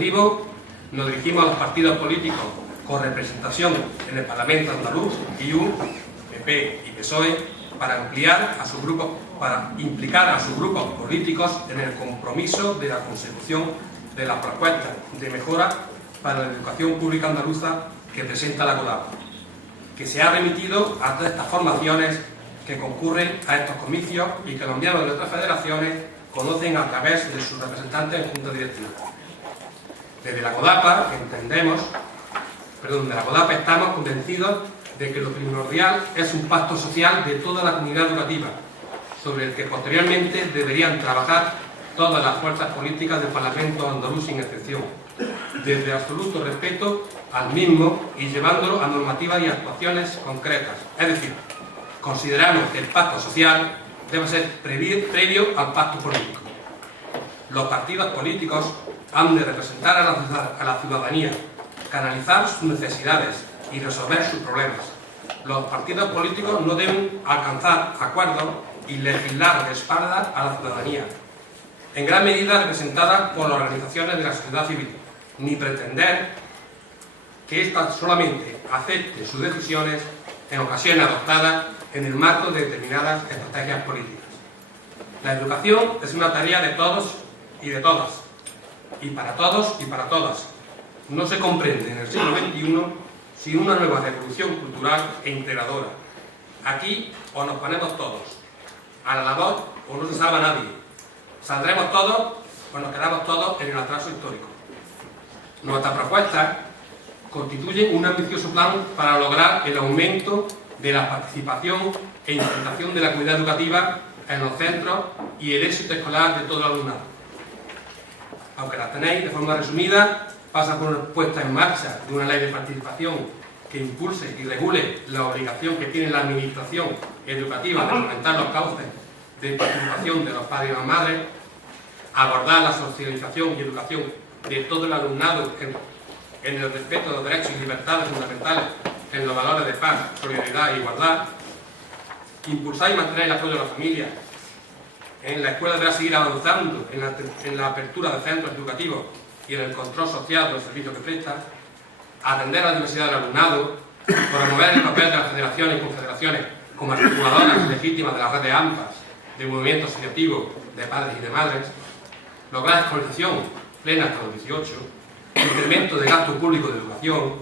objetivo nos dirigimos a los partidos políticos con representación en el Parlamento andaluz, IU, PP y PSOE, para implicar a sus grupos políticos en el compromiso de la consecución de las propuestas de mejora para la educación pública andaluza que presenta la CODAPA, que se ha remitido a todas estas formaciones que concurren a estos comicios y que los miembros de otras federaciones conocen a través de sus representantes en junta directiva. Desde la CODAPA estamos convencidos de que lo primordial es un pacto social de toda la comunidad educativa, sobre el que posteriormente deberían trabajar todas las fuerzas políticas del Parlamento andaluz sin excepción, desde absoluto respeto al mismo y llevándolo a normativas y actuaciones concretas. Es decir, consideramos que el pacto social debe ser previo al pacto político. Los partidos políticos han de representar a la ciudadanía, canalizar sus necesidades y resolver sus problemas. Los partidos políticos no deben alcanzar acuerdos y legislar de espaldas a la ciudadanía, en gran medida representada por las organizaciones de la sociedad civil, ni pretender que ésta solamente acepte sus decisiones en ocasiones adoptadas en el marco de determinadas estrategias políticas. La educación es una tarea de todos y de todas, y para todos y para todas. No se comprende en el siglo XXI sin una nueva revolución cultural e integradora. Aquí o nos ponemos todos a la labor o no se salva nadie. Saldremos todos o nos quedamos todos en el atraso histórico. Nuestras propuestas constituyen un ambicioso plan para lograr el aumento de la participación e implementación de la comunidad educativa en los centros y el éxito escolar de todo el alumnado. Aunque las tenéis de forma resumida, pasa por una puesta en marcha de una ley de participación que impulse y regule la obligación que tiene la administración educativa de fomentar los cauces de participación de los padres y las madres, abordar la socialización y educación de todo el alumnado en el respeto de los derechos y libertades fundamentales, en los valores de paz, solidaridad e igualdad, impulsar y mantener el apoyo de la familia. En la escuela deberá seguir avanzando en la apertura de centros educativos y en el control social de los servicios que presta, atender a la diversidad del alumnado, promover el papel de las federaciones y confederaciones como articuladoras legítimas de la red de AMPAs, de movimientos asociativos de padres y de madres, lograr escolarización plena hasta los 18, incremento de gasto público de educación,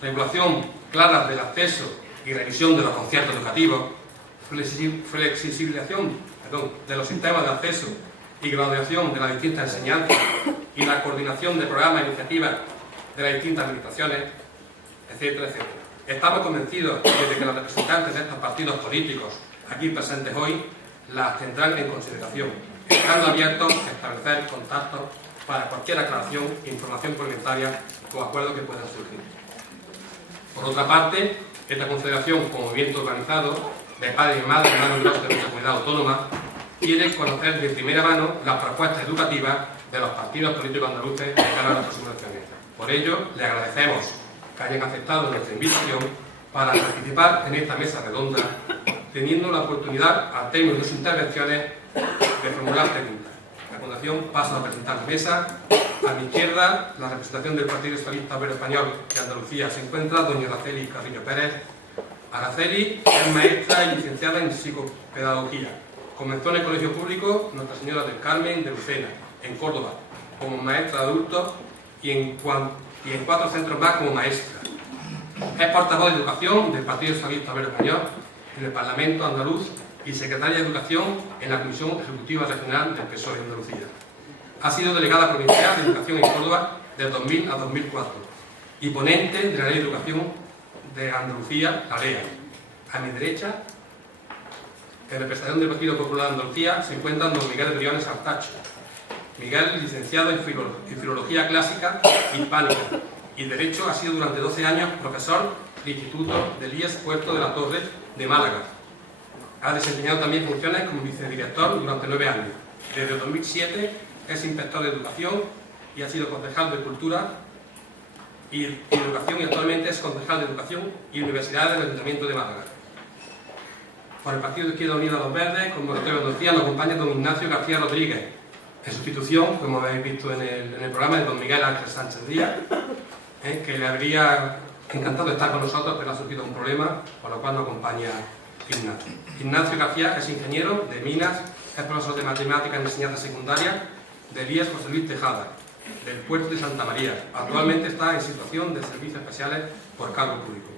regulación clara del acceso y revisión de los conciertos educativos, flexibilización de los sistemas de acceso y graduación de las distintas enseñanzas y la coordinación de programas e iniciativas de las distintas administraciones, etcétera, etcétera. Estamos convencidos de que los representantes de estos partidos políticos aquí presentes hoy las tendrán en consideración, estando abiertos a establecer contactos para cualquier aclaración, información complementaria o acuerdo que puedan surgir. Por otra parte, esta confederación como movimiento organizado de padres y madres de nuestra comunidad autónoma quiere conocer de primera mano las propuestas educativas de los partidos políticos andaluces de cara a las próximas elecciones. Por ello, le agradecemos que hayan aceptado nuestra invitación para participar en esta mesa redonda, teniendo la oportunidad, al término de sus intervenciones, de formular preguntas. A continuación, paso a presentar la mesa. A mi izquierda, la representación del Partido Socialista Obrero Español de Andalucía se encuentra doña Araceli Carrillo Pérez. Araceli es maestra y licenciada en psicopedagogía. Comenzó en el Colegio Público Nuestra Señora del Carmen de Lucena, en Córdoba, como maestra de adultos y en 4 centros más como maestra. Es portavoz de Educación del Partido Socialista Obrero Español en el Parlamento andaluz y secretaria de Educación en la Comisión Ejecutiva Regional del PSOE de Andalucía. Ha sido delegada provincial de Educación en Córdoba del 2000 a 2004 y ponente de la Ley de Educación de Andalucía, la LEA. A mi derecha, en representación del Partido Popular de Andalucía, se encuentran don Miguel Briones Artacho. Miguel, licenciado en Filología Clásica Hispánica y Derecho, ha sido durante 12 años profesor de Instituto del IES Puerto de la Torre de Málaga. Ha desempeñado también funciones como vicedirector durante 9 años. Desde 2007 es inspector de Educación y ha sido concejal de Cultura y Educación y actualmente es concejal de Educación y Universidad del Ayuntamiento de Málaga. Por el Partido de Izquierda Unida Los Verdes, como rector de Andalucía, nos acompaña don Ignacio García Rodríguez, en sustitución, como habéis visto en el programa, de don Miguel Ángel Sánchez Díaz, que le habría encantado estar con nosotros, pero ha surgido un problema, por lo cual nos acompaña Ignacio. Ignacio García es ingeniero de minas, es profesor de matemáticas en enseñanza secundaria del IES José Luis Tejada, del puerto de Santa María. Actualmente está en situación de servicios especiales por cargo público.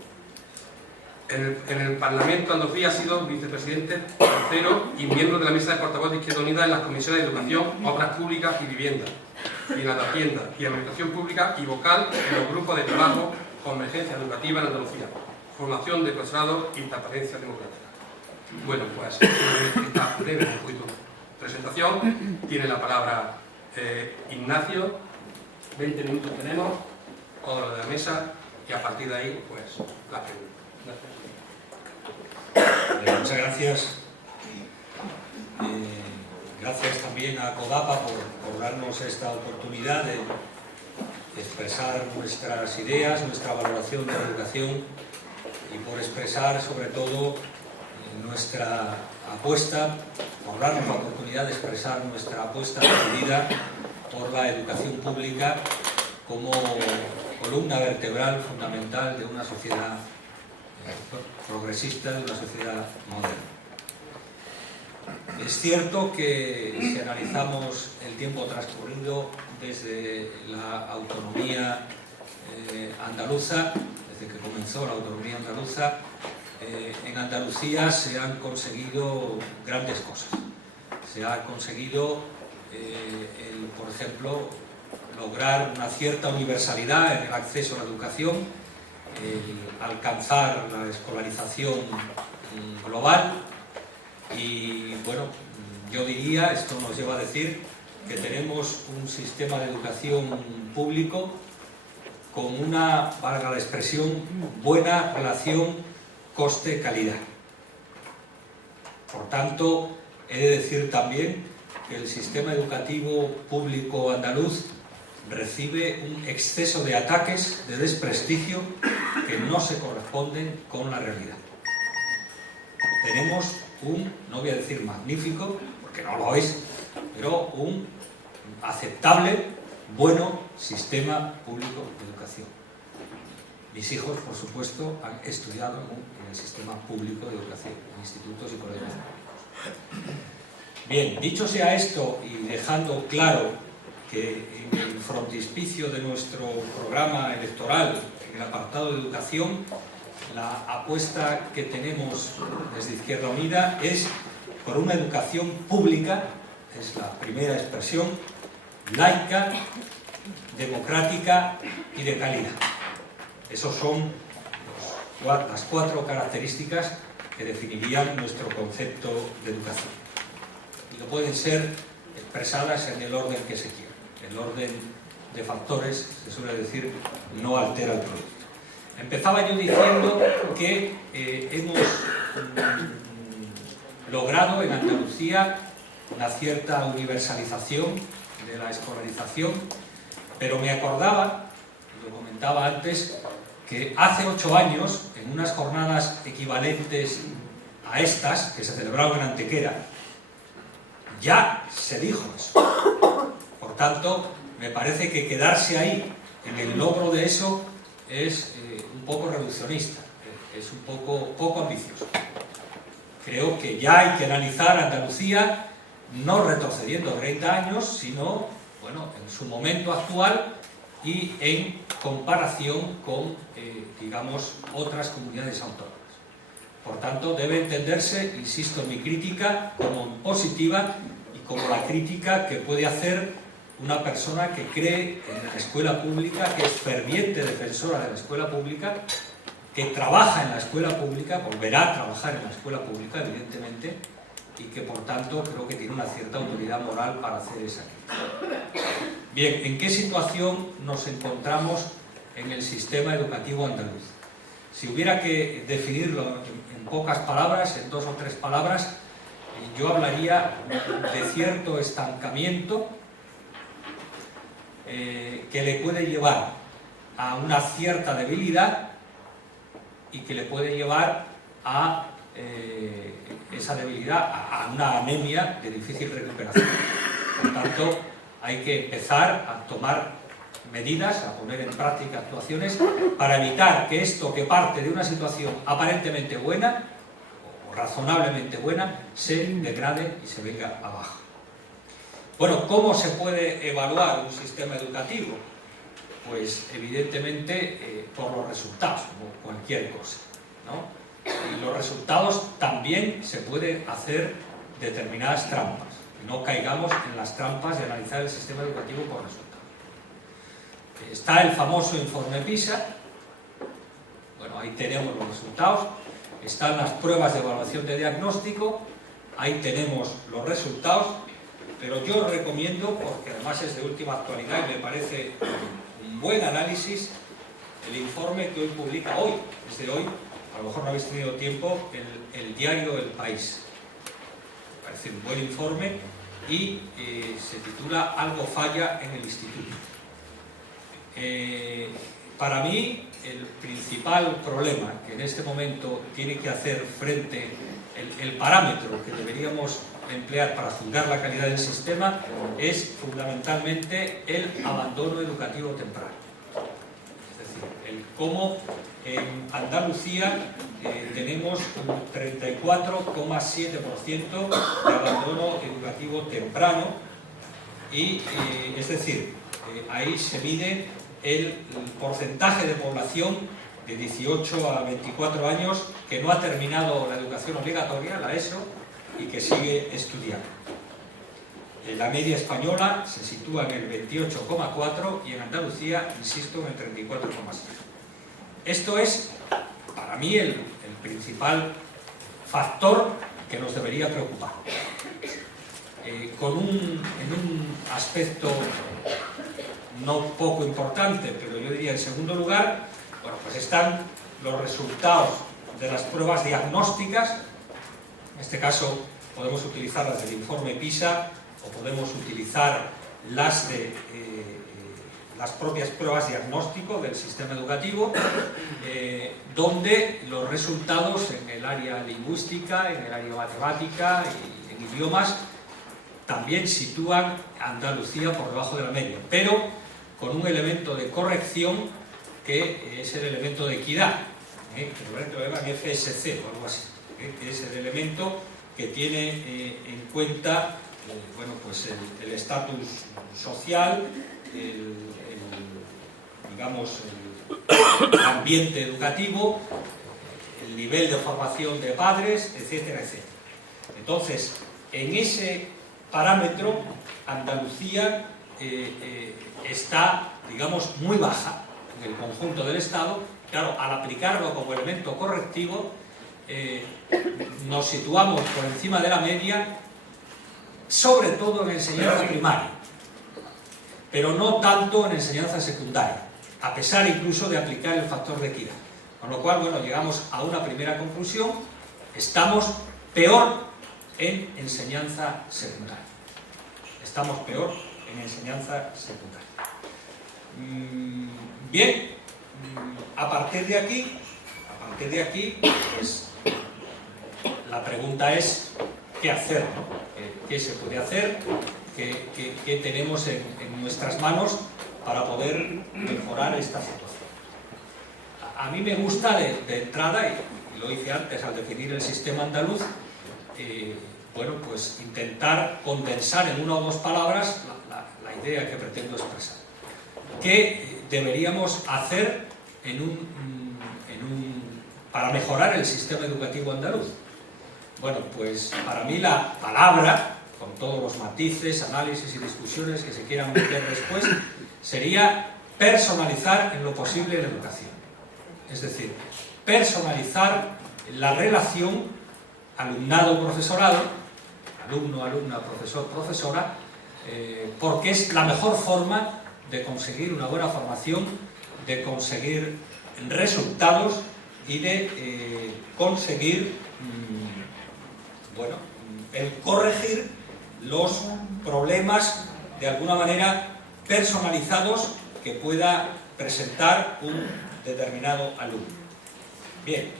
En el Parlamento de Andalucía ha sido vicepresidente tercero y miembro de la mesa de portavoz de Izquierda Unida en las comisiones de Educación, Obras Públicas y Vivienda, y en la de Hacienda y Administración Pública, y vocal en los grupos de trabajo Convergencia Educativa en Andalucía, formación de profesorado y transparencia democrática. Bueno, pues esta breve presentación tiene la palabra Ignacio. 20 minutos tenemos, todo lo de la mesa, y a partir de ahí, pues, las preguntas. Gracias. Muchas gracias. Gracias también a CODAPA por darnos esta oportunidad de expresar nuestras ideas, nuestra valoración de la educación y por expresar sobre todo nuestra apuesta, por darnos la oportunidad de expresar nuestra apuesta decidida por la educación pública como columna vertebral fundamental de una sociedad progresista, de una sociedad moderna. Es cierto que si analizamos el tiempo transcurrido desde la autonomía andaluza, desde que comenzó la autonomía andaluza, en Andalucía se han conseguido grandes cosas. Se ha conseguido, por ejemplo, lograr una cierta universalidad en el acceso a la educación, alcanzar la escolarización global y, bueno, yo diría, esto nos lleva a decir que tenemos un sistema de educación público con una, valga la expresión, buena relación coste-calidad. Por tanto, he de decir también que el sistema educativo público andaluz recibe un exceso de ataques, de desprestigio, que no se corresponden con la realidad. Tenemos un, no voy a decir magnífico, porque no lo es, pero un aceptable, bueno sistema público de educación. Mis hijos, por supuesto, han estudiado en el sistema público de educación, en institutos y colegios públicos. Bien, dicho sea esto y dejando claro que en el frontispicio de nuestro programa electoral, en el apartado de educación, la apuesta que tenemos desde Izquierda Unida es por una educación pública, es la primera expresión, laica, democrática y de calidad. Esos son las cuatro características que definirían nuestro concepto de educación. Y no pueden ser expresadas en el orden que se quiera. El orden de factores, se suele decir, no altera el producto. Empezaba yo diciendo que hemos logrado en Andalucía una cierta universalización de la escolarización, pero me acordaba, lo comentaba antes, que hace 8 años, en unas jornadas equivalentes a estas, que se celebraron en Antequera, ya se dijo eso. Por tanto, me parece que quedarse ahí, en el logro de eso, es un poco reduccionista, es un poco ambicioso. Creo que ya hay que analizar Andalucía, no retrocediendo 30 años, sino, bueno, en su momento actual y en comparación con, digamos, otras comunidades autónomas. Por tanto, debe entenderse, insisto en mi crítica, como positiva y como la crítica que puede hacer una persona que cree en la escuela pública, que es ferviente defensora de la escuela pública, que trabaja en la escuela pública, volverá a trabajar en la escuela pública, evidentemente, y que por tanto creo que tiene una cierta autoridad moral para hacer esa crítica. Bien, ¿en qué situación nos encontramos en el sistema educativo andaluz? Si hubiera que definirlo en pocas palabras, en 2 o 3 palabras, yo hablaría de cierto estancamiento que le puede llevar a una cierta debilidad y que le puede llevar a esa debilidad, a una anemia de difícil recuperación. Por tanto, hay que empezar a tomar medidas, a poner en práctica actuaciones para evitar que esto que parte de una situación aparentemente buena o razonablemente buena se degrade y se venga abajo. Bueno, ¿cómo se puede evaluar un sistema educativo? Pues evidentemente por los resultados, como cualquier cosa, ¿no? Y los resultados también se pueden hacer determinadas trampas. No caigamos en las trampas de analizar el sistema educativo por resultados. Está el famoso informe PISA. Bueno, ahí tenemos los resultados. Están las pruebas de evaluación de diagnóstico. Ahí tenemos los resultados. Pero yo recomiendo, porque además es de última actualidad y me parece un buen análisis, el informe que hoy publica hoy, desde hoy, a lo mejor no habéis tenido tiempo, el diario El País. Me parece un buen informe y se titula Algo falla en el instituto. Para mí, el principal problema que en este momento tiene que hacer frente, el parámetro que deberíamos emplear para juzgar la calidad del sistema es fundamentalmente el abandono educativo temprano. Es decir, el cómo en Andalucía tenemos un 34,7% de abandono educativo temprano y, es decir, ahí se mide el porcentaje de población de 18 a 24 años que no ha terminado la educación obligatoria, la ESO, y que sigue estudiando. La media española se sitúa en el 28,4 y en Andalucía, insisto, en el 34,7. Esto es, para mí, el principal factor que nos debería preocupar. En un aspecto no poco importante, pero yo diría en segundo lugar, bueno, pues están los resultados de las pruebas diagnósticas. En este caso podemos utilizar las del informe PISA o podemos utilizar las de las propias pruebas diagnóstico del sistema educativo, donde los resultados en el área lingüística, en el área matemática y en idiomas también sitúan a Andalucía por debajo de la media, pero con un elemento de corrección que es el elemento de equidad, que lo llaman FSC o algo así, que es el elemento que tiene en cuenta bueno, pues el estatus social, digamos, el ambiente educativo, el nivel de formación de padres, etcétera, etcétera. Entonces, en ese parámetro, Andalucía está, digamos, muy baja en el conjunto del Estado. Claro, al aplicarlo como elemento correctivo, nos situamos por encima de la media, sobre todo en enseñanza primaria, pero no tanto en enseñanza secundaria, a pesar incluso de aplicar el factor de equidad. Con lo cual, bueno, llegamos a una primera conclusión: estamos peor en enseñanza secundaria. Estamos peor en enseñanza secundaria. Bien, a partir de aquí, pues la pregunta es ¿qué hacer? ¿No? ¿Qué se puede hacer? ¿Qué tenemos en nuestras manos para poder mejorar esta situación? A mí me gusta de entrada, y lo hice antes al definir el sistema andaluz, bueno, pues intentar condensar en una o dos palabras la idea que pretendo expresar. ¿Qué deberíamos hacer para mejorar el sistema educativo andaluz? Bueno, pues para mí la palabra, con todos los matices, análisis y discusiones que se quieran meter después, sería personalizar en lo posible la educación. Es decir, personalizar la relación alumnado-profesorado, alumno-alumna, profesor-profesora, porque es la mejor forma de conseguir una buena formación, de conseguir resultados y de conseguir, bueno, el corregir los problemas de alguna manera personalizados que pueda presentar un determinado alumno. Bien,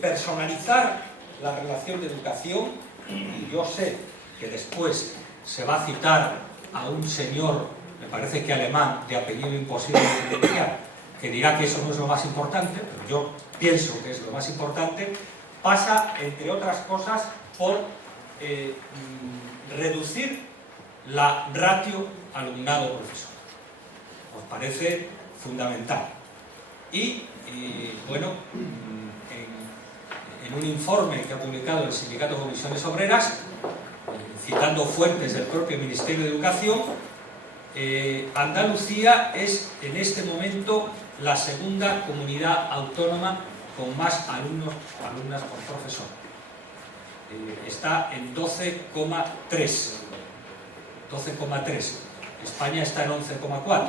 personalizar la relación de educación, y yo sé que después se va a citar a un señor, me parece que alemán, de apellido imposible de pronunciar, que dirá que eso no es lo más importante, pero yo pienso que es lo más importante, pasa, entre otras cosas, por reducir la ratio alumnado-profesor. Os parece fundamental. Y bueno, en un informe que ha publicado el Sindicato de Comisiones Obreras, citando fuentes del propio Ministerio de Educación, Andalucía es en este momento la segunda comunidad autónoma con más alumnos, alumnas por profesor. Está en 12,3. España está en 11,4.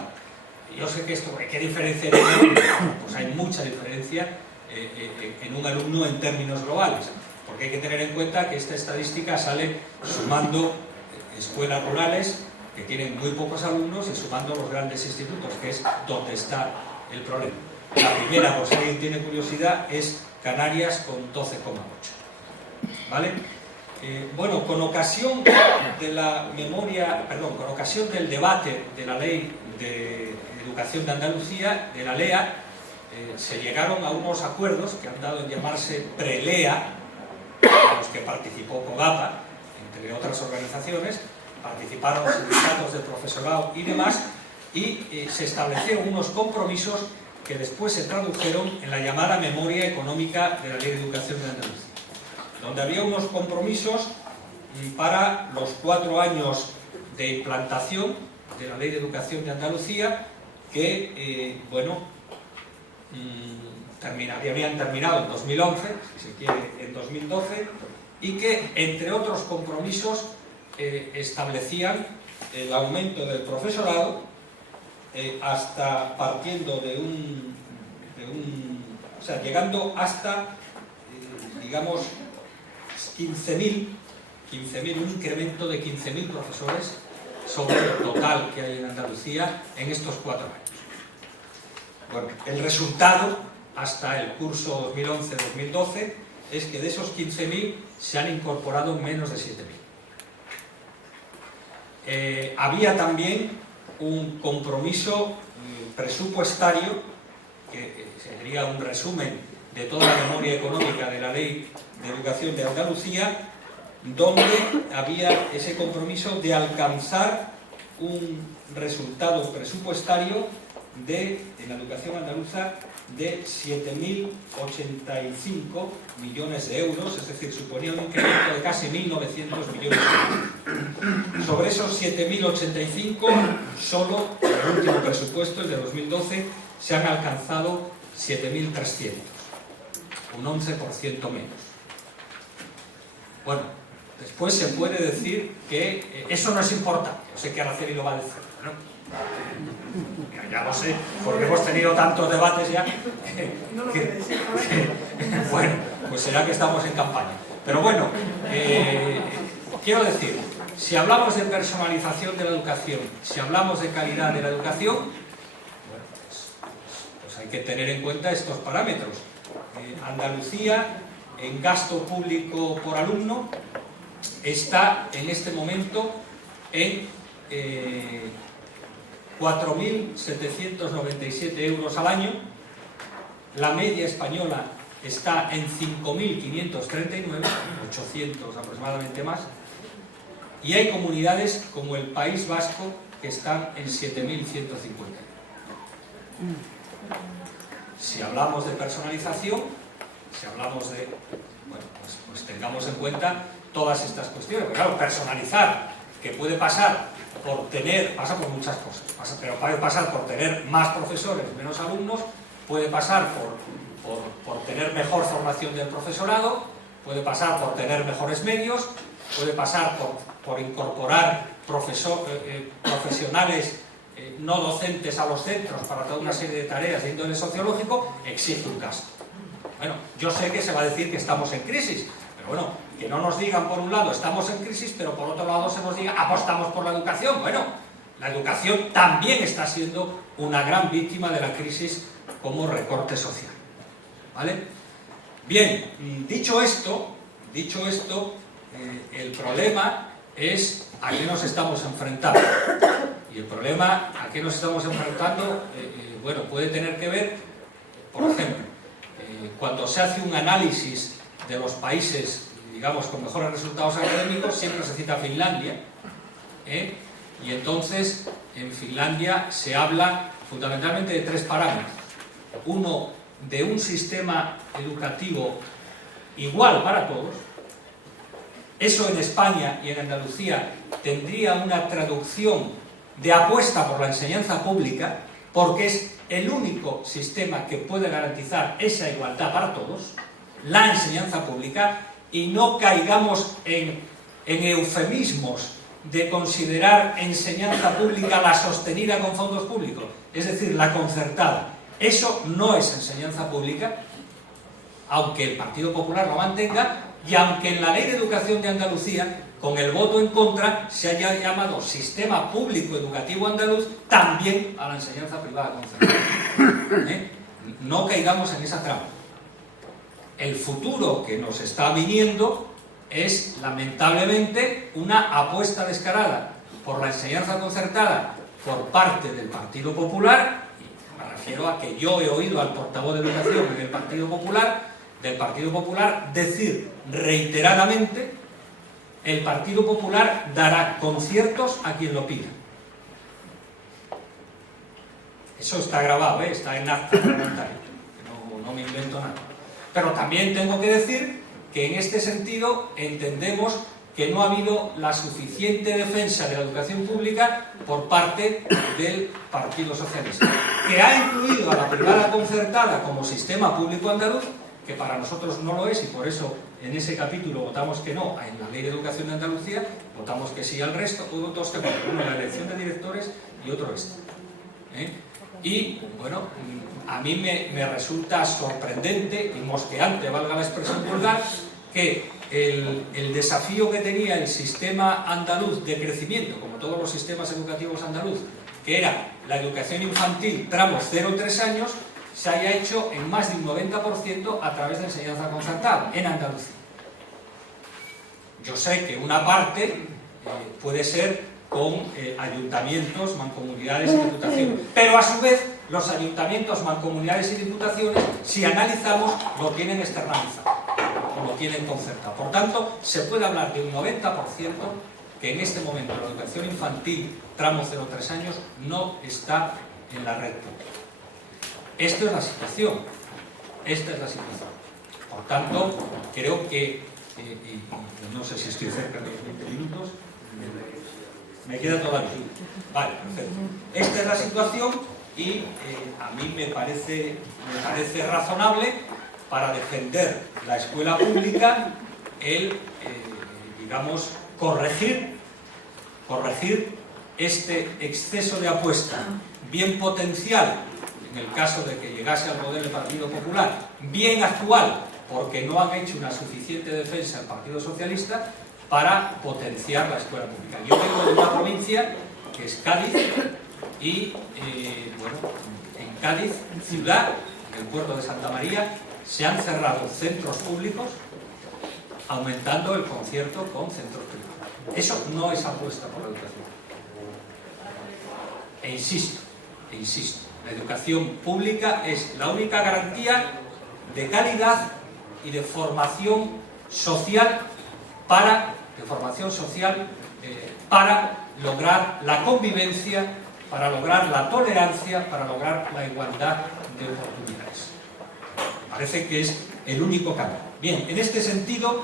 Yo sé que esto, ¿qué diferencia hay? Pues hay mucha diferencia en un alumno en términos globales, porque hay que tener en cuenta que esta estadística sale sumando escuelas rurales que tienen muy pocos alumnos y sumando los grandes institutos, que es donde está el problema. La primera, por si alguien tiene curiosidad, es Canarias con 12,8. ¿Vale? Bueno, con ocasión de la memoria, perdón, con ocasión del debate de la Ley de Educación de Andalucía, de la LEA, se llegaron a unos acuerdos que han dado en llamarse PRELEA, a los que participó COGAPA, entre otras organizaciones, participaron sindicatos de profesorado y demás, y se establecieron unos compromisos que después se tradujeron en la llamada Memoria Económica de la Ley de Educación de Andalucía, donde había unos compromisos para los 4 años de implantación de la Ley de Educación de Andalucía, que, bueno, habían terminado en 2011, si se quiere en 2012, y que, entre otros compromisos, establecían el aumento del profesorado hasta partiendo o sea, llegando hasta, digamos, 15.000, un incremento de 15.000 profesores sobre el total que hay en Andalucía en estos 4 años. Bueno, el resultado hasta el curso 2011-2012 es que de esos 15.000 se han incorporado menos de 7.000. Había también un compromiso presupuestario, que sería un resumen de toda la memoria económica de la Ley de Educación de Andalucía, donde había ese compromiso de alcanzar un resultado presupuestario en la educación andaluza de 7.085 millones de euros, es decir, suponía un incremento de casi 1.900 millones de euros. Sobre esos 7.085, solo en el último presupuesto, el de 2012, se han alcanzado 7.300, un 11% menos. Bueno, después se puede decir que eso no es importante. Yo sé que Araceli lo va a decir, ¿no? Ya lo sé, porque hemos tenido tantos debates ya. Bueno, pues será que estamos en campaña. Pero bueno, quiero decir, si hablamos de personalización de la educación, si hablamos de calidad de la educación, bueno, pues hay que tener en cuenta estos parámetros. Andalucía, en gasto público por alumno, está en este momento en 4.797 euros al año. La media española está en 5.539, 800 aproximadamente más, y hay comunidades como el País Vasco que están en 7.150. Si hablamos de personalización, si hablamos de, bueno, pues tengamos en cuenta todas estas cuestiones. Pero claro, personalizar, que puede pasar por tener, pasa por muchas cosas, pero puede pasar por tener más profesores, menos alumnos, puede pasar por tener mejor formación del profesorado, puede pasar por tener mejores medios, puede pasar por incorporar profesionales no docentes a los centros para toda una serie de tareas de índole sociológico. Exige un gasto. Bueno, yo sé que se va a decir que estamos en crisis, pero bueno, que no nos digan por un lado estamos en crisis, pero por otro lado se nos diga apostamos por la educación. Bueno, la educación también está siendo una gran víctima de la crisis como recorte social. ¿Vale? Bien, dicho esto, el problema es a qué nos estamos enfrentando. Y el problema a qué nos estamos enfrentando, bueno, puede tener que ver, por ejemplo, cuando se hace un análisis de los países, digamos, con mejores resultados académicos, siempre se cita Finlandia, y entonces en Finlandia se habla fundamentalmente de tres parámetros. Uno, de un sistema educativo igual para todos. Eso en España y en Andalucía tendría una traducción de apuesta por la enseñanza pública, porque es el único sistema que puede garantizar esa igualdad para todos, la enseñanza pública, y no caigamos en eufemismos de considerar enseñanza pública la sostenida con fondos públicos, es decir, la concertada. Eso no es enseñanza pública, aunque el Partido Popular lo mantenga, y aunque en la Ley de Educación de Andalucía, con el voto en contra, se haya llamado Sistema Público Educativo Andaluz también a la enseñanza privada concertada. No caigamos en esa trampa. El futuro que nos está viniendo es, lamentablemente, una apuesta descarada por la enseñanza concertada por parte del Partido Popular. Y me refiero a que yo he oído al portavoz de Educación del Partido Popular decir reiteradamente: el Partido Popular dará conciertos a quien lo pida. Eso está grabado, está en acta parlamentaria, no me invento nada. Pero también tengo que decir que en este sentido entendemos que no ha habido la suficiente defensa de la educación pública por parte del Partido Socialista, que ha incluido a la privada concertada como sistema público andaluz, que para nosotros no lo es, y por eso en ese capítulo votamos que no en la Ley de Educación de Andalucía, votamos que sí al resto, dos temas, uno la elección de directores y otro este. Y bueno, a mí me resulta sorprendente y mosqueante, valga la expresión vulgar, que el desafío que tenía el sistema andaluz de crecimiento, como todos los sistemas educativos andaluz, que era la educación infantil, tramos 0-3 años, se haya hecho en más de un 90% a través de enseñanza concertada en Andalucía. Yo sé que una parte puede ser con ayuntamientos, mancomunidades y diputaciones, pero a su vez los ayuntamientos, mancomunidades y diputaciones, si analizamos, lo tienen externalizado o lo tienen concertado. Por tanto, se puede hablar de un 90% que en este momento la educación infantil, tramo 0-3 años, no está en la red pública. Esta es la situación. Por tanto, creo que, no sé si estoy cerca de los 20 minutos, me queda todavía. Vale, perfecto. Esta es la situación y a mí me parece razonable, para defender la escuela pública, digamos, corregir este exceso de apuesta, bien potencial en el caso de que llegase al poder del Partido Popular, bien actual porque no han hecho una suficiente defensa el Partido Socialista, para potenciar la escuela pública. Yo vengo de una provincia que es Cádiz y, bueno, en Cádiz, ciudad, en el puerto de Santa María, se han cerrado centros públicos, aumentando el concierto con centros privados. Eso no es apuesta por la educación. E insisto, la educación pública es la única garantía de calidad y de formación social para lograr la convivencia, para lograr la tolerancia, para lograr la igualdad de oportunidades. Parece que es el único camino. Bien, en este sentido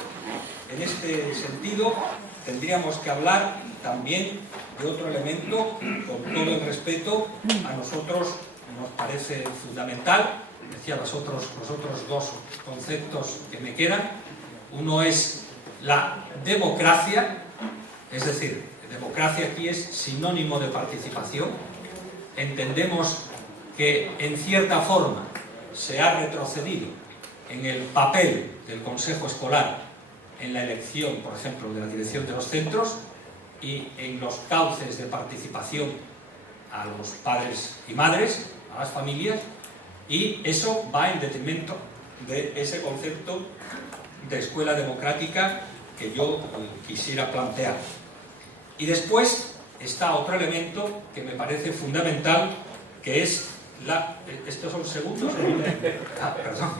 tendríamos que hablar también de otro elemento, con todo el respeto, a nosotros nos parece fundamental. Decía los otros dos conceptos que me quedan. Uno es la democracia, es decir, democracia aquí es sinónimo de participación. Entendemos que en cierta forma se ha retrocedido en el papel del Consejo Escolar en la elección, por ejemplo, de la dirección de los centros y en los cauces de participación a los padres y madres, a las familias, y eso va en detrimento de ese concepto de escuela democrática que yo quisiera plantear. Y después está otro elemento que me parece fundamental, que es estos son segundos, perdón,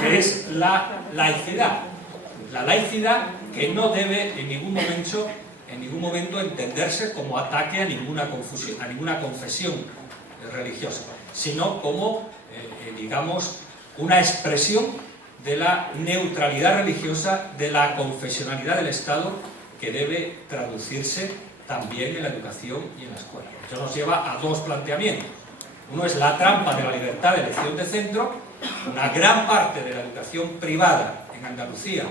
que es la laicidad. La laicidad que no debe en ningún momento entenderse como ataque a ninguna confesión religiosa, sino como, digamos, una expresión de la neutralidad religiosa, de la confesionalidad del Estado, que debe traducirse también en la educación y en la escuela. Esto nos lleva a dos planteamientos. Uno es la trampa de la libertad de elección de centro. Una gran parte de la educación privada en Andalucía,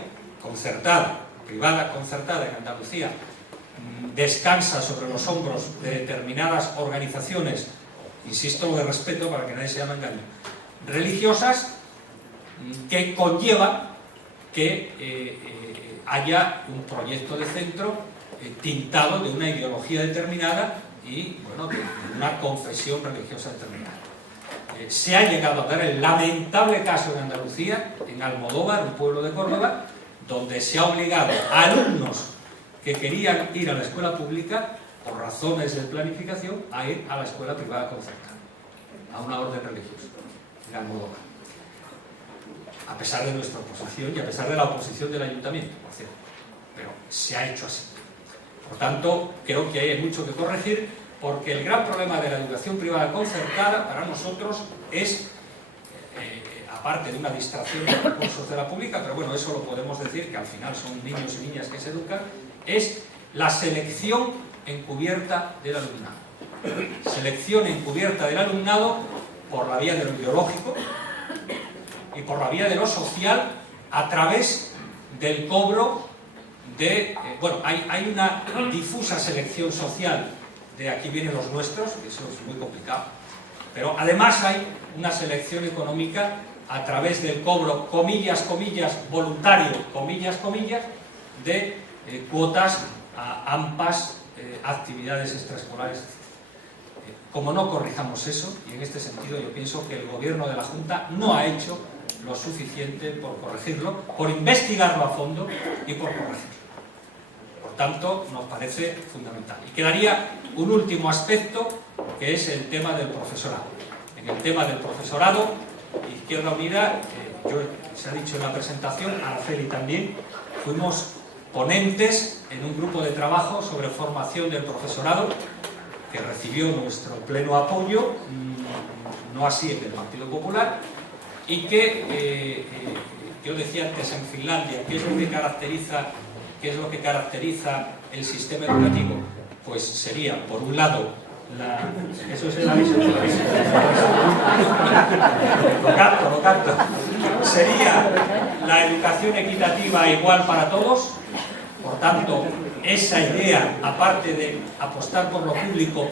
privada concertada en Andalucía, descansa sobre los hombros de determinadas organizaciones, insisto, de respeto para que nadie se llame engaño, religiosas, que conlleva que haya un proyecto de centro tintado de una ideología determinada y, bueno, de una confesión religiosa determinada. Se ha llegado a dar el lamentable caso en Andalucía, en Almodóvar, un pueblo de Córdoba, donde se ha obligado a alumnos que querían ir a la escuela pública, por razones de planificación, a ir a la escuela privada concertada, a una orden religiosa, en Almodóvar. A pesar de nuestra oposición y a pesar de la oposición del ayuntamiento, por cierto. Pero se ha hecho así. Por tanto, creo que hay mucho que corregir, porque el gran problema de la educación privada concertada para nosotros es, aparte de una distracción de recursos de la pública, pero bueno, eso lo podemos decir, que al final son niños y niñas que se educan, es la selección encubierta del alumnado. Selección encubierta del alumnado por la vía de lo ideológico y por la vía de lo social, a través del cobro de... bueno, hay una difusa selección social de aquí vienen los nuestros, eso es muy complicado, pero además hay una selección económica a través del cobro, comillas, comillas, voluntario, comillas, comillas, de cuotas a AMPAs, actividades extraescolares. Como no corrijamos eso, y en este sentido yo pienso que el gobierno de la Junta no ha hecho lo suficiente por corregirlo, por investigarlo a fondo y por corregirlo. Por tanto, nos parece fundamental. Y quedaría un último aspecto, que es el tema del profesorado. En el tema del profesorado, Izquierda Unida, se ha dicho en la presentación, Araceli también, fuimos ponentes en un grupo de trabajo sobre formación del profesorado, que recibió nuestro pleno apoyo, no así el del Partido Popular, y que, yo decía antes en Finlandia, ¿qué es lo que caracteriza el sistema educativo? Pues sería, por un lado, eso es el aviso. Lo capto. Sería la educación equitativa igual para todos. Por tanto, esa idea, aparte de apostar por lo público,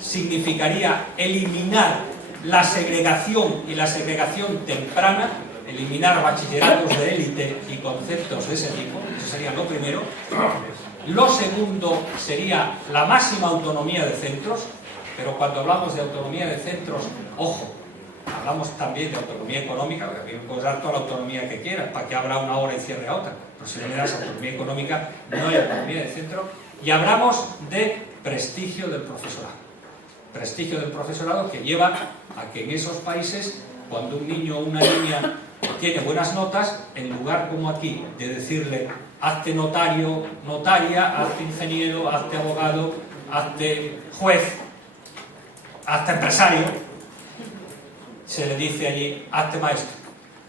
significaría eliminar la segregación y la segregación temprana, eliminar bachilleratos de élite y conceptos de ese tipo. Eso sería lo primero. Lo segundo sería la máxima autonomía de centros, pero cuando hablamos de autonomía de centros, ojo, hablamos también de autonomía económica, porque a mí me puedes dar toda la autonomía que quieras, para que abra una hora y cierre a otra, pero si no me das autonomía económica, no hay autonomía de centro. Y hablamos de prestigio del profesorado. Prestigio del profesorado que lleva a que en esos países, cuando un niño o una niña tiene buenas notas, en lugar como aquí de decirle hazte notario, notaria, hazte ingeniero, hazte abogado, hazte juez, hazte empresario, se le dice allí hazte maestro.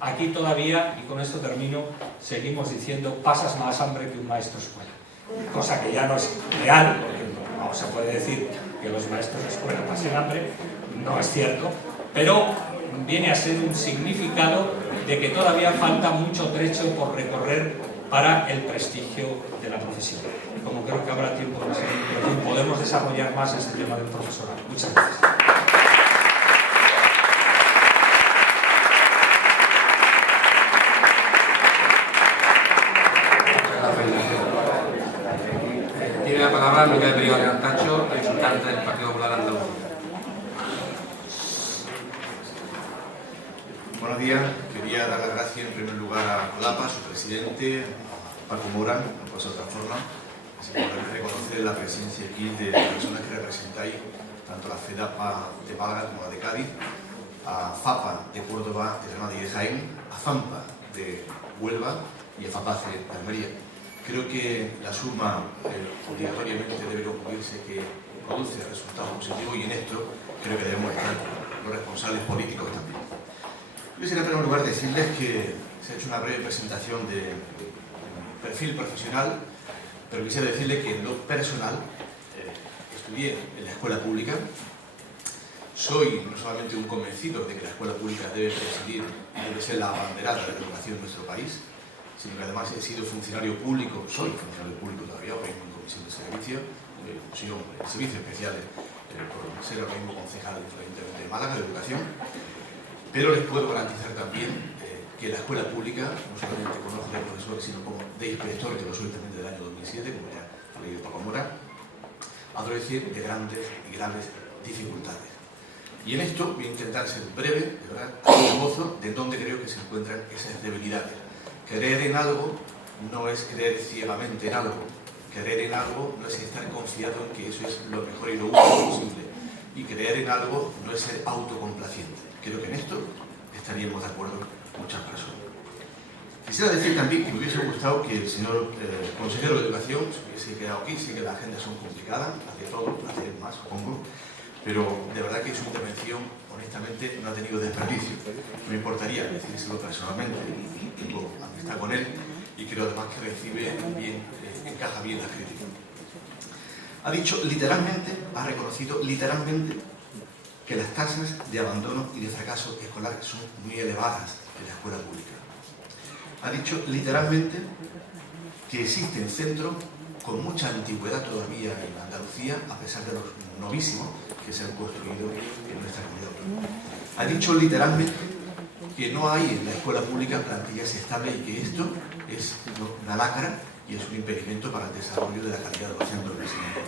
Aquí todavía, y con esto termino, seguimos diciendo pasas más hambre que un maestro escuela, cosa que ya no es real, porque no se puede decir que los maestros de escuela pasen hambre, no es cierto, pero viene a ser un significado de que todavía falta mucho trecho por recorrer para el prestigio de la profesión. Como creo que habrá tiempo en la siguiente ocasión, podemos desarrollar más ese tema del profesorado. Muchas gracias. Tiene la palabra Miguel Brión Antacho, representante del Partido Popular Andaluz. Buenos días. Quería dar las gracias en primer lugar a Olapa, su presidente, a Paco Mora, no puede ser de otra forma, es importante reconocer la presencia aquí de personas que representáis tanto la FEDAPA de Málaga como la de Cádiz, a FAPA de Córdoba, de Granada y de Jaén, a FAMPA de Huelva y a FAPACE de Almería. Creo que la suma obligatoriamente debe concluirse que produce resultados positivos, y en esto creo que debemos estar los responsables políticos también. Yo quisiera en primer lugar decirles que se ha hecho una breve presentación de perfil profesional, pero quisiera decirles que en lo personal estudié en la escuela pública. Soy no solamente un convencido de que la escuela pública debe presidir y debe ser la abanderada de la educación en nuestro país, sino que además he sido funcionario público, soy funcionario público todavía, ahora mismo en comisión de servicio, soy hombre, servicios especiales, por ser ahora mismo concejal del Ayuntamiento de Málaga de Educación, pero les puedo garantizar también que la escuela pública, no solamente conozco de profesores, sino como de inspector, que lo soy también del año 2007, como ya ha leído Paco Mora, adolece de grandes y graves dificultades. Y en esto voy a intentar ser breve, de verdad, con gozo de dónde creo que se encuentran esas debilidades. Creer en algo no es creer ciegamente en algo. Creer en algo no es estar confiado en que eso es lo mejor y lo único posible. Y creer en algo no es ser autocomplaciente. Creo que en esto estaríamos de acuerdo muchas personas. Quisiera decir también que me hubiese gustado que el señor consejero de Educación se hubiese quedado aquí. Sé que las agendas son complicadas, las de todos, las de más, supongo, pero de verdad que su intervención, honestamente, no ha tenido desperdicio. Me importaría decírselo personalmente, tengo amistad con él y creo además que recibe bien, encaja bien las críticas. Ha dicho literalmente, ha reconocido literalmente que las tasas de abandono y de fracaso escolar son muy elevadas en la escuela pública. Ha dicho literalmente que existen centros con mucha antigüedad todavía en Andalucía, a pesar de los novísimos que se han construido en nuestra comunidad autónoma. Ha dicho literalmente que no hay en la escuela pública plantillas estables y que esto es una lacra y es un impedimento para el desarrollo de la calidad docente del enseñamiento.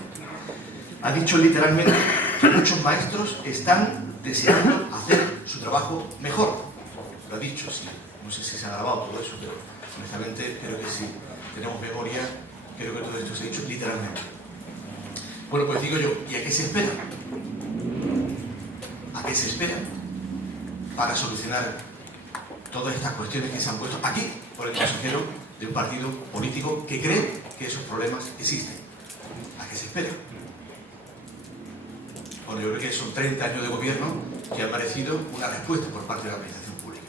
Ha dicho literalmente que muchos maestros están deseando hacer su trabajo mejor. Lo ha dicho, sí. No sé si se ha grabado todo eso, pero honestamente creo que si tenemos memoria, creo que todo esto se ha dicho literalmente. Bueno, pues digo yo, ¿y a qué se espera? ¿A qué se espera para solucionar todas estas cuestiones que se han puesto aquí por el consejero de un partido político que cree que esos problemas existen? ¿A qué se espera? Bueno, yo creo que son 30 años de gobierno que han merecido una respuesta por parte de la administración pública.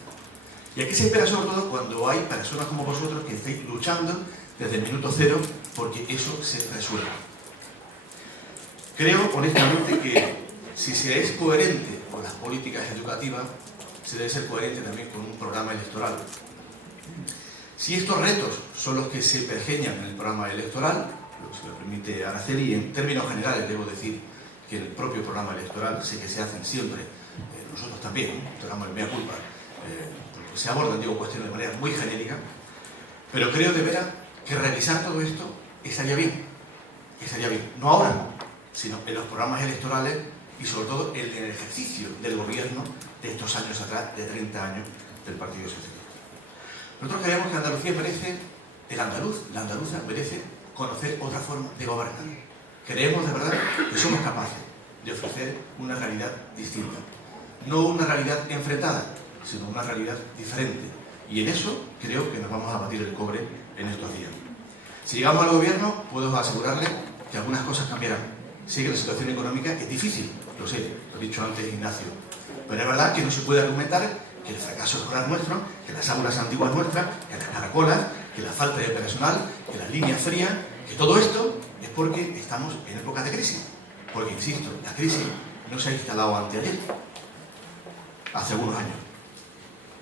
¿Y a qué se espera sobre todo cuando hay personas como vosotros que estáis luchando desde el minuto cero porque eso se resuelva? Creo, honestamente, que si se es coherente con las políticas educativas, se debe ser coherente también con un programa electoral. Si estos retos son los que se pergeñan en el programa electoral, lo que se lo permite Araceli, y en términos generales debo decir que el propio programa electoral sé que se hacen siempre, nosotros también, esto era mea culpa, se abordan, digo, cuestiones de manera muy genérica, pero creo de veras que revisar todo esto estaría bien, no ahora, sino en los programas electorales y sobre todo en el ejercicio del gobierno de estos años atrás, de 30 años del Partido Socialista. Nosotros creemos que Andalucía merece, el andaluz, la andaluza merece conocer otra forma de gobernar. Creemos de verdad que somos capaces de ofrecer una realidad distinta, no una realidad enfrentada, sino una realidad diferente. Y en eso creo que nos vamos a batir el cobre en estos días. Si llegamos al gobierno, puedo asegurarle que algunas cosas cambiarán. Sí que la situación económica es difícil, lo sé, lo he dicho antes Ignacio, pero es verdad que no se puede argumentar que el fracaso escolar nuestro, que las aulas antiguas nuestras, que las caracolas, que la falta de personal, que las líneas frías, que todo esto es porque estamos en época de crisis. Porque, insisto, la crisis no se ha instalado anteayer, hace algunos años.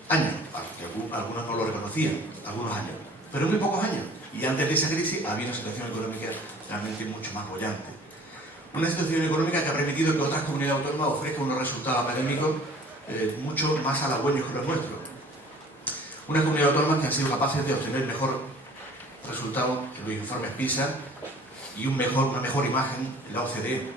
Que algunos no lo reconocían, algunos años, pero muy pocos años. Y antes de esa crisis había una situación económica realmente mucho más bollante. Una situación económica que ha permitido que otras comunidades autónomas ofrezcan unos resultados académicos mucho más halagüeños que los nuestros. Unas comunidades autónomas que han sido capaces de obtener mejor resultado en los informes PISA y una mejor imagen en la OCDE.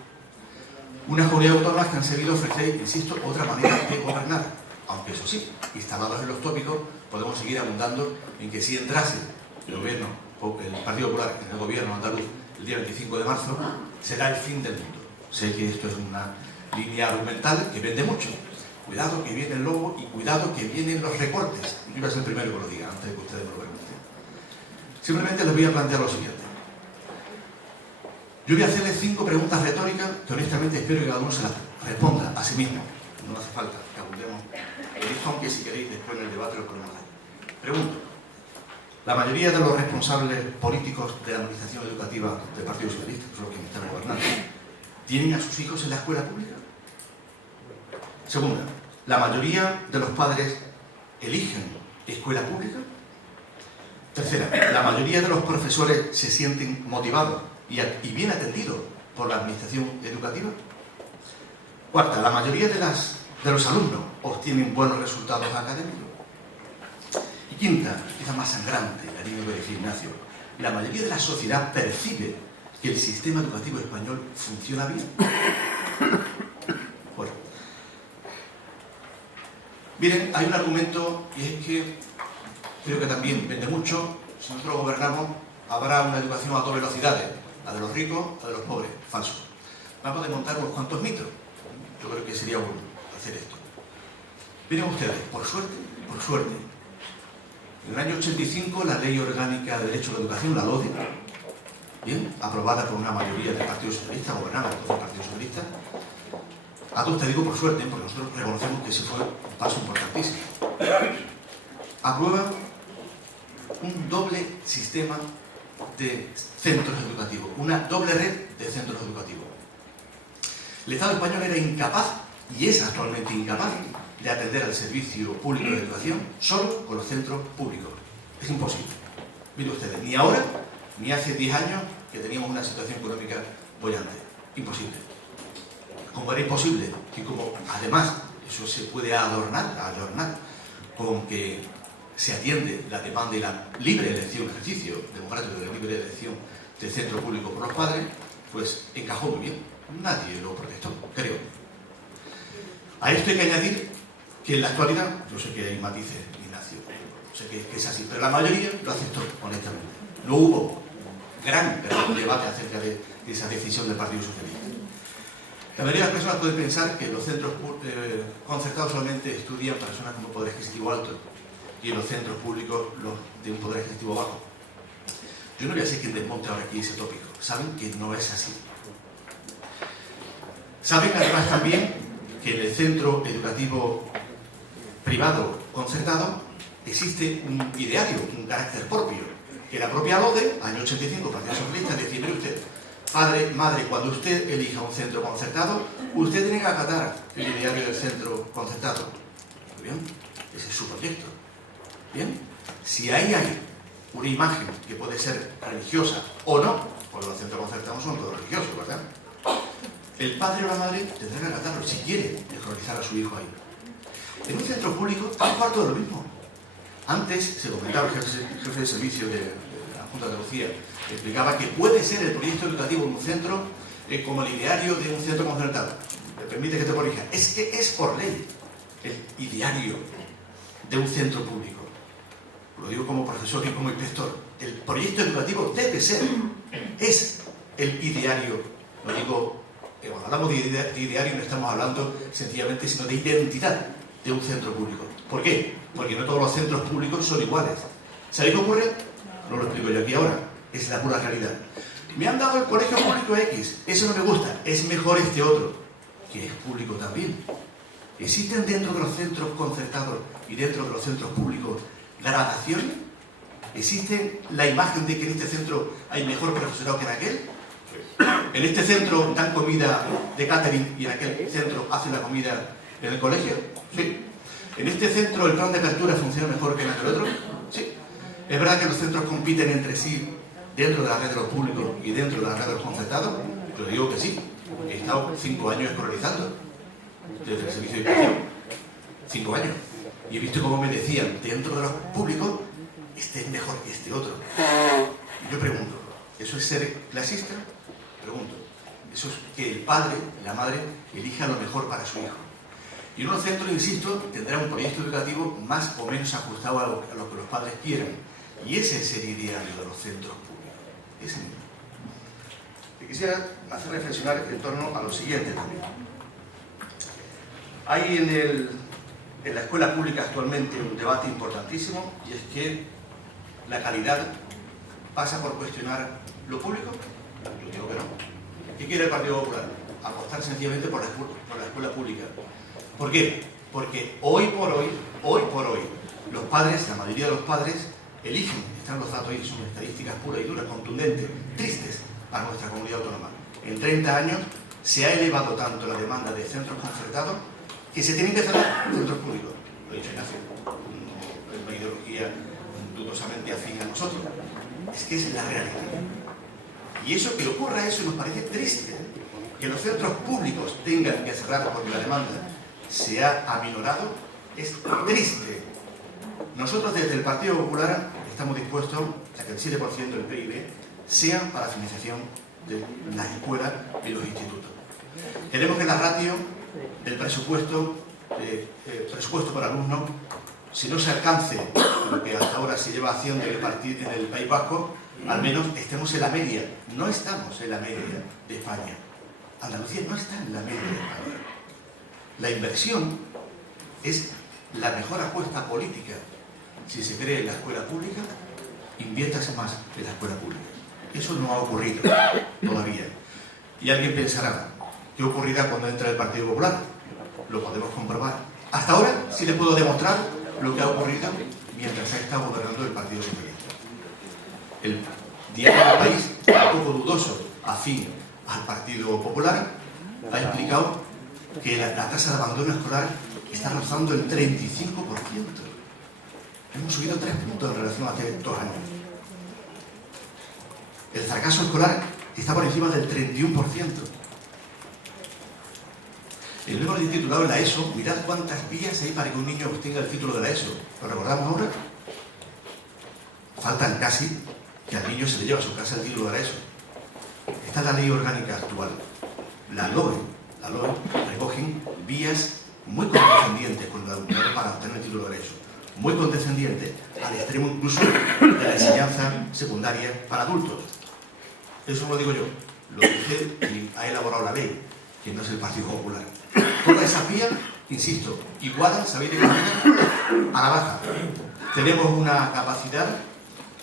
Unas comunidades autónomas que han sabido ofrecer, insisto, otra manera de gobernar. Aunque eso sí, instalados en los tópicos, podemos seguir abundando en que si entrase el gobierno, el Partido Popular en el gobierno andaluz, el día 25 de marzo, será el fin del mundo. Sé que esto es una línea argumental que vende mucho. Cuidado que viene el lobo y cuidado que vienen los recortes. Yo voy a ser el primero que lo diga, antes de que ustedes me lo pregunten. Simplemente les voy a plantear lo siguiente. Yo voy a hacerles 5 preguntas retóricas que honestamente espero que cada uno se las responda a sí mismo. No hace falta que abundemos en esto, aunque si queréis después en el debate lo podemos hacer. Pregunto. La mayoría de los responsables políticos de la administración educativa del Partido Socialista, que son los que me están gobernando, ¿tienen a sus hijos en la escuela pública? Segunda, ¿la mayoría de los padres eligen escuela pública? Tercera, ¿la mayoría de los profesores se sienten motivados y bien atendidos por la administración educativa? Cuarta, ¿la mayoría de los alumnos obtienen buenos resultados académicos? Y quinta, quizá más sangrante, la línea que decía Ignacio, ¿la mayoría de la sociedad percibe que el sistema educativo español funciona bien? Bueno, miren, hay un argumento y es que creo que también vende mucho. Si nosotros gobernamos, habrá una educación a 2 velocidades, la de los ricos, la de los pobres. Falso. Vamos a desmontar unos cuantos mitos. Yo creo que sería bueno hacer esto. Miren ustedes, por suerte, en el año 85 la Ley Orgánica de Derecho a la Educación, la LODE, bien, aprobada por una mayoría del Partido Socialista, gobernada por el Partido Socialista. A todos te digo por suerte, porque nosotros reconocemos que ese fue un paso importantísimo. Aprueba un doble sistema de centros educativos, una doble red de centros educativos. El Estado español era incapaz, y es actualmente incapaz, de atender al servicio público de educación solo con los centros públicos. Es imposible. Miren ustedes, ni ahora, ni hace 10 años que teníamos una situación económica bollante. Imposible. Como era imposible, y como además eso se puede adornar con que se atiende la demanda y la libre elección, ejercicio democrático de la libre elección del centro público por los padres, pues encajó muy bien. Nadie lo protestó, creo. A esto hay que añadir que en la actualidad, yo sé que hay matices, Ignacio, sé que es así, pero la mayoría lo aceptó, honestamente. No hubo gran debate acerca de esa decisión del Partido Socialista. La mayoría de las personas pueden pensar que en los centros concertados solamente estudian personas con un poder adquisitivo alto y en los centros públicos los de un poder adquisitivo bajo. Yo no voy a ser quien desmonte ahora aquí ese tópico. Saben que no es así. Saben además también que en el centro educativo privado concertado existe un ideario, un carácter propio, que la propia LODE, año 85, Partido Socialista, decía: mire usted, padre, madre, cuando usted elija un centro concertado, usted tiene que acatar el ideario del centro concertado. Muy bien, ese es su proyecto. Bien, si ahí hay una imagen que puede ser religiosa o no, porque los centros concertados son todos religiosos, ¿verdad? El padre o la madre tendrá que acatarlo si quiere escolarizar a su hijo ahí. En un centro público es cuarto de lo mismo. Antes se comentaba, el jefe de servicio de la Junta de Andalucía explicaba que puede ser el proyecto educativo en un centro como el ideario de un centro concertado. Me permite que te corrija. Es que es por ley el ideario de un centro público. Lo digo como profesor y como inspector. El proyecto educativo debe ser, es el ideario. Lo digo, cuando hablamos de ideario no estamos hablando sencillamente, sino de identidad de un centro público. ¿Por qué? Porque no todos los centros públicos son iguales. ¿Sabéis qué ocurre? No lo explico yo aquí ahora. Es la pura realidad. Me han dado el colegio público X. Eso no me gusta. Es mejor este otro, que es público también. ¿Existen dentro de los centros concertados y dentro de los centros públicos gradaciones? ¿Existe la imagen de que en este centro hay mejor profesorado que en aquel? ¿En este centro dan comida de catering y en aquel centro hacen la comida en el colegio? Sí. ¿En este centro el plan de apertura funciona mejor que en aquel otro? Sí. ¿Es verdad que los centros compiten entre sí dentro de la red de los públicos y dentro de la red de los concertados? Yo digo que sí. He estado 5 años escolarizando desde el servicio de educación. 5 años. Y he visto cómo me decían, dentro de los públicos, este es mejor que este otro. Y yo pregunto, ¿eso es ser clasista? Pregunto. Eso es que el padre, la madre, elija lo mejor para su hijo. Y en un centro, insisto, tendrá un proyecto educativo más o menos ajustado a lo que los padres quieran. Y ese es el ideario de los centros públicos. Ese mismo. quisiera hacer reflexionar en torno a lo siguiente también. Hay en la escuela pública actualmente un debate importantísimo, y es que la calidad pasa por cuestionar lo público. Yo digo que no. ¿Qué quiere el Partido Popular? Apostar sencillamente por la escuela pública. ¿Por qué? Porque hoy por hoy, los padres, la mayoría de los padres, eligen, están los datos ahí, son estadísticas puras y duras, contundentes, tristes para nuestra comunidad autónoma. En 30 años se ha elevado tanto la demanda de centros concertados que se tienen que cerrar centros públicos. Lo he dicho Ignacio, no es una ideología dudosamente afín a nosotros. Es que es la realidad. Y eso, que ocurra eso, nos parece triste. Que los centros públicos tengan que cerrar porque la demanda se ha aminorado, es triste. Nosotros desde el Partido Popular estamos dispuestos a que el 7% del PIB sea para la financiación de las escuelas y los institutos. Queremos que la ratio del presupuesto por alumno, si no se alcance lo que hasta ahora se lleva haciendo en el País Vasco, al menos estemos en la media. No estamos en la media de España. Andalucía no está en la media de España. La inversión es la mejor apuesta política. Si se cree en la escuela pública, inviértase más en la escuela pública. Eso no ha ocurrido todavía. Y alguien pensará, ¿qué ocurrirá cuando entre el Partido Popular? Lo podemos comprobar. Hasta ahora sí le puedo demostrar lo que ha ocurrido mientras ha estado gobernando el Partido Socialista. El diario del País, un poco dudoso, afín al Partido Popular, ha explicado que la tasa de abandono escolar está rozando el 35%. Hemos subido 3 puntos en relación a hace 2 años. El fracaso escolar está por encima del 31%. El libro de titulado en la ESO, mirad cuántas vías hay para que un niño obtenga el título de la ESO. ¿Lo recordamos ahora? Faltan casi que al niño se le lleva a su casa el título de la ESO. Esta es la ley orgánica actual. La LOE recogen vías muy condescendientes con el alumnado para obtener el título de la ESO. Muy condescendientes, al extremo incluso de la enseñanza secundaria para adultos. Eso no lo digo yo, lo dice quien ha elaborado la ley, que no es el Partido Popular. Todas esas vías, insisto, igualan, ¿sabéis de qué manera? A la baja. Tenemos una capacidad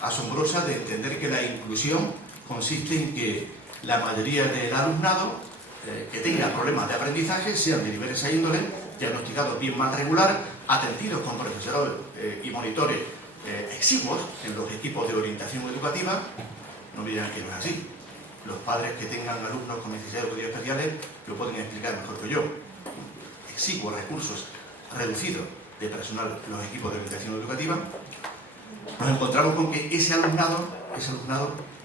asombrosa de entender que la inclusión consiste en que la mayoría del alumnado que tenga problemas de aprendizaje sean de diversa índole, diagnosticados bien mal regular, atendidos con profesorado y monitores exiguos en los equipos de orientación educativa. No me dirán que no es así. Los padres que tengan alumnos con necesidades educativas especiales lo pueden explicar mejor que yo. Exiguos recursos reducidos de personal en los equipos de orientación educativa. Nos encontramos con que ese alumnado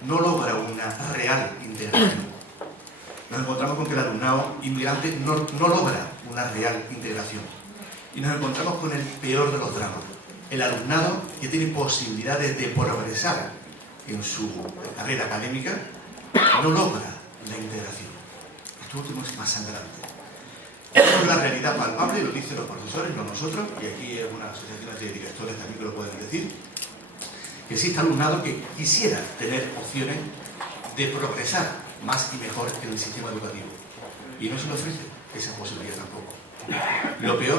no logra una real integración. Nos encontramos con que el alumnado inmigrante no logra una real integración. Y nos encontramos con el peor de los dramas. El alumnado que tiene posibilidades de progresar en su carrera académica no logra la integración. Esto último es más sangrante. Esto es la realidad palpable, lo dicen los profesores, no nosotros, y aquí algunas asociaciones de directores también que lo pueden decir, que existe alumnado que quisiera tener opciones de progresar más y mejor en el sistema educativo. Y no se le ofrece esa posibilidad tampoco.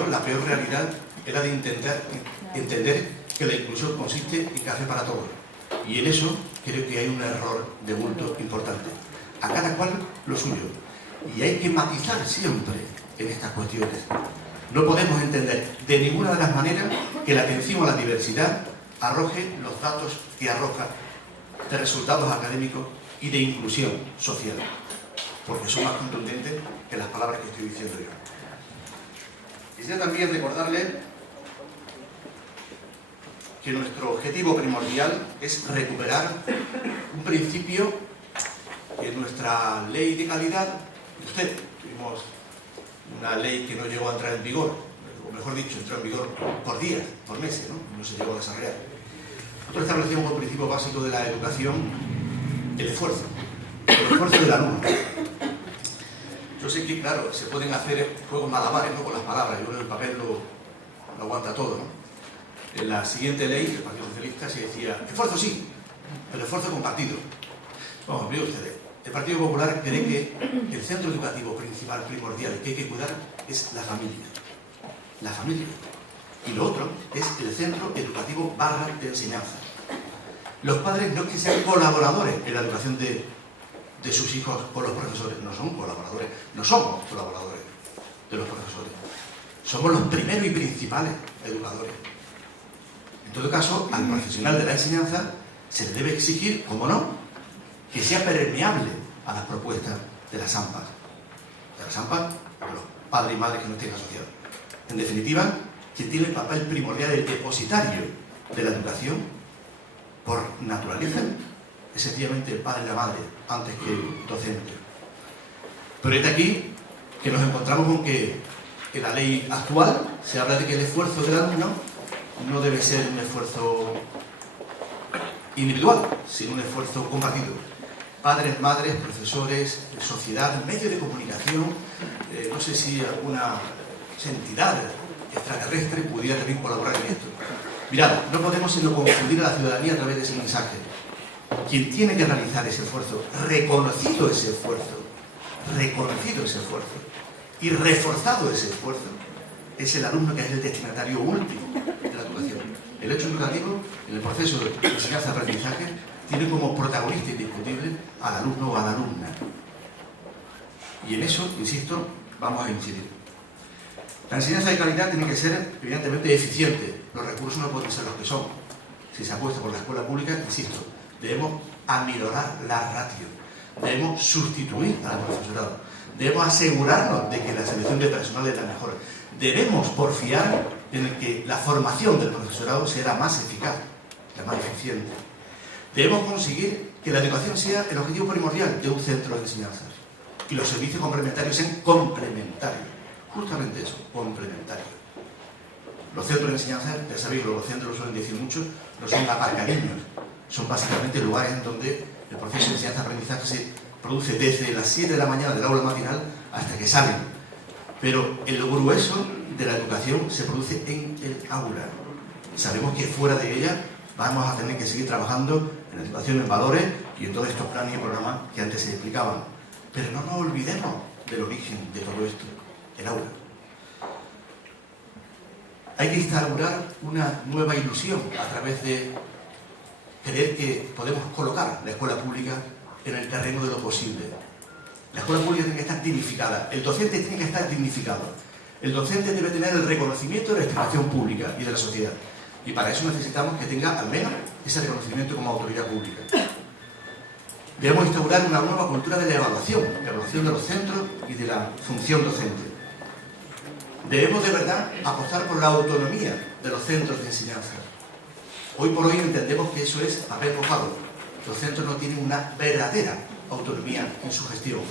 La peor realidad era de entender que la inclusión consiste en café para todos. Y en eso creo que hay un error de bulto importante. A cada cual lo suyo. Y hay que matizar siempre en estas cuestiones. No podemos entender de ninguna de las maneras que la atención a la diversidad arroje los datos que arroja de resultados académicos y de inclusión social, porque son más contundentes que las palabras que estoy diciendo yo. Quisiera también recordarle que nuestro objetivo primordial es recuperar un principio que nuestra ley de calidad, tuvimos una ley que no llegó a entrar en vigor, o mejor dicho, entró en vigor por días, por meses, no se llegó a desarrollar. Nosotros establecemos como principio básico de la educación el esfuerzo del alumno. Yo sé que, claro, se pueden hacer juegos malabares, ¿no?, con las palabras. Yo creo que el papel lo aguanta todo, ¿no? En la siguiente ley del Partido Socialista se decía, esfuerzo sí, pero esfuerzo compartido. Vamos, miren ustedes, El Partido Popular cree que el centro educativo principal, primordial, que hay que cuidar es la familia. La familia. Y lo otro es el centro educativo / de enseñanza. Los padres no es que sean colaboradores en la educación de sus hijos con los profesores, no son colaboradores, no somos colaboradores de los profesores. Somos los primeros y principales educadores. En todo caso, al profesional de la enseñanza se le debe exigir, como no, que sea permeable a las propuestas de las AMPA. De las AMPA, de los padres y madres que no estén asociados. En definitiva, quien tiene el papel primordial, el depositario de la educación, por naturaleza, es sencillamente el padre y la madre, antes que el docente. Pero es de aquí que nos encontramos con que en la ley actual se habla de que el esfuerzo del alumno no debe ser un esfuerzo individual, sino un esfuerzo compartido. Padres, madres, profesores, sociedad, medios de comunicación, no sé si alguna entidad extraterrestre pudiera también colaborar en esto. Mirad, no podemos sino confundir a la ciudadanía a través de ese mensaje. Quien tiene que realizar ese esfuerzo, reconocido ese esfuerzo y reforzado ese esfuerzo, es el alumno, que es el destinatario último de la educación. El hecho educativo, en el proceso de enseñanza-aprendizaje, tiene como protagonista indiscutible al alumno o a la alumna. Y en eso, insisto, vamos a incidir. La enseñanza de calidad tiene que ser, evidentemente, eficiente. Los recursos no pueden ser los que son. Si se apuesta por la escuela pública, insisto, debemos aminorar la ratio. Debemos sustituir al profesorado. Debemos asegurarnos de que la selección de personal es la mejor. Debemos porfiar en el que la formación del profesorado sea la más eficaz, la más eficiente. Debemos conseguir que la educación sea el objetivo primordial de un centro de enseñanza y los servicios complementarios sean complementarios. Justamente eso, complementarios. Los centros de enseñanza, ya sabéis, los centros lo suelen decir mucho, no son aparcamientos, son básicamente lugares en donde el proceso de enseñanza-aprendizaje se produce desde las 7 de la mañana del aula matinal hasta que salen. Pero el grueso de la educación se produce en el aula. Sabemos que fuera de ella vamos a tener que seguir trabajando en la educación en valores y en todos estos planes y programas que antes se explicaban. Pero no nos olvidemos del origen de todo esto, el aula. Hay que instaurar una nueva ilusión a través de creer que podemos colocar la escuela pública en el terreno de lo posible. La escuela pública tiene que estar dignificada, el docente tiene que estar dignificado. El docente debe tener el reconocimiento de la estimación pública y de la sociedad. Y para eso necesitamos que tenga al menos ese reconocimiento como autoridad pública. Debemos instaurar una nueva cultura de la evaluación de los centros y de la función docente. Debemos de verdad apostar por la autonomía de los centros de enseñanza. Hoy por hoy entendemos que eso es papel mojado. Los centros no tienen una verdadera autonomía en su gestión.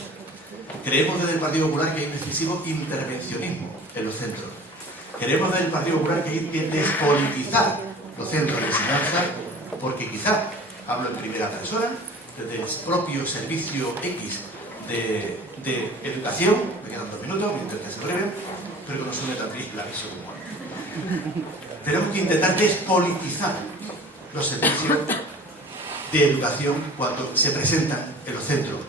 Creemos desde el Partido Popular que hay un excesivo intervencionismo en los centros. Creemos desde el Partido Popular que hay que despolitizar los centros de enseñanza, porque quizá, hablo en primera persona, desde el propio servicio X de educación, me quedan 2 minutos, voy a intentar ser breve, pero que no suene tan triste el aviso como ahora. Tenemos que intentar despolitizar los servicios de educación cuando se presentan en los centros.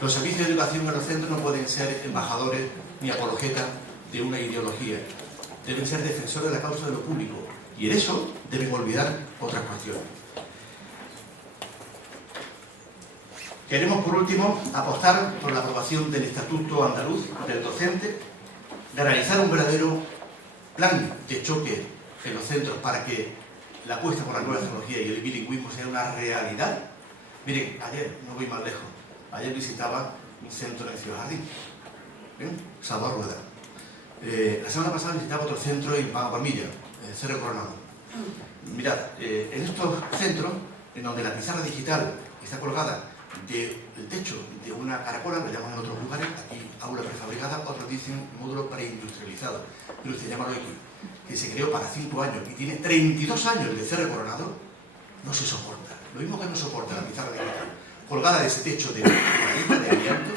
Los servicios de educación en los centros no pueden ser embajadores ni apologetas de una ideología. Deben ser defensores de la causa de lo público. Y en eso deben olvidar otras cuestiones. Queremos, por último, apostar por la aprobación del Estatuto Andaluz del Docente, de realizar un verdadero plan de choque en los centros para que la apuesta por la nueva tecnología y el bilingüismo sea una realidad. Miren, ayer, no voy más lejos, ayer visitaba un centro en Ciudad Jardín, Salvador Rueda. La semana pasada visitaba otro centro en Palmilla, el Cerro Coronado. Mirad, en estos centros, en donde la pizarra digital está colgada del techo de una caracola, lo llaman en otros lugares, aquí aula prefabricada, otros dicen módulo preindustrializado, pero usted llámalo aquí, que se creó para 5 años y tiene 32 años de Cerro Coronado, no se soporta. Lo mismo que no soporta la pizarra digital, colgada de ese techo de amianto,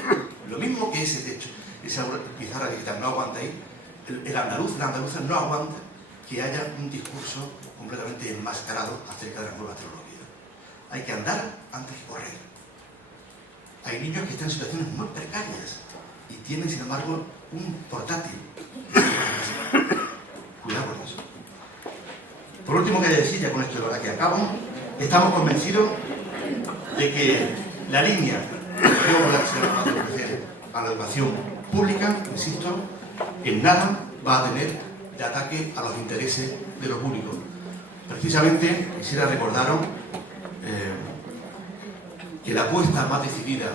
lo mismo que ese techo, esa pizarra digital no aguanta ahí, el andaluz, la andaluza no aguanta que haya un discurso completamente enmascarado acerca de las nuevas tecnologías. Hay que andar antes que correr. hay niños que están en situaciones muy precarias y tienen, sin embargo, un portátil. Cuidado con eso. Por último, quería decir, ya con esto de verdad que acabo, estamos convencidos de que la línea que se va a ofrecer a la educación pública, insisto, en nada va a tener de ataque a los intereses de lo público. Precisamente quisiera recordaros que la apuesta más decidida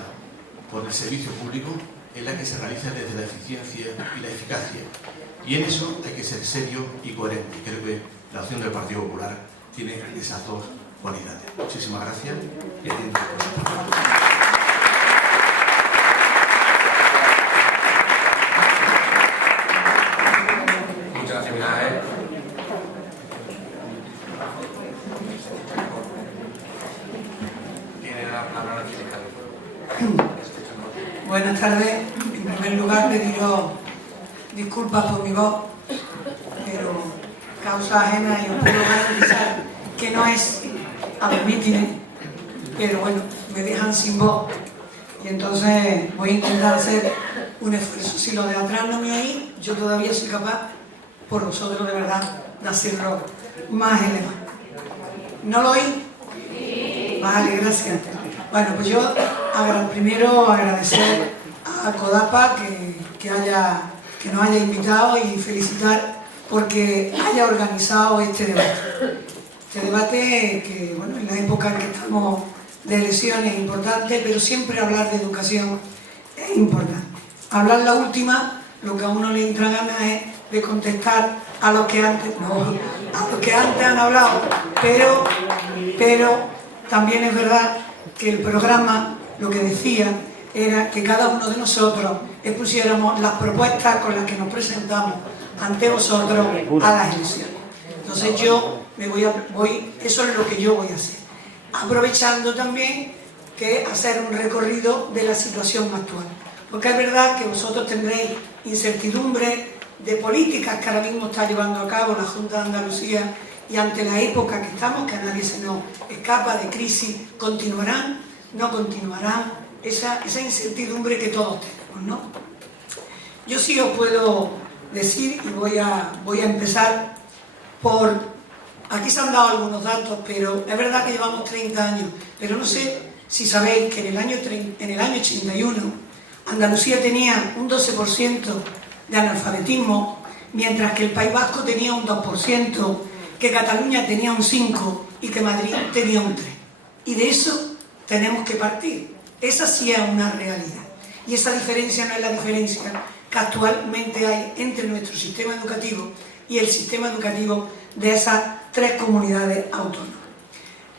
por el servicio público es la que se realiza desde la eficiencia y la eficacia. Y en eso hay que ser serio y coherente. Creo que la opción del Partido Popular tiene esas dos cualidades. Muchísimas gracias. Muchas gracias, Miguel. Tiene la palabra el fiscal. Buenas tardes. En primer lugar, pediros disculpas por mi voz, pero causa ajena y os puedo garantizar que no es a los mítines, pero bueno, me dejan sin voz y entonces voy a intentar hacer un esfuerzo. Si lo de atrás no me oí, yo todavía soy capaz, por vosotros de verdad, de hacerlo más elevado. ¿No lo oí? Vale, gracias. Bueno, pues yo primero agradecer a CODAPA que nos haya invitado y felicitar porque haya organizado este debate. Este debate que, bueno, en la época en que estamos de elecciones es importante, pero siempre hablar de educación es importante. Hablar la última, lo que a uno le entra ganas es de contestar a los que antes, han hablado, pero también es verdad que el programa lo que decía era que cada uno de nosotros expusiéramos las propuestas con las que nos presentamos ante vosotros a las elecciones. Entonces yo eso es lo que yo voy a hacer, aprovechando también que hacer un recorrido de la situación actual, porque es verdad que vosotros tendréis incertidumbre de políticas que ahora mismo está llevando a cabo la Junta de Andalucía y ante la época que estamos, que a nadie se nos escapa de crisis, ¿continuarán? ¿No continuarán? Esa incertidumbre que todos tenemos, ¿no? Yo sí os puedo decir, y voy a empezar por... Aquí se han dado algunos datos, pero es verdad que llevamos 30 años, pero no sé si sabéis que en el año 81 Andalucía tenía un 12% de analfabetismo, mientras que el País Vasco tenía un 2%, que Cataluña tenía un 5% y que Madrid tenía un 3%. Y de eso tenemos que partir. Esa sí es una realidad. Y esa diferencia no es la diferencia que actualmente hay entre nuestro sistema educativo y el sistema educativo de esas 3 comunidades autónomas.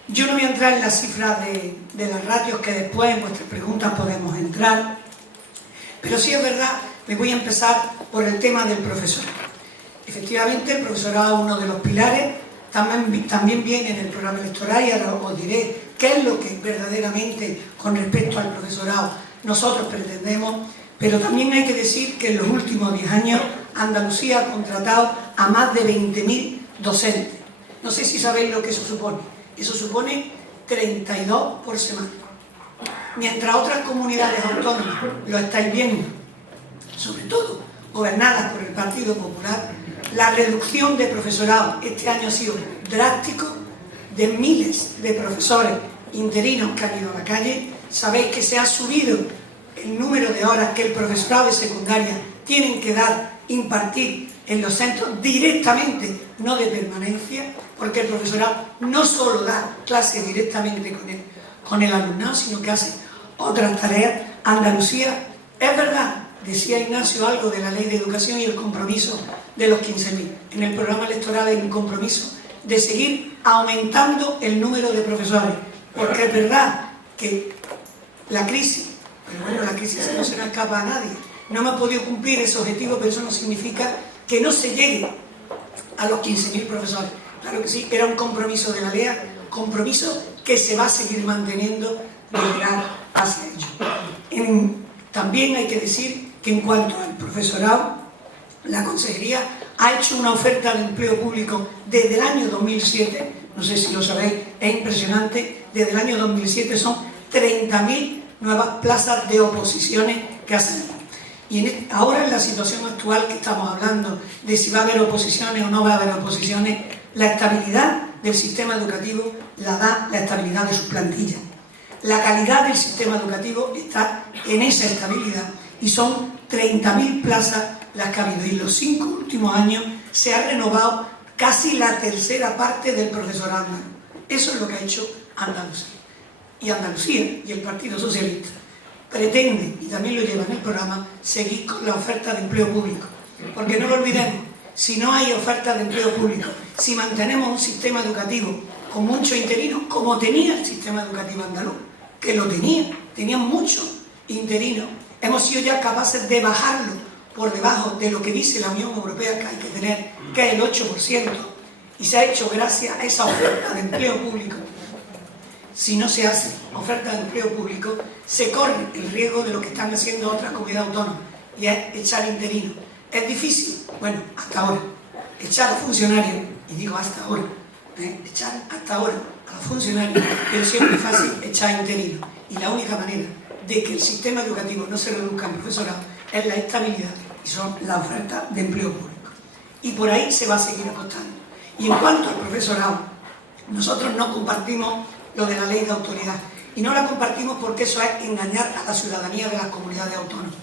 Yo no voy a entrar en las cifras de las ratios, que después en vuestras preguntas podemos entrar, pero sí es verdad que voy a empezar por el tema del profesorado. Efectivamente, el profesorado es uno de los pilares, también viene en el programa electoral y ahora os diré qué es lo que verdaderamente con respecto al profesorado nosotros pretendemos, pero también hay que decir que en los últimos 10 años Andalucía ha contratado a más de 20.000 docentes. No sé si sabéis lo que eso supone. Eso supone 32 por semana. Mientras otras comunidades autónomas lo estáis viendo, sobre todo gobernadas por el Partido Popular, la reducción de profesorado este año ha sido drástico, de miles de profesores interinos que han ido a la calle. Sabéis que se ha subido el número de horas que el profesorado de secundaria tienen que impartir en los centros directamente, no de permanencia, porque el profesorado no solo da clases directamente con el alumnado, sino que hace otras tareas. Andalucía, es verdad, decía Ignacio algo de la Ley de Educación y el compromiso de los 15.000. En el programa electoral hay un compromiso de seguir aumentando el número de profesores, porque es verdad que la crisis, pero bueno, la crisis no se le escapa a nadie, no hemos podido cumplir ese objetivo, pero eso no significa que no se llegue a los 15.000 profesores. Claro que sí, era un compromiso de la LEA, compromiso que se va a seguir manteniendo de llegar hacia ello. También hay que decir que en cuanto al profesorado, la Consejería ha hecho una oferta de empleo público desde el año 2007, no sé si lo sabéis, es impresionante, desde el año 2007 son 30.000 nuevas plazas de oposiciones que hacemos. Y ahora en la situación actual que estamos hablando de si va a haber oposiciones o no va a haber oposiciones, la estabilidad del sistema educativo la da la estabilidad de sus plantillas. La calidad del sistema educativo está en esa estabilidad y son 30.000 plazas las que ha habido. Y en los 5 últimos años se ha renovado casi la tercera parte del profesorado andaluz. Eso es lo que ha hecho Andalucía. Y Andalucía y el Partido Socialista pretende, y también lo lleva en el programa, seguir con la oferta de empleo público. Porque no lo olvidemos, si no hay oferta de empleo público, si mantenemos un sistema educativo con muchos interinos, como tenía el sistema educativo andaluz, que lo tenía muchos interinos, hemos sido ya capaces de bajarlo por debajo de lo que dice la Unión Europea que hay que tener, que es el 8%, y se ha hecho gracias a esa oferta de empleo público. Si no se hace oferta de empleo público, se corre el riesgo de lo que están haciendo otras comunidades autónomas, y es echar interinos. ¿Es difícil? Bueno, hasta ahora. Echar a funcionarios, y digo hasta ahora, echar hasta ahora a los funcionarios, pero siempre es fácil echar interinos. Y la única manera de que el sistema educativo no se reduzca en profesorado es la estabilidad y son la oferta de empleo público. Y por ahí se va a seguir apostando. Y en cuanto al profesorado, nosotros no compartimos lo de la ley de autoridad. Y no la compartimos porque eso es engañar a la ciudadanía de las comunidades autónomas.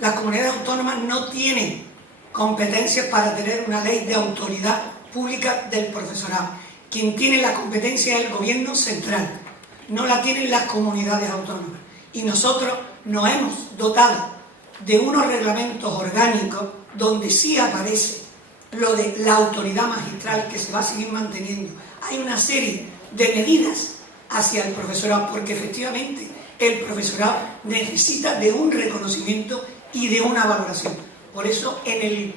Las comunidades autónomas no tienen competencias para tener una ley de autoridad pública del profesorado. Quien tiene la competencia es el gobierno central, no la tienen las comunidades autónomas. Y nosotros nos hemos dotado de unos reglamentos orgánicos donde sí aparece lo de la autoridad magistral que se va a seguir manteniendo. Hay una serie de medidas hacia el profesorado, porque efectivamente el profesorado necesita de un reconocimiento y de una valoración. Por eso en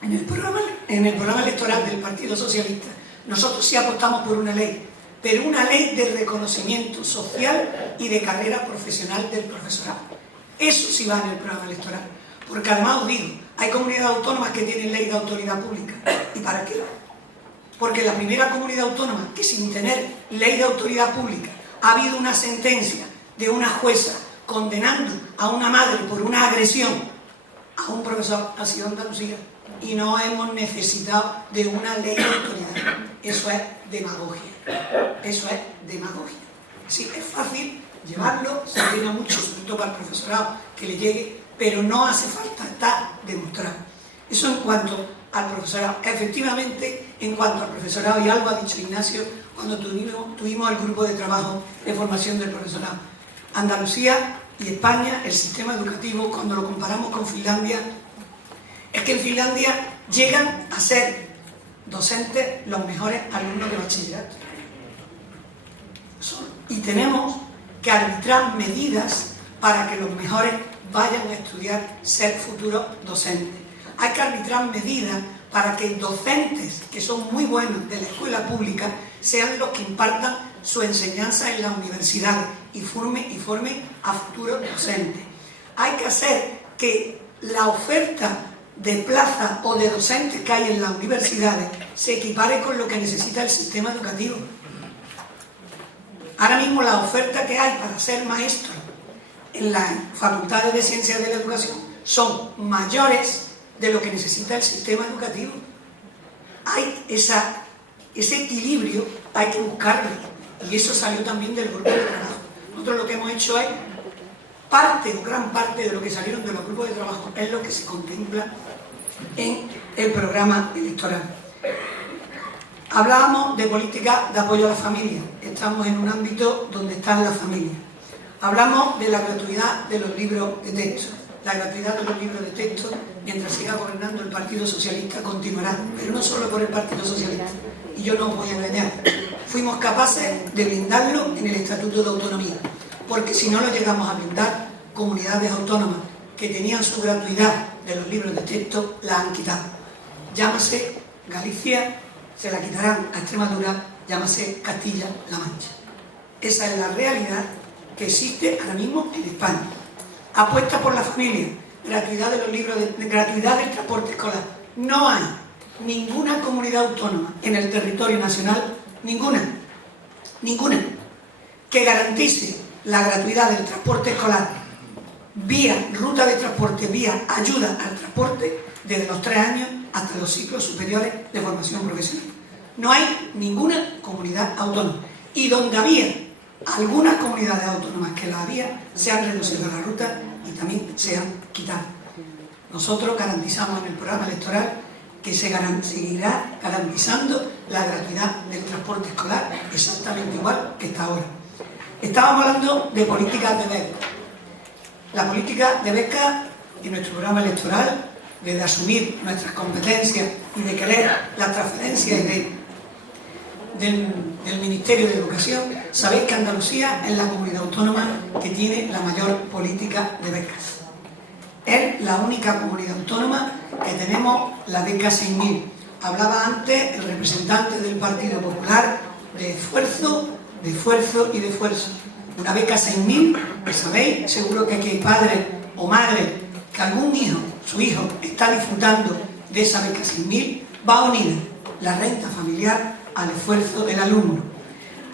el programa electoral del Partido Socialista nosotros sí apostamos por una ley, pero una ley de reconocimiento social y de carrera profesional del profesorado. Eso sí va en el programa electoral, porque además os digo, hay comunidades autónomas que tienen ley de autoridad pública. ¿Y para qué? Porque la primera comunidad autónoma que sin tener ley de autoridad pública ha habido una sentencia de una jueza condenando a una madre por una agresión a un profesor ha sido Andalucía, y no hemos necesitado de una ley de autoridad. Eso es demagogia. Eso es demagogia. Sí, es fácil llevarlo, se llena mucho, sobre todo para el profesorado, que le llegue, pero no hace falta, está demostrado. Eso en cuanto al profesorado. Efectivamente, en cuanto al profesorado, y algo ha dicho Ignacio cuando tuvimos el grupo de trabajo de formación del profesorado. Andalucía y España, el sistema educativo, cuando lo comparamos con Finlandia, es que en Finlandia llegan a ser docentes los mejores alumnos de bachillerato. Y tenemos que arbitrar medidas para que los mejores vayan a estudiar, ser futuros docentes. Hay que arbitrar medidas para que docentes que son muy buenos de la escuela pública sean los que impartan su enseñanza en las universidades y formen a futuros docentes. Hay que hacer que la oferta de plazas o de docentes que hay en las universidades se equipare con lo que necesita el sistema educativo. Ahora mismo la oferta que hay para ser maestro en las facultades de ciencias de la educación son mayores de lo que necesita el sistema educativo. Hay ese equilibrio, hay que buscarlo, y eso salió también del grupo de trabajo. Nosotros lo que hemos hecho es parte o gran parte de lo que salieron de los grupos de trabajo es lo que se contempla en el programa electoral. Hablábamos de política de apoyo a la familia. Estamos en un ámbito donde están las familias. Hablamos de la gratuidad de los libros de texto. La gratuidad de los libros de texto, mientras siga gobernando el Partido Socialista, continuará, pero no solo por el Partido Socialista. Y yo no os voy a engañar. Fuimos capaces de blindarlo en el Estatuto de Autonomía, porque si no lo llegamos a blindar, comunidades autónomas que tenían su gratuidad de los libros de texto la han quitado. Llámase Galicia, se la quitarán a Extremadura, llámase Castilla-La Mancha. Esa es la realidad que existe ahora mismo en España. Apuesta por la familia, gratuidad de los libros, gratuidad del transporte escolar. No hay ninguna comunidad autónoma en el territorio nacional, ninguna, que garantice la gratuidad del transporte escolar vía ruta de transporte, vía ayuda al transporte desde los 3 años hasta los ciclos superiores de formación profesional. No hay ninguna comunidad autónoma. Y donde había algunas comunidades autónomas que la había, se han reducido la ruta y también se han quitado. Nosotros garantizamos en el programa electoral que se seguirá garantizando la gratuidad del transporte escolar exactamente igual que está ahora. Estábamos hablando de políticas de becas. La política de becas en nuestro programa electoral, de asumir nuestras competencias y de querer las transferencias del Ministerio de Educación, sabéis que Andalucía es la comunidad autónoma que tiene la mayor política de becas. Es la única comunidad autónoma que tenemos la beca 6.000. Hablaba antes el representante del Partido Popular de esfuerzo y de esfuerzo. Una beca 6.000, que sabéis, seguro que aquí hay padres o madres que algún hijo, su hijo, está disfrutando de esa beca 6.000, va a unir la renta familiar al esfuerzo del alumno.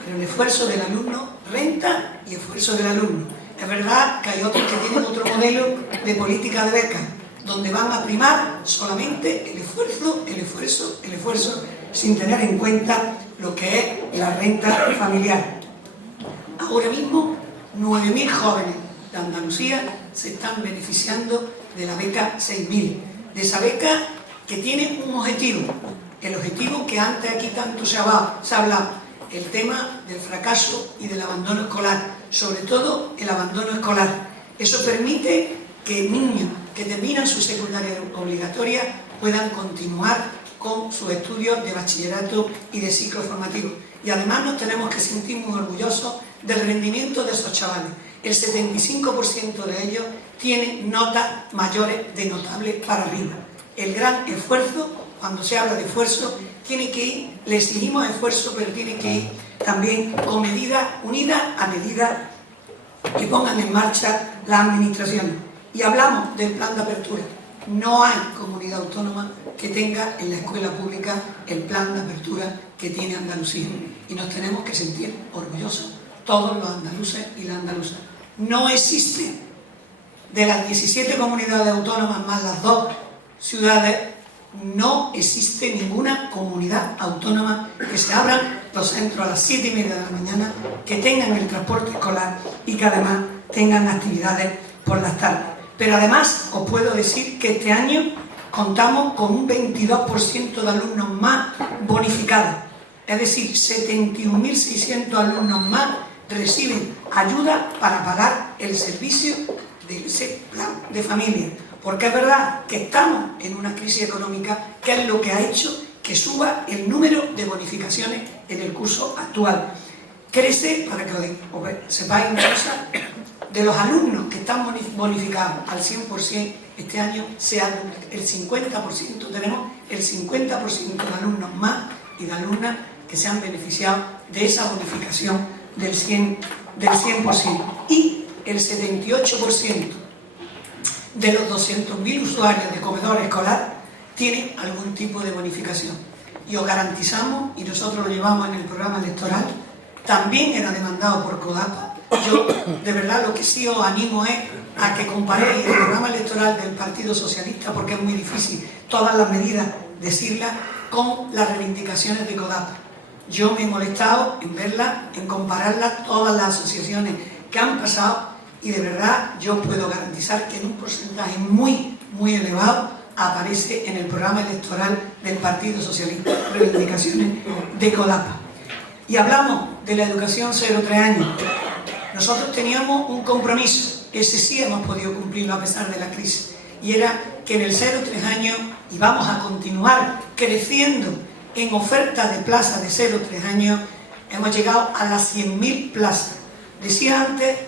Pero el esfuerzo del alumno, renta y esfuerzo del alumno. Es verdad que hay otros que tienen otro modelo de política de becas, donde van a primar solamente el esfuerzo, sin tener en cuenta lo que es la renta familiar. Ahora mismo, 9.000 jóvenes de Andalucía se están beneficiando de la beca 6.000, de esa beca que tiene un objetivo, el objetivo que antes aquí tanto se ha hablado, el tema del fracaso y del abandono escolar, sobre todo el abandono escolar. Eso permite que niños que terminan su secundaria obligatoria puedan continuar con sus estudios de bachillerato y de ciclo formativo. Y además nos tenemos que sentir muy orgullosos del rendimiento de esos chavales. El 75% de ellos tienen notas mayores de notable para arriba. El gran esfuerzo, cuando se habla de esfuerzo, tiene que ir, le exigimos esfuerzo, pero tiene que ir también con medidas unidas a medidas que pongan en marcha las administraciones. Y hablamos del plan de apertura. No hay comunidad autónoma que tenga en la escuela pública el plan de apertura que tiene Andalucía. Y nos tenemos que sentir orgullosos, todos los andaluces y las andaluzas. No existe, de las 17 comunidades autónomas más las 2 ciudades, no existe ninguna comunidad autónoma que se abran los centros a las 7:30 de la mañana, que tengan el transporte escolar y que además tengan actividades por las tardes. Pero además os puedo decir que este año contamos con un 22% de alumnos más bonificados, es decir, 71.600 alumnos más reciben ayuda para pagar el servicio de ese plan de familia. Porque es verdad que estamos en una crisis económica, que es lo que ha hecho que suba el número de bonificaciones en el curso actual. Crece, para que os sepáis una cosa, de los alumnos que están bonificados al 100%, este año se ha el 50%, tenemos el 50% de alumnos más y de alumnas que se han beneficiado de esa bonificación del 100%. Y el 78% de los 200.000 usuarios de comedor escolar tienen algún tipo de bonificación. Y os garantizamos, y nosotros lo llevamos en el programa electoral, también era demandado por CODAPA. Yo, de verdad, lo que sí os animo es a que comparéis el programa electoral del Partido Socialista, porque es muy difícil todas las medidas decirlas, con las reivindicaciones de CODAPA. Yo me he molestado en verlas, en compararlas, todas las asociaciones que han pasado, y de verdad yo puedo garantizar que en un porcentaje muy, muy elevado aparece en el programa electoral del Partido Socialista, reivindicaciones de CODAPA. Y hablamos de la educación 0-3 años. Nosotros teníamos un compromiso, ese sí hemos podido cumplirlo a pesar de la crisis, y era que en el 0-3 años íbamos a continuar creciendo en oferta de plazas de 0-3 años. Hemos llegado a las 100.000 plazas. Decía antes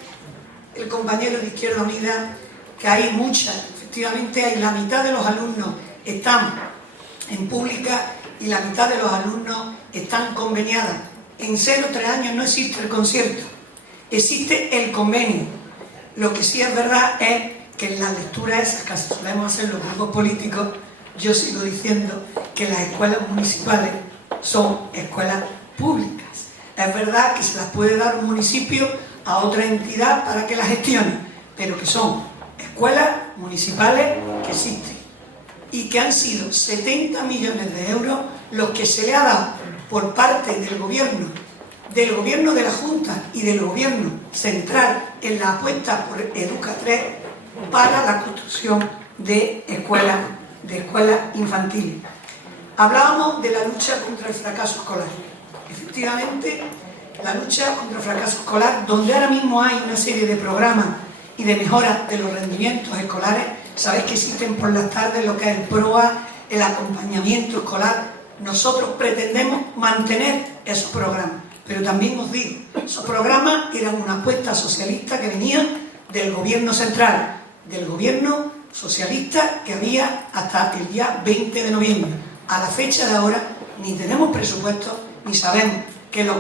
el compañero de Izquierda Unida que hay muchas, efectivamente hay, la mitad de los alumnos están en pública y la mitad de los alumnos están conveniadas. En 0-3 años no existe el concierto, existe el convenio. Lo que sí es verdad es que en las lecturas esas que solemos hacer los grupos políticos, yo sigo diciendo que las escuelas municipales son escuelas públicas. Es verdad que se las puede dar un municipio a otra entidad para que la gestione, pero que son escuelas municipales que existen y que han sido 70 millones de euros los que se le ha dado por parte del gobierno de la Junta y del gobierno central en la apuesta por Educa 3 para la construcción de escuelas infantiles. Hablábamos de la lucha contra el fracaso escolar. Efectivamente, la lucha contra el fracaso escolar, donde ahora mismo hay una serie de programas y de mejoras de los rendimientos escolares. Sabéis que existen por las tardes lo que es el PROA, el acompañamiento escolar. Nosotros pretendemos mantener esos programas, pero también os digo, esos programas eran una apuesta socialista que venía del gobierno central, del gobierno socialista que había hasta el día 20 de noviembre. A la fecha de ahora ni tenemos presupuesto, ni sabemos que los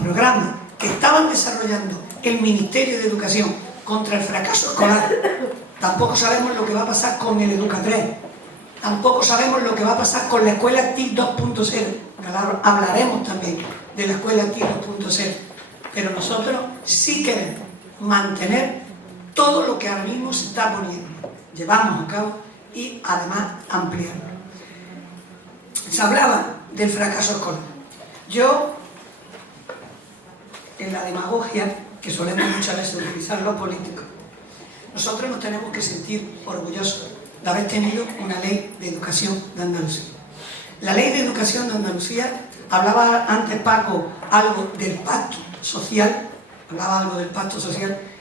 programas que estaban desarrollando el Ministerio de Educación contra el fracaso escolar, tampoco sabemos lo que va a pasar con el Educa 3, tampoco sabemos lo que va a pasar con la Escuela TIC 2.0, hablaremos también de la Escuela TIC 2.0, pero nosotros sí queremos mantener todo lo que ahora mismo se está poniendo, llevamos a cabo y además ampliarlo. Se hablaba del fracaso escolar. Yo, en la demagogia que solemos muchas veces utilizar los políticos, nosotros nos tenemos que sentir orgullosos de haber tenido una ley de educación de Andalucía. La ley de educación de Andalucía, hablaba antes Paco algo del pacto social,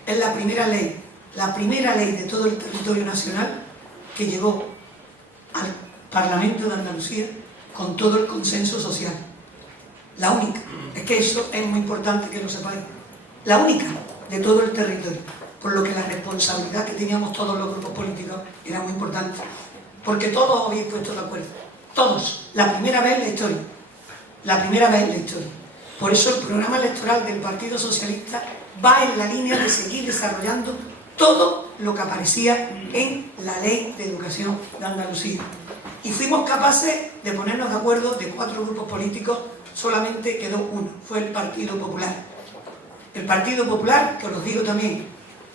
es la primera ley de todo el territorio nacional que llegó al Parlamento de Andalucía con todo el consenso social. La única, es que eso es muy importante que lo sepáis, la única de todo el territorio, por lo que la responsabilidad que teníamos todos los grupos políticos era muy importante, porque todos habéis puesto de acuerdo, todos, la primera vez en la historia. Por eso el programa electoral del Partido Socialista va en la línea de seguir desarrollando todo lo que aparecía en la Ley de Educación de Andalucía. Y fuimos capaces de ponernos de acuerdo de 4 grupos políticos, solamente quedó uno, fue el Partido Popular. El Partido Popular, que os lo digo también,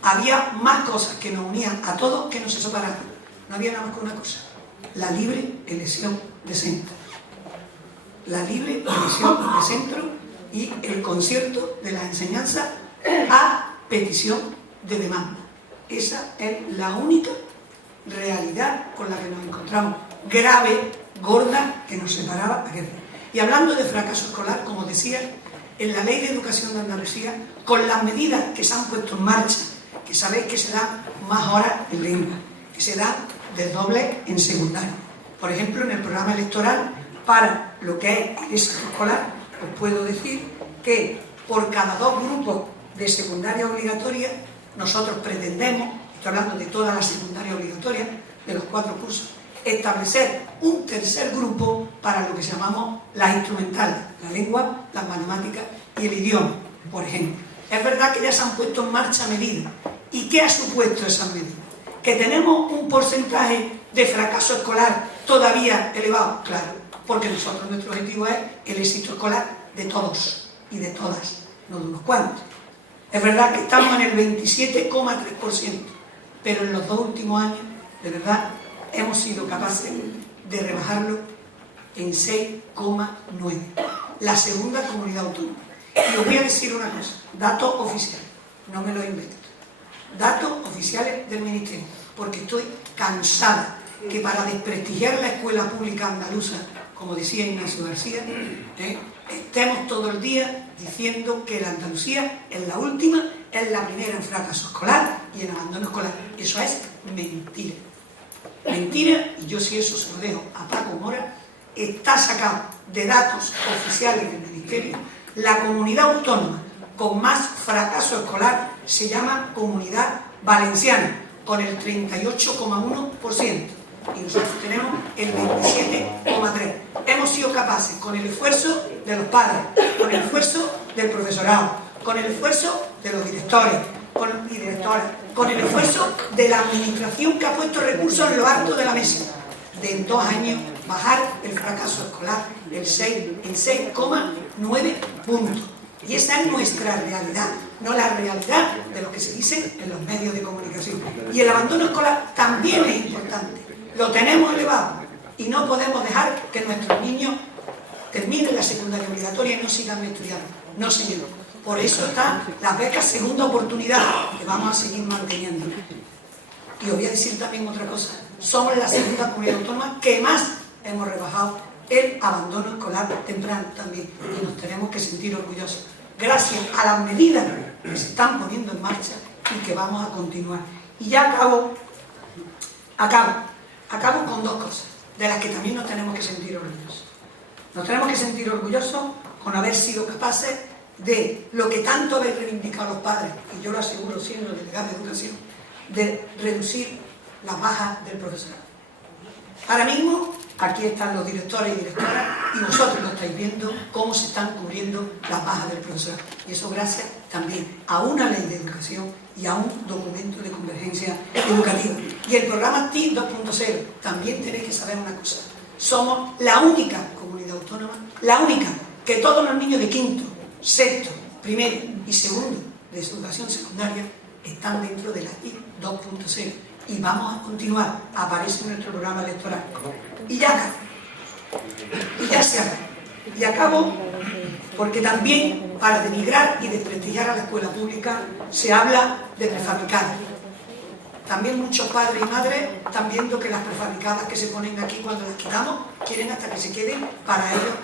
había más cosas que nos unían a todos que nos separaban. No había nada más que una cosa, la libre elección de centro. La libre elección de centro y el concierto de la enseñanza a petición de demanda. Esa es la única realidad con la que nos encontramos, grave, gorda, que nos separaba a guerra. Y hablando de fracaso escolar, como decía, en la Ley de Educación de Andalucía, con las medidas que se han puesto en marcha, que sabéis que se dan más horas en lengua, que se dan de doble en secundario. Por ejemplo, en el programa electoral, para lo que es el éxito escolar, os puedo decir que por cada 2 grupos de secundaria obligatoria, nosotros pretendemos, estoy hablando de toda la secundaria obligatoria, de los 4 cursos, establecer un tercer grupo para lo que llamamos las instrumentales, la lengua, las matemáticas y el idioma, por ejemplo. Es verdad que ya se han puesto en marcha medidas. ¿Y qué ha supuesto esas medidas? ¿Que tenemos un porcentaje de fracaso escolar todavía elevado? Claro, porque nuestro objetivo es el éxito escolar de todos y de todas, no de unos cuantos. Es verdad que estamos en el 27,3%, pero en los 2 últimos años, de verdad, hemos sido capaces de rebajarlo en 6,9%. La segunda comunidad autónoma. Y os voy a decir una cosa, datos oficiales, no me lo invento. Datos oficiales del Ministerio, porque estoy cansada que para desprestigiar la escuela pública andaluza, como decía Ignacio García, estemos todo el día diciendo que la Andalucía es la última, es la primera en fracaso escolar y en abandono escolar. Eso es mentira. Mentira, y yo si eso se lo dejo a Paco Mora, está sacado de datos oficiales del Ministerio. La comunidad autónoma con más fracaso escolar se llama Comunidad Valenciana, con el 38,1%. Y nosotros tenemos el 27,3%. Hemos sido capaces, con el esfuerzo de los padres, con el esfuerzo del profesorado, con el esfuerzo de los directores y directoras, con el esfuerzo de la administración que ha puesto recursos en lo alto de la mesa, de en 2 años bajar el fracaso escolar en 6,9 puntos. Y esa es nuestra realidad. no la realidad de lo que se dice en los medios de comunicación. Y el abandono escolar también es importante, lo tenemos elevado y no podemos dejar que nuestros niños terminen la secundaria obligatoria y no sigan estudiando, no señor. Por eso están las becas segunda oportunidad, que vamos a seguir manteniendo. Y os voy a decir también otra cosa, somos la segunda comunidad autónoma que más hemos rebajado el abandono escolar temprano también, y nos tenemos que sentir orgullosos, gracias a las medidas que se están poniendo en marcha y que vamos a continuar. Y ya acabo con dos cosas, de las que también nos tenemos que sentir orgullosos. Nos tenemos que sentir orgullosos con haber sido capaces de lo que tanto habéis reivindicado los padres, y yo lo aseguro siendo delegado de educación, de reducir las bajas del profesorado. Ahora mismo, aquí están los directores y directoras, y vosotros lo estáis viendo, cómo se están cubriendo las bajas del profesorado. Y eso gracias también a una ley de educación y a un documento de convergencia educativa. Y el programa TIC 2.0, también tenéis que saber una cosa. Somos la única comunidad autónoma, la única, que todos los niños de quinto, sexto, primero y segundo de su educación secundaria están dentro de la TIC 2.0. Y vamos a continuar, aparece en nuestro programa electoral. Y ya se acaba. Y acabo porque también para denigrar y desprestigiar a la escuela pública se habla de prefabricadas. También muchos padres y madres están viendo que las prefabricadas que se ponen aquí cuando las quitamos quieren hasta que se queden para ellos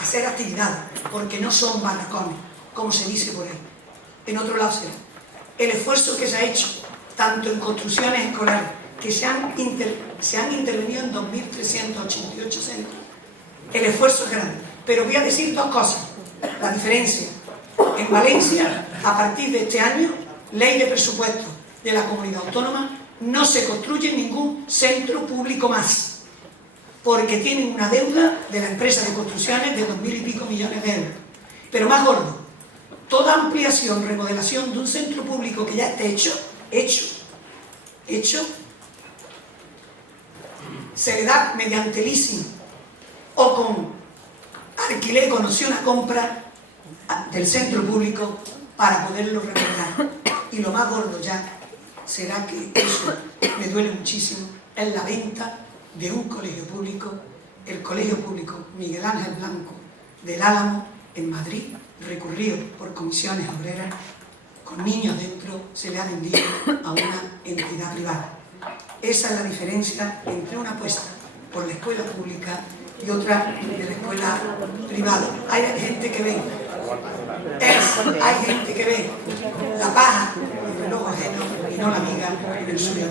hacer actividades, porque no son barracones, como se dice por ahí. En otro lado será. El esfuerzo que se ha hecho, tanto en construcciones escolares, que se han intervenido en 2.388 centros, el esfuerzo es grande. Pero voy a decir dos cosas. La diferencia. En Valencia, a partir de este año, ley de presupuesto de la comunidad autónoma, no se construye ningún centro público más, porque tienen una deuda de la empresa de construcciones de 2.000 y pico millones de euros. Pero más gordo, toda ampliación, remodelación de un centro público que ya esté hecho, se le da mediante leasing o con alquiler con opción a compra del centro público para poderlo remodelar. Y lo más gordo ya será que eso me duele muchísimo, es la venta de un colegio público, el colegio público Miguel Ángel Blanco del Álamo en Madrid, recurrido por comisiones obreras, con niños dentro, se le ha vendido a una entidad privada. Esa es la diferencia entre una apuesta por la escuela pública y otra de la escuela privada. Hay gente que ve la paja en el ojo ajeno y no la miga en el suyo.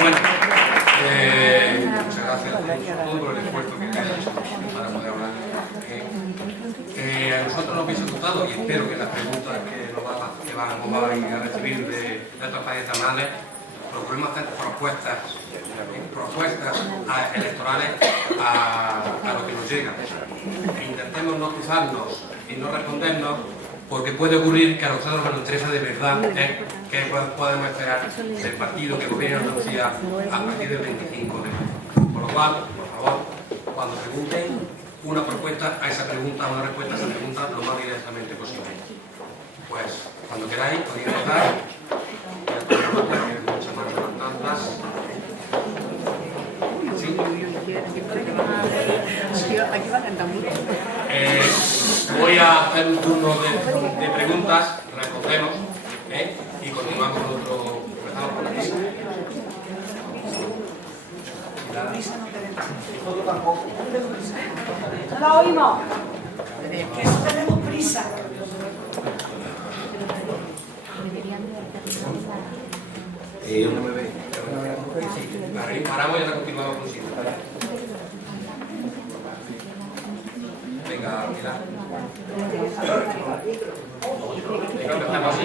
Bueno, muchas gracias a todos por el esfuerzo que han hecho para poder hablar. A nosotros nos hubiese gustado, y espero que las preguntas que vamos a recibir de estos padres procuremos hacer propuestas electorales a lo que nos llega. Intentemos no cruzarnos y no respondernos, porque puede ocurrir que a nosotros nos interesa de verdad qué podemos esperar del partido que gobierna Andalucía a partir del 25 de mayo. Por lo cual, por favor, cuando pregunten una respuesta a esa pregunta lo más directamente posible. Pues, cuando queráis, podéis empezar. Muchas más levantadas. ¿Sí? Voy a hacer un turno de preguntas, respondemos y continuamos con otro. Empezamos por la prisa. No la oímos. Que no tenemos prisa. Paramos y ahora continuamos con Sina. Venga, Pilar. Empezamos así,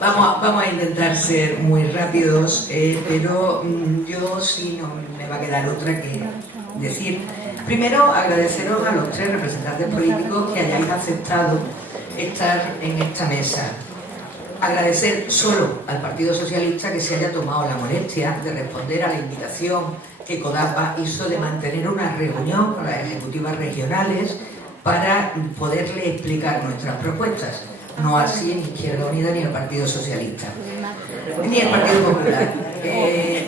vamos a intentar ser muy rápidos, pero yo sí no me va a quedar otra que decir. Primero, agradeceros a los tres representantes políticos que hayáis aceptado estar en esta mesa. agradecer solo al Partido Socialista que se haya tomado la molestia de responder a la invitación que CODAPA hizo de mantener una reunión con las ejecutivas regionales para poderle explicar nuestras propuestas. No así en Izquierda Unida ni el Partido Socialista, ni el Partido Popular.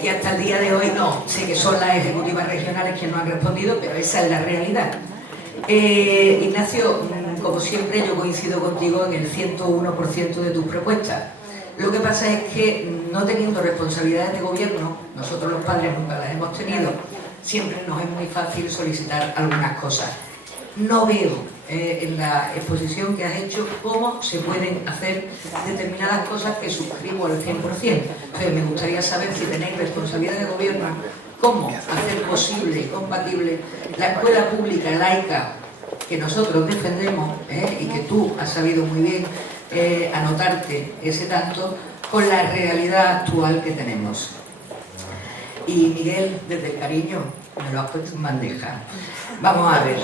Y hasta el día de hoy no, sé que son las ejecutivas regionales quienes no han respondido, pero esa es la realidad. Ignacio, como siempre yo coincido contigo en el 101% de tus propuestas. Lo que pasa es que no teniendo responsabilidades de gobierno, nosotros los padres nunca las hemos tenido, siempre nos es muy fácil solicitar algunas cosas. No veo en la exposición que has hecho cómo se pueden hacer determinadas cosas que suscribo al 100%. Entonces me gustaría saber si tenéis responsabilidad de gobierno, cómo hacer posible y compatible la escuela pública laica que nosotros defendemos y que tú has sabido muy bien anotarte ese tanto con la realidad actual que tenemos. Y Miguel, desde el cariño, me lo has puesto en bandeja. Vamos a ver.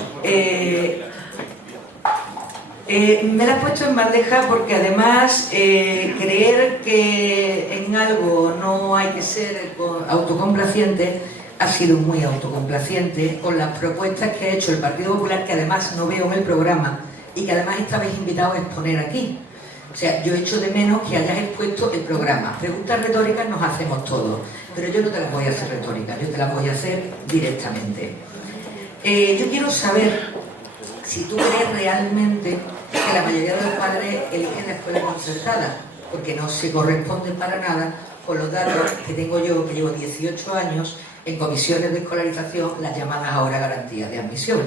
Me lo has puesto en bandeja porque además creer que en algo no hay que ser autocomplaciente ha sido muy autocomplaciente con las propuestas que ha hecho el Partido Popular, que además no veo en el programa y que además estabais invitados a exponer aquí. O sea, yo echo de menos que hayas expuesto el programa. Preguntas retóricas nos hacemos todos, pero yo no te las voy a hacer retóricas, yo te las voy a hacer directamente. Yo quiero saber si tú crees realmente que la mayoría de los padres eligen la escuela concertada, porque no se corresponden para nada con los datos que tengo yo, que llevo 18 años en comisiones de escolarización, las llamadas ahora garantías de admisión.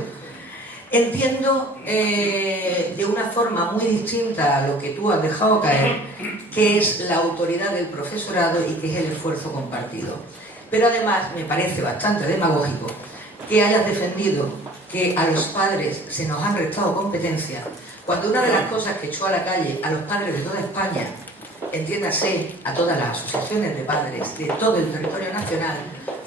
Entiendo de una forma muy distinta a lo que tú has dejado caer, que es la autoridad del profesorado y que es el esfuerzo compartido. Pero además me parece bastante demagógico que hayas defendido que a los padres se nos han restado competencias, cuando una de las cosas que echó a la calle a los padres de toda España, entiéndase a todas las asociaciones de padres de todo el territorio nacional,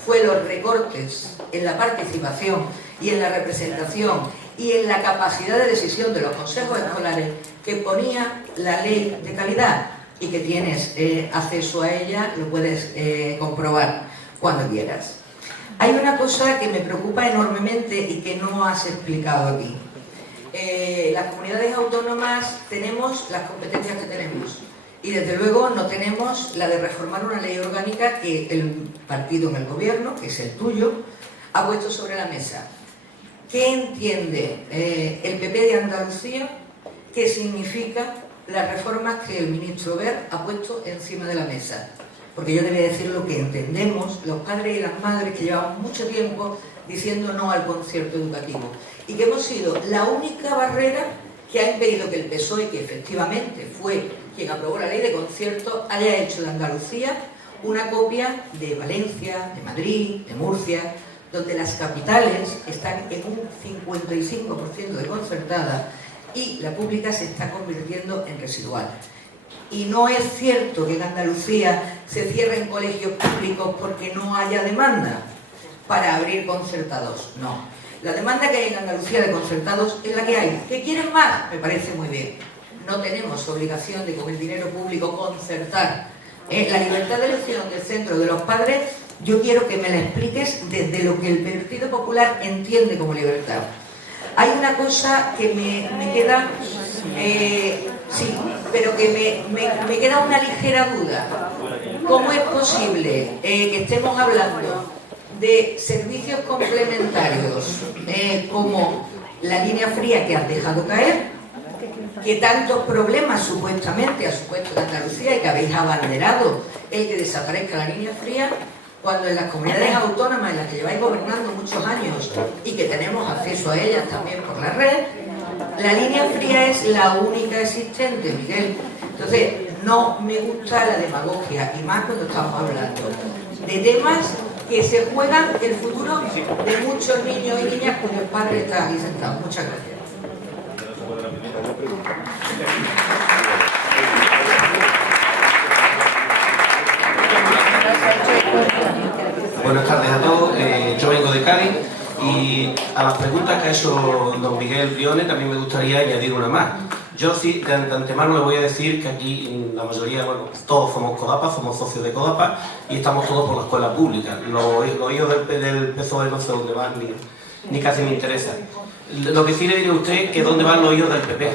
fue los recortes en la participación y en la representación y en la capacidad de decisión de los consejos escolares que ponía la ley de calidad y que tienes acceso a ella, lo puedes comprobar cuando quieras. Hay una cosa que me preocupa enormemente y que no has explicado aquí. Las comunidades autónomas tenemos las competencias que tenemos y desde luego no tenemos la de reformar una ley orgánica que el partido en el gobierno, que es el tuyo, ha puesto sobre la mesa. ¿Qué entiende el PP de Andalucía? ¿Qué significa las reformas que el ministro Wert ha puesto encima de la mesa? Porque yo te voy a decir lo que entendemos los padres y las madres que llevamos mucho tiempo diciendo no al concierto educativo y que hemos sido la única barrera que ha impedido que el PSOE, que efectivamente fue quien aprobó la ley de concierto, haya hecho de Andalucía una copia de Valencia, de Madrid, de Murcia, donde las capitales están en un 55% de concertada y la pública se está convirtiendo en residual. Y no es cierto que en Andalucía se cierren colegios públicos porque no haya demanda para abrir concertados, no. La demanda que hay en Andalucía de concertados es la que hay. ¿Que quieren más? Me parece muy bien. No tenemos obligación de con el dinero público concertar. La libertad de elección del centro de los padres, yo quiero que me la expliques desde lo que el Partido Popular entiende como libertad. Hay una cosa que me queda... sí, pero que me queda una ligera duda. ¿Cómo es posible que estemos hablando de servicios complementarios como la línea fría que has dejado caer, que tantos problemas supuestamente ha supuesto en Andalucía y que habéis abanderado el que desaparezca la línea fría, cuando en las comunidades autónomas en las que lleváis gobernando muchos años y que tenemos acceso a ellas también por la red, la línea fría es la única existente, Miguel? Entonces, no me gusta la demagogia, y más cuando estamos hablando de temas que se juegan el futuro de muchos niños y niñas cuyos padres están aquí sentados. Muchas gracias. Buenas tardes a todos, yo vengo de Cádiz y a las preguntas que ha hecho don Miguel Briones también me gustaría añadir una más. Yo sí, de antemano le voy a decir que aquí la mayoría, bueno, todos somos CODAPA, somos socios de CODAPA y estamos todos por la escuela pública. Los hijos del PSOE no sé dónde van, ni casi me interesa. Lo que sí le diré a usted es que dónde van los hijos del PP,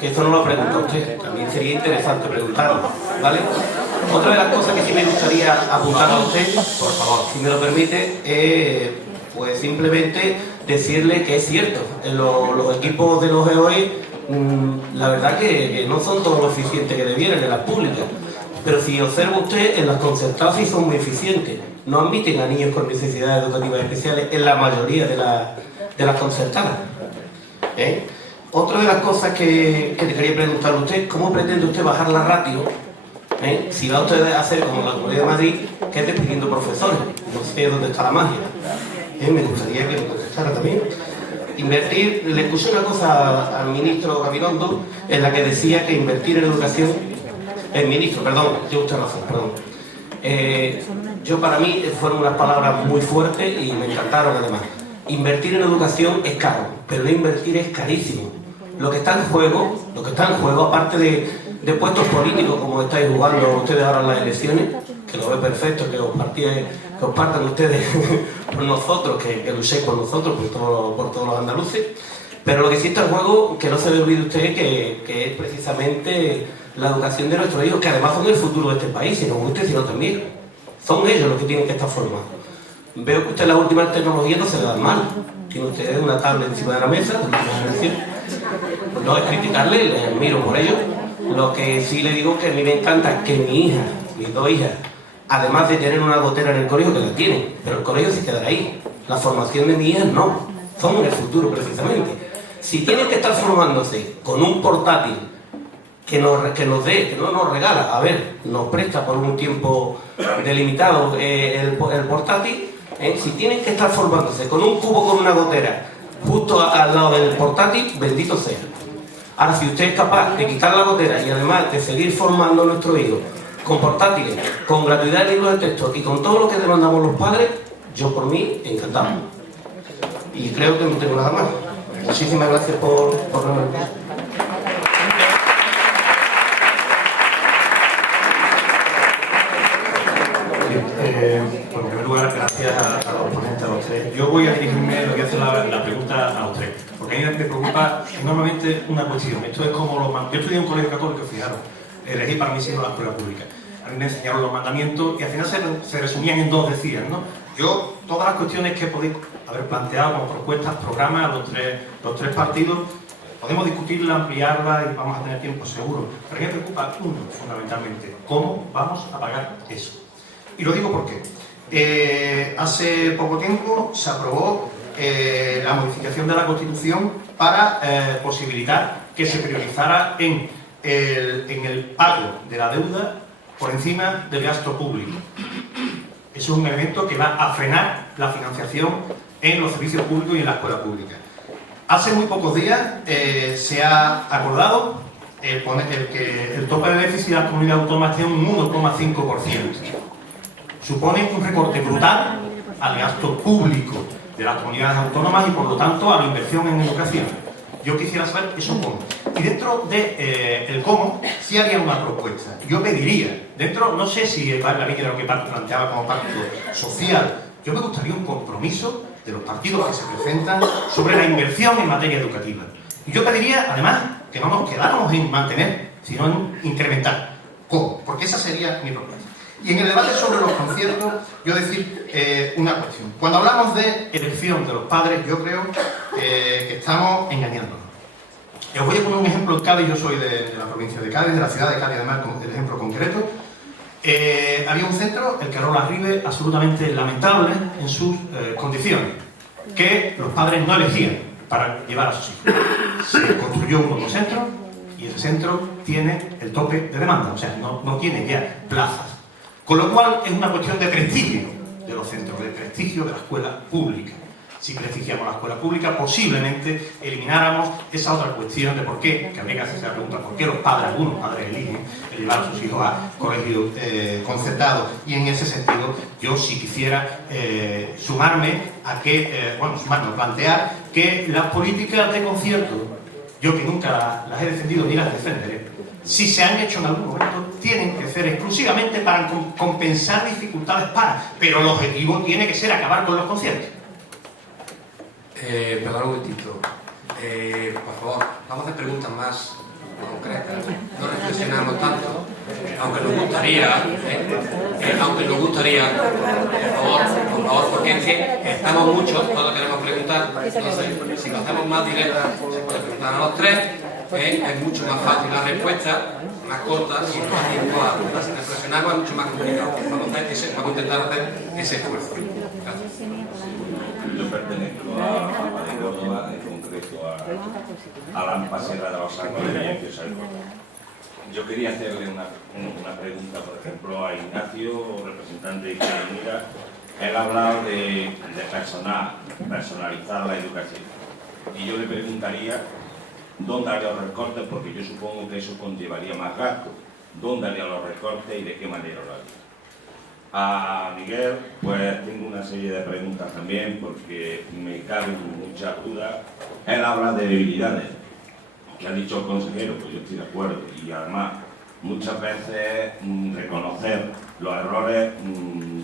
que esto no lo ha preguntado usted, también sería interesante preguntarlo, ¿vale? Otra de las cosas que sí me gustaría apuntar a usted, por favor, si me lo permite, pues simplemente decirle que es cierto, los equipos de los EOE, la verdad que no son todos lo eficientes que debieran en las públicas, pero si observa usted, en las concertadas sí son muy eficientes, no admiten a niños con necesidades educativas especiales en la mayoría de las concertadas. Otra de las cosas que le quería preguntar a usted, ¿cómo pretende usted bajar la ratio? Si va usted a hacer como la Comunidad de Madrid, que es despidiendo profesores, no sé dónde está la magia. Me gustaría que me contestara también. Invertir, le escuché una cosa al ministro Gabilondo en la que decía que invertir en educación, el ministro, perdón, tiene usted razón, perdón. Yo para mí fueron unas palabras muy fuertes y me encantaron además. Invertir en educación es caro, pero no invertir es carísimo. Lo que está en juego, aparte de puestos políticos como estáis jugando ustedes ahora en las elecciones, que lo ve perfecto, que os partan ustedes por nosotros, que luchéis por nosotros, por todos los andaluces, pero lo que sí está en juego, que no se le olvide usted, que es precisamente la educación de nuestros hijos, que además son el futuro de este país, si no usted, sino también. Son ellos los que tienen que estar formados. Veo que usted las últimas tecnologías no se le dan mal. Tiene usted una tablet encima de la mesa, no es criticarle, le admiro por ello. Lo que sí le digo que a mí me encanta que mi hija, mis dos hijas, además de tener una gotera en el colegio, que la tienen, pero el colegio se quedará ahí. La formación de mi hija no, son el futuro precisamente. Si tienen que estar formándose con un portátil que no nos regala, nos presta por un tiempo delimitado el portátil, si tienen que estar formándose con un cubo con una gotera justo al lado del portátil, bendito sea. Ahora, si usted es capaz de quitar la gotera y además de seguir formando a nuestros hijos con portátiles, con gratuidad de libros de texto y con todo lo que demandamos los padres, yo por mí, encantado. Y creo que no tengo nada más. Muchísimas gracias por verme. Bueno, en primer lugar, gracias a los ponentes, a los tres. Yo voy a dirigirme, voy a hacer la pregunta a los tres, porque a mí me preocupa enormemente una cuestión. Esto es como yo estudié en un colegio católico, fijaros, elegí para mis hijos la escuela pública. A mí me enseñaron los mandamientos y al final se resumían en dos decías, ¿no? Yo, todas las cuestiones que podéis haber planteado como propuestas, programas, los tres partidos, podemos discutirla, ampliarla y vamos a tener tiempo seguro. Pero a mí me preocupa uno, fundamentalmente, ¿cómo vamos a pagar eso? Y lo digo porque hace poco tiempo se aprobó la modificación de la Constitución para posibilitar que se priorizara en el pago de la deuda por encima del gasto público. Eso es un elemento que va a frenar la financiación en los servicios públicos y en la escuela pública. Hace muy pocos días se ha acordado que el tope de déficit de la comunidad autónoma esté en un 1,5%. Supone un recorte brutal al gasto público de las comunidades autónomas y por lo tanto a la inversión en educación. Yo quisiera saber eso cómo. Y dentro del cómo, sí haría una propuesta. Yo pediría, no sé si va en la línea de lo que planteaba como pacto social, yo me gustaría un compromiso de los partidos que se presentan sobre la inversión en materia educativa. Y yo pediría, además, que no nos quedáramos en mantener, sino en incrementar. ¿Cómo? Porque esa sería mi propuesta. Y en el debate sobre los conciertos, yo decir una cuestión. Cuando hablamos de elección de los padres, yo creo que estamos engañándonos. Os voy a poner un ejemplo en Cádiz. Yo soy de la provincia de Cádiz, de la ciudad de Cádiz, además, como el ejemplo concreto. Había un centro, el Carola Ribe, absolutamente lamentable en sus condiciones, que los padres no elegían para llevar a sus hijos. Se construyó un nuevo centro y ese centro tiene el tope de demanda, o sea, no tiene ya plazas. Con lo cual es una cuestión de prestigio de los centros, de prestigio de la escuela pública. Si prestigiamos la escuela pública, posiblemente elimináramos esa otra cuestión de por qué, que habría que hacerse la pregunta, por qué algunos padres eligen llevar a sus hijos a colegios concertados. Y en ese sentido, yo sí quisiera sumarme a plantear que las políticas de concierto, yo que nunca las he defendido ni las defenderé, si se han hecho en algún momento, tienen que ser exclusivamente para compensar dificultades pero el objetivo tiene que ser acabar con los conciertos. Perdón un momentito. Por favor, vamos a hacer preguntas más concretas. No reflexionamos tanto, aunque nos gustaría, por favor, porque es que estamos muchos, todos queremos preguntar. Entonces, si lo hacemos más directo, se puede preguntar a los tres, es mucho más fácil la respuesta, más corta, y más tiempo a reflexionar, es mucho más complicado. Vamos a intentar hacer ese esfuerzo. Gracias. Yo pertenezco a Papa de Córdoba, en concreto a la Ampasera de los Ángeles y Córdoba. Yo quería hacerle una pregunta, por ejemplo, a Ignacio, representante de Izquierda Unida. Él ha hablado de personalizar la educación. Y yo le preguntaría dónde haría los recortes, porque yo supongo que eso conllevaría más gasto. ¿Dónde haría los recortes y de qué manera lo haría? A Miguel, pues tengo una serie de preguntas también, porque me caben muchas dudas. Él habla de debilidades, que ha dicho el consejero, pues yo estoy de acuerdo, y además muchas veces reconocer los errores,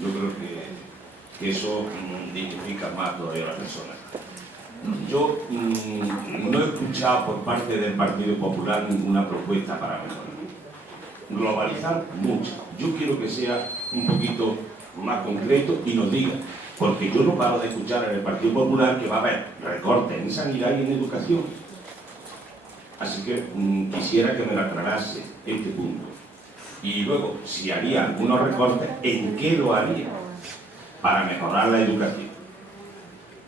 yo creo que eso dignifica más todavía a la persona. Yo no he escuchado por parte del Partido Popular ninguna propuesta para mejorar. Globalizar mucho. Yo quiero que sea un poquito más concreto y nos diga, porque yo no paro de escuchar en el Partido Popular que va a haber recortes en sanidad y en educación. Así que quisiera que me lo aclarase este punto. Y luego, si haría algunos recortes, ¿en qué lo haría para mejorar la educación?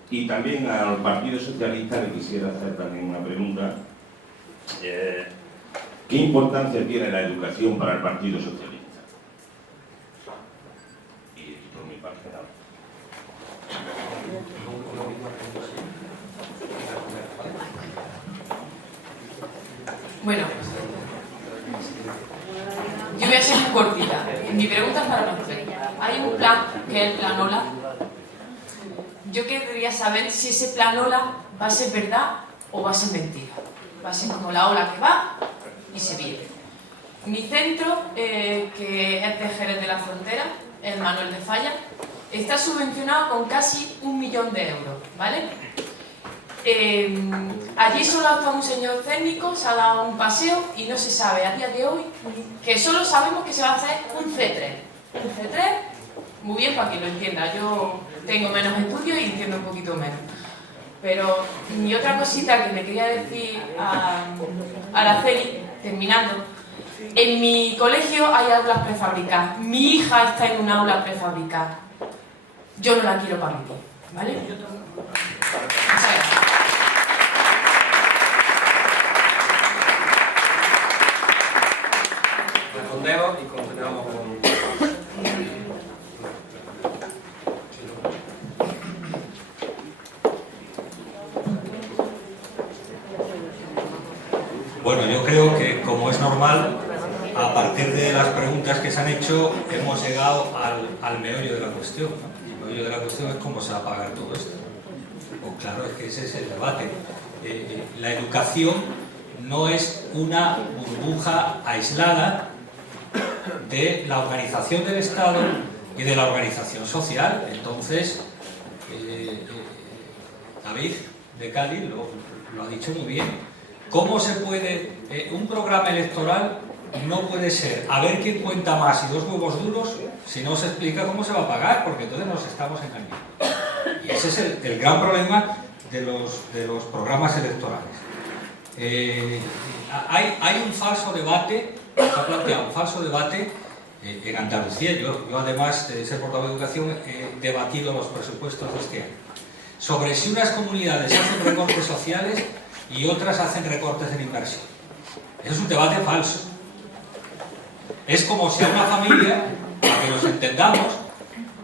Y también al Partido Socialista le quisiera hacer también una pregunta. ¿Qué importancia tiene la educación para el Partido Socialista? Y por mi parte nada. Bueno, yo voy a ser muy cortita. Mi pregunta es para los tres. Hay un plan, que es el Plan OLA. Yo querría saber si ese Plan OLA va a ser verdad o va a ser mentira. Va a ser como la ola que va y se viene. Mi centro, que es de Jerez de la Frontera, el Manuel de Falla, está subvencionado con casi 1 millón de euros, ¿vale? Allí solo ha estado un señor técnico, se ha dado un paseo y no se sabe a día de hoy, que solo sabemos que se va a hacer un C3. Un C3, muy bien para que lo entienda, yo tengo menos estudios y entiendo un poquito menos. Pero mi otra cosita que me quería decir a Araceli, terminando, en mi colegio hay aulas prefabricadas, mi hija está en una aula prefabricada, yo no la quiero para mí, ¿vale? Muchas gracias. Respondemos y continuamos con... Bueno, yo creo que, como es normal, a partir de las preguntas que se han hecho, hemos llegado al meollo de la cuestión, ¿no? Y el meollo de la cuestión es cómo se va a pagar todo esto. Pues claro, es que ese es el debate. La educación no es una burbuja aislada de la organización del Estado y de la organización social. Entonces, David de Cádiz lo ha dicho muy bien. ¿Cómo se puede...? Un programa electoral no puede ser a ver quién cuenta más y 2 huevos duros si no se explica cómo se va a pagar, porque entonces nos estamos engañando. Y ese es el gran problema de los programas electorales. Hay un falso debate, se ha planteado un falso debate en Andalucía. Yo además de ser portavoz de educación, he debatido los presupuestos de este año sobre si unas comunidades hacen recortes sociales y otras hacen recortes en inversión. Eso es un debate falso. Es como si a una familia, para que nos entendamos,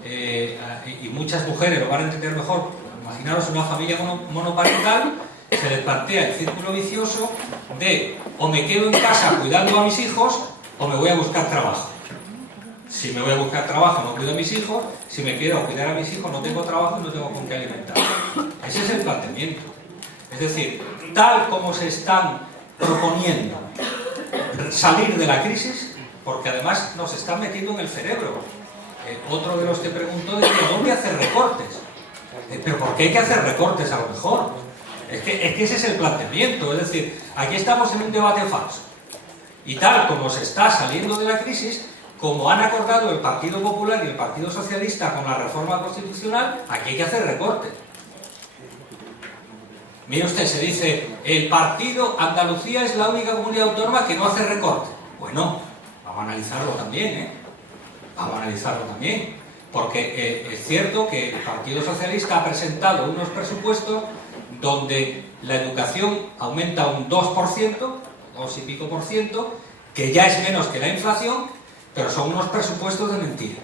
y muchas mujeres lo van a entender mejor, imaginaros una familia monoparental, se les plantea el círculo vicioso de o me quedo en casa cuidando a mis hijos o me voy a buscar trabajo. Si me voy a buscar trabajo no cuido a mis hijos, si me quiero cuidar a mis hijos no tengo trabajo y no tengo con qué alimentar. Ese es el planteamiento. Es decir, tal como se están proponiendo salir de la crisis, porque además nos están metiendo en el cerebro. Otro de los que preguntó decía, ¿dónde hacer recortes? ¿Pero por qué hay que hacer recortes a lo mejor? Es que ese es el planteamiento, es decir, aquí estamos en un debate falso. Y tal como se está saliendo de la crisis, como han acordado el Partido Popular y el Partido Socialista con la reforma constitucional, aquí hay que hacer recortes. Mire usted, se dice, el partido Andalucía es la única comunidad autónoma que no hace recortes. Bueno, vamos a analizarlo también, ¿eh? Vamos a analizarlo también. Porque es cierto que el Partido Socialista ha presentado unos presupuestos donde la educación aumenta un 2%, 2 y pico por ciento, que ya es menos que la inflación, pero son unos presupuestos de mentira.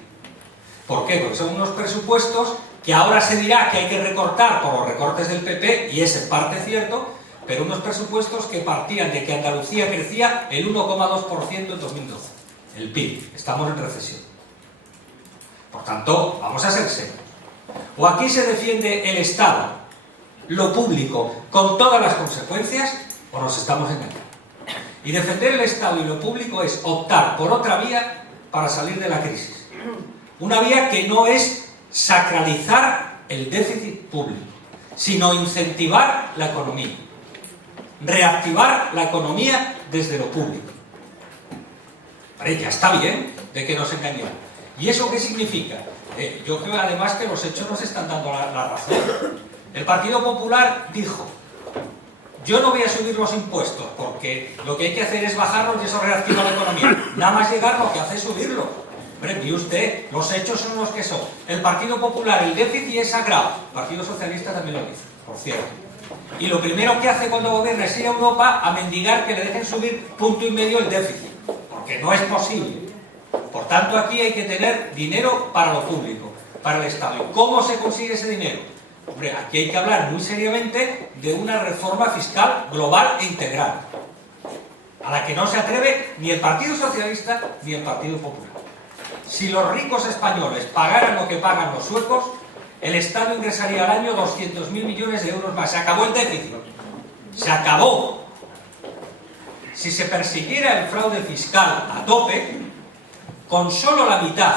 ¿Por qué? Porque son unos presupuestos que ahora se dirá que hay que recortar por los recortes del PP, y es en parte cierto, pero unos presupuestos que partían de que Andalucía crecía el 1,2% en 2012. El PIB. Estamos en recesión. Por tanto, vamos a ser serios. O aquí se defiende el Estado, lo público, con todas las consecuencias, o nos estamos engañando. Y defender el Estado y lo público es optar por otra vía para salir de la crisis. Una vía que no es sacralizar el déficit público, sino incentivar la economía. Reactivar la economía desde lo público. Vale, ya está bien de que nos engañemos. ¿Y eso qué significa? Yo creo además que los hechos nos están dando la razón. El Partido Popular dijo, yo no voy a subir los impuestos porque lo que hay que hacer es bajarlos y eso reactiva la economía. Nada más llegar lo que hace es subirlo. Hombre, y usted, los hechos son los que son. El Partido Popular, el déficit es sagrado. El Partido Socialista también lo dice, por cierto. Y lo primero que hace cuando gobierna es ir a Europa a mendigar que le dejen subir 1,5 puntos el déficit. Porque no es posible. Por tanto, aquí hay que tener dinero para lo público, para el Estado. ¿Y cómo se consigue ese dinero? Hombre, aquí hay que hablar muy seriamente de una reforma fiscal global e integral, a la que no se atreve ni el Partido Socialista ni el Partido Popular. Si los ricos españoles pagaran lo que pagan los suecos, el Estado ingresaría al año 200.000 millones de euros más. Se acabó el déficit. Se acabó. Si se persiguiera el fraude fiscal a tope, con solo la mitad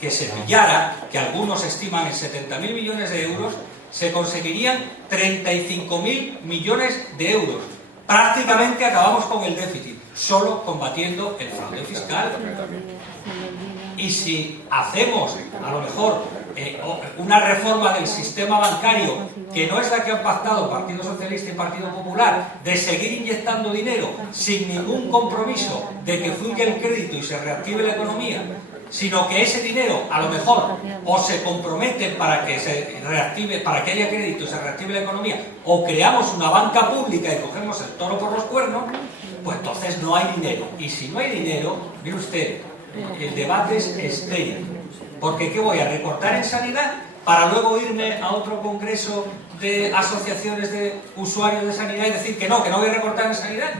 que se pillara, que algunos estiman en 70.000 millones de euros, se conseguirían 35.000 millones de euros. Prácticamente acabamos con el déficit, solo combatiendo el fraude fiscal. Y si hacemos, a lo mejor, una reforma del sistema bancario, que no es la que han pactado Partido Socialista y Partido Popular, de seguir inyectando dinero sin ningún compromiso de que fluya el crédito y se reactive la economía, sino que ese dinero, a lo mejor, o se compromete para que se reactive, para que haya crédito y se reactive la economía, o creamos una banca pública y cogemos el toro por los cuernos, pues entonces no hay dinero. Y si no hay dinero, mire usted, el debate es estéril. Porque ¿qué voy a recortar en sanidad para luego irme a otro congreso de asociaciones de usuarios de sanidad y decir que no voy a recortar en sanidad?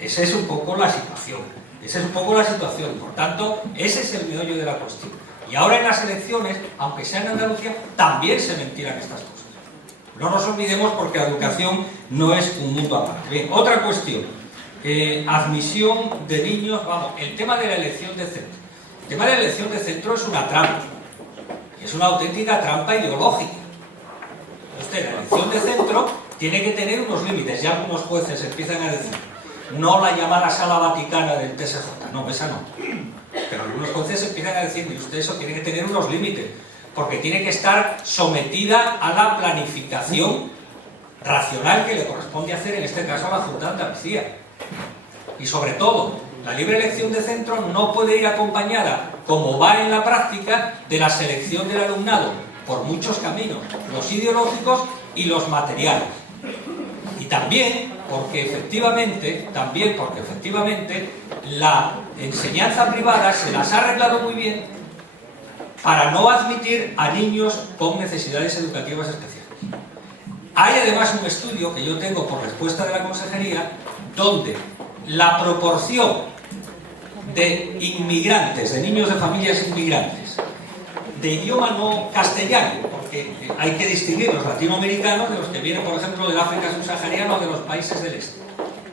Esa es un poco la situación. Esa es un poco la situación. Por tanto, ese es el meollo de la cuestión. Y ahora en las elecciones, aunque sea en Andalucía, también se ventilan estas cosas. No nos olvidemos porque la educación no es un mundo aparte. Bien, otra cuestión. Admisión de niños, vamos, el tema de la elección de centro. El tema de la elección de centro es una trampa. Es una auténtica trampa ideológica. La elección de centro tiene que tener unos límites. Ya algunos jueces empiezan a decir, no la llamada sala vaticana del TSJ, no, esa no. Pero algunos jueces empiezan a decir, y usted, eso tiene que tener unos límites, porque tiene que estar sometida a la planificación racional que le corresponde hacer, en este caso, a la Junta de Andalucía. Y sobre todo, la libre elección de centro no puede ir acompañada, como va en la práctica, de la selección del alumnado, por muchos caminos, los ideológicos y los materiales. Y también porque efectivamente la enseñanza privada se las ha arreglado muy bien para no admitir a niños con necesidades educativas especiales. Hay además un estudio que yo tengo por respuesta de la consejería, donde la proporción de inmigrantes, de niños de familias inmigrantes, de idioma no castellano, porque hay que distinguir los latinoamericanos de los que vienen, por ejemplo, del África subsahariana o de los países del este.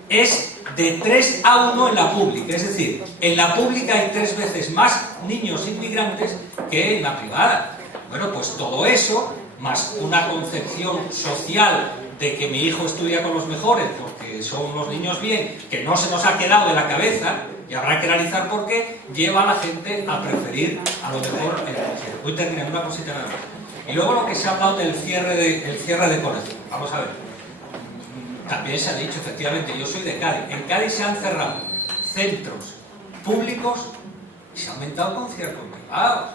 Es de 3-1 en la pública, es decir, en la pública hay 3 veces más niños inmigrantes que en la privada. Bueno, pues todo eso, más una concepción social de que mi hijo estudia con los mejores porque son los niños bien, que no se nos ha quedado de la cabeza, y habrá que analizar por qué, lleva a la gente a preferir a lo mejor el colegio. Voy terminando una cosita nada más. Y luego lo que se ha hablado del cierre de colegios. Vamos a ver. También se ha dicho, efectivamente, yo soy de Cádiz. En Cádiz se han cerrado centros públicos y se ha aumentado conciertos privados.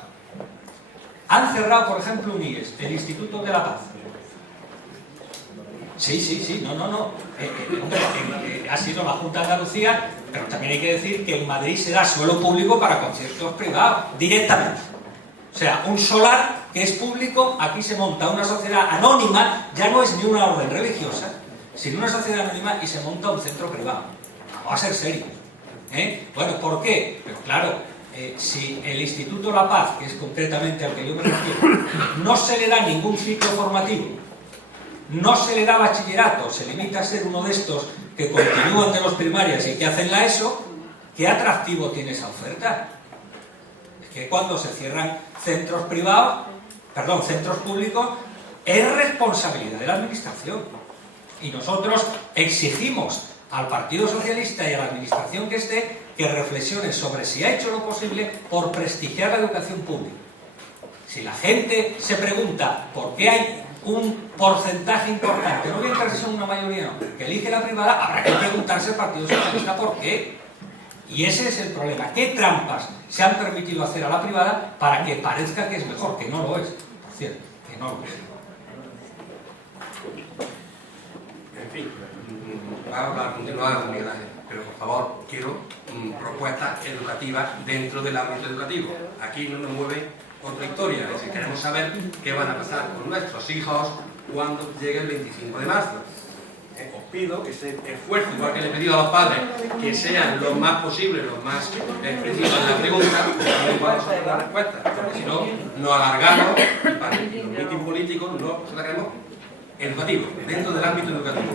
Han cerrado, por ejemplo, un IES, el Instituto de la Paz. Sí, no. Ha sido la Junta de Andalucía, pero también hay que decir que en Madrid se da suelo público para conciertos privados, directamente. O sea, un solar que es público, aquí se monta una sociedad anónima, ya no es ni una orden religiosa, sino una sociedad anónima y se monta un centro privado. Vamos a ser serios. Bueno, ¿por qué? Pero claro, si el Instituto La Paz, que es concretamente al que yo me refiero, no se le da ningún ciclo formativo, no se le da bachillerato, se limita a ser uno de estos que continúan de los primarias y que hacen la ESO, ¿qué atractivo tiene esa oferta? Es que cuando se cierran centros públicos, es responsabilidad de la administración. Y nosotros exigimos al Partido Socialista y a la administración que esté que reflexione sobre si ha hecho lo posible por prestigiar la educación pública. Si la gente se pregunta por qué hay un porcentaje importante, no voy a entrar si son una mayoría no, que elige la privada, habrá que preguntarse al Partido Socialista por qué. Y ese es el problema. ¿Qué trampas se han permitido hacer a la privada para que parezca que es mejor? Que no lo es, por cierto, que no lo es. En fin, vamos a continuar, Miguel Ángel, pero por favor, quiero propuestas educativas dentro del ámbito educativo. Aquí no nos mueve otra historia, es decir, queremos saber qué van a pasar con nuestros hijos cuando llegue el 25 de marzo. Os pido que ese esfuerzo, igual que le he pedido a los padres, que sean lo más posible, los más precisos en la pregunta, y vamos a dar la respuesta, porque si no, nos alargamos y para los mítines políticos no se la queremos educativo, dentro del ámbito educativo.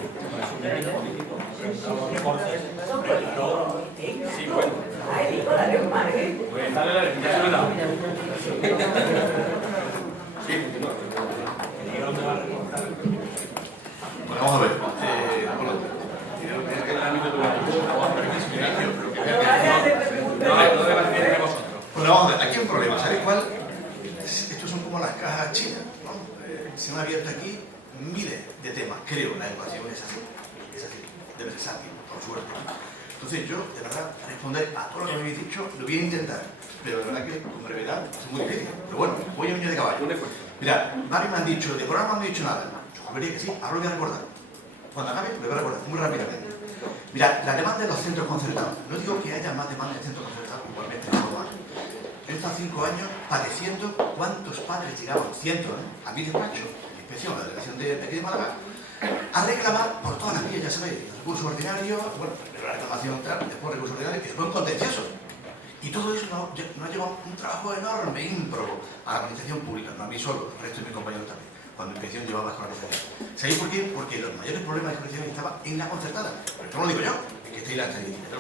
Sí, bueno. Pues dale la lectura. Sí, continúa. Bueno, vamos a ver. Bueno, vamos a ver. Aquí hay un problema, ¿sabéis cuál? Estos son como las cajas chinas, ¿no? Se han abierto aquí miles de temas. Creo, la educación es así. Debe ser así, por suerte. Entonces yo, de verdad, responder a todo lo que me habéis dicho, lo voy a intentar. Pero de verdad que con brevedad es muy difícil. Pero bueno, voy a venir de caballo. Mira, varios me han dicho, de programa no me han dicho nada. Yo juraría que sí, ahora lo voy a recordar. Cuando acabe, lo voy a recordar muy rápidamente. Mira, la demanda de los centros concertados. No digo que haya más demanda de centros concertados, igualmente no más. Yo he estado 5 años padeciendo cuántos padres llegaban, cientos, a mi despacho, en inspección, la delegación de aquí de Málaga, a reclamar por todas las vías, ya sabéis, recurso ordinario, bueno, primero la reclamación, después recurso ordinario y después un contencioso. Y todo eso nos ha llevado un trabajo enorme, ímprobo, a la administración pública, no a mí solo, al resto de mis compañeros también, cuando la inspección llevaba la escolarización. ¿Sabéis por qué? Porque los mayores problemas de escolarización estaban en la concertada. Pero esto no lo digo yo, es que estáis en la estadística,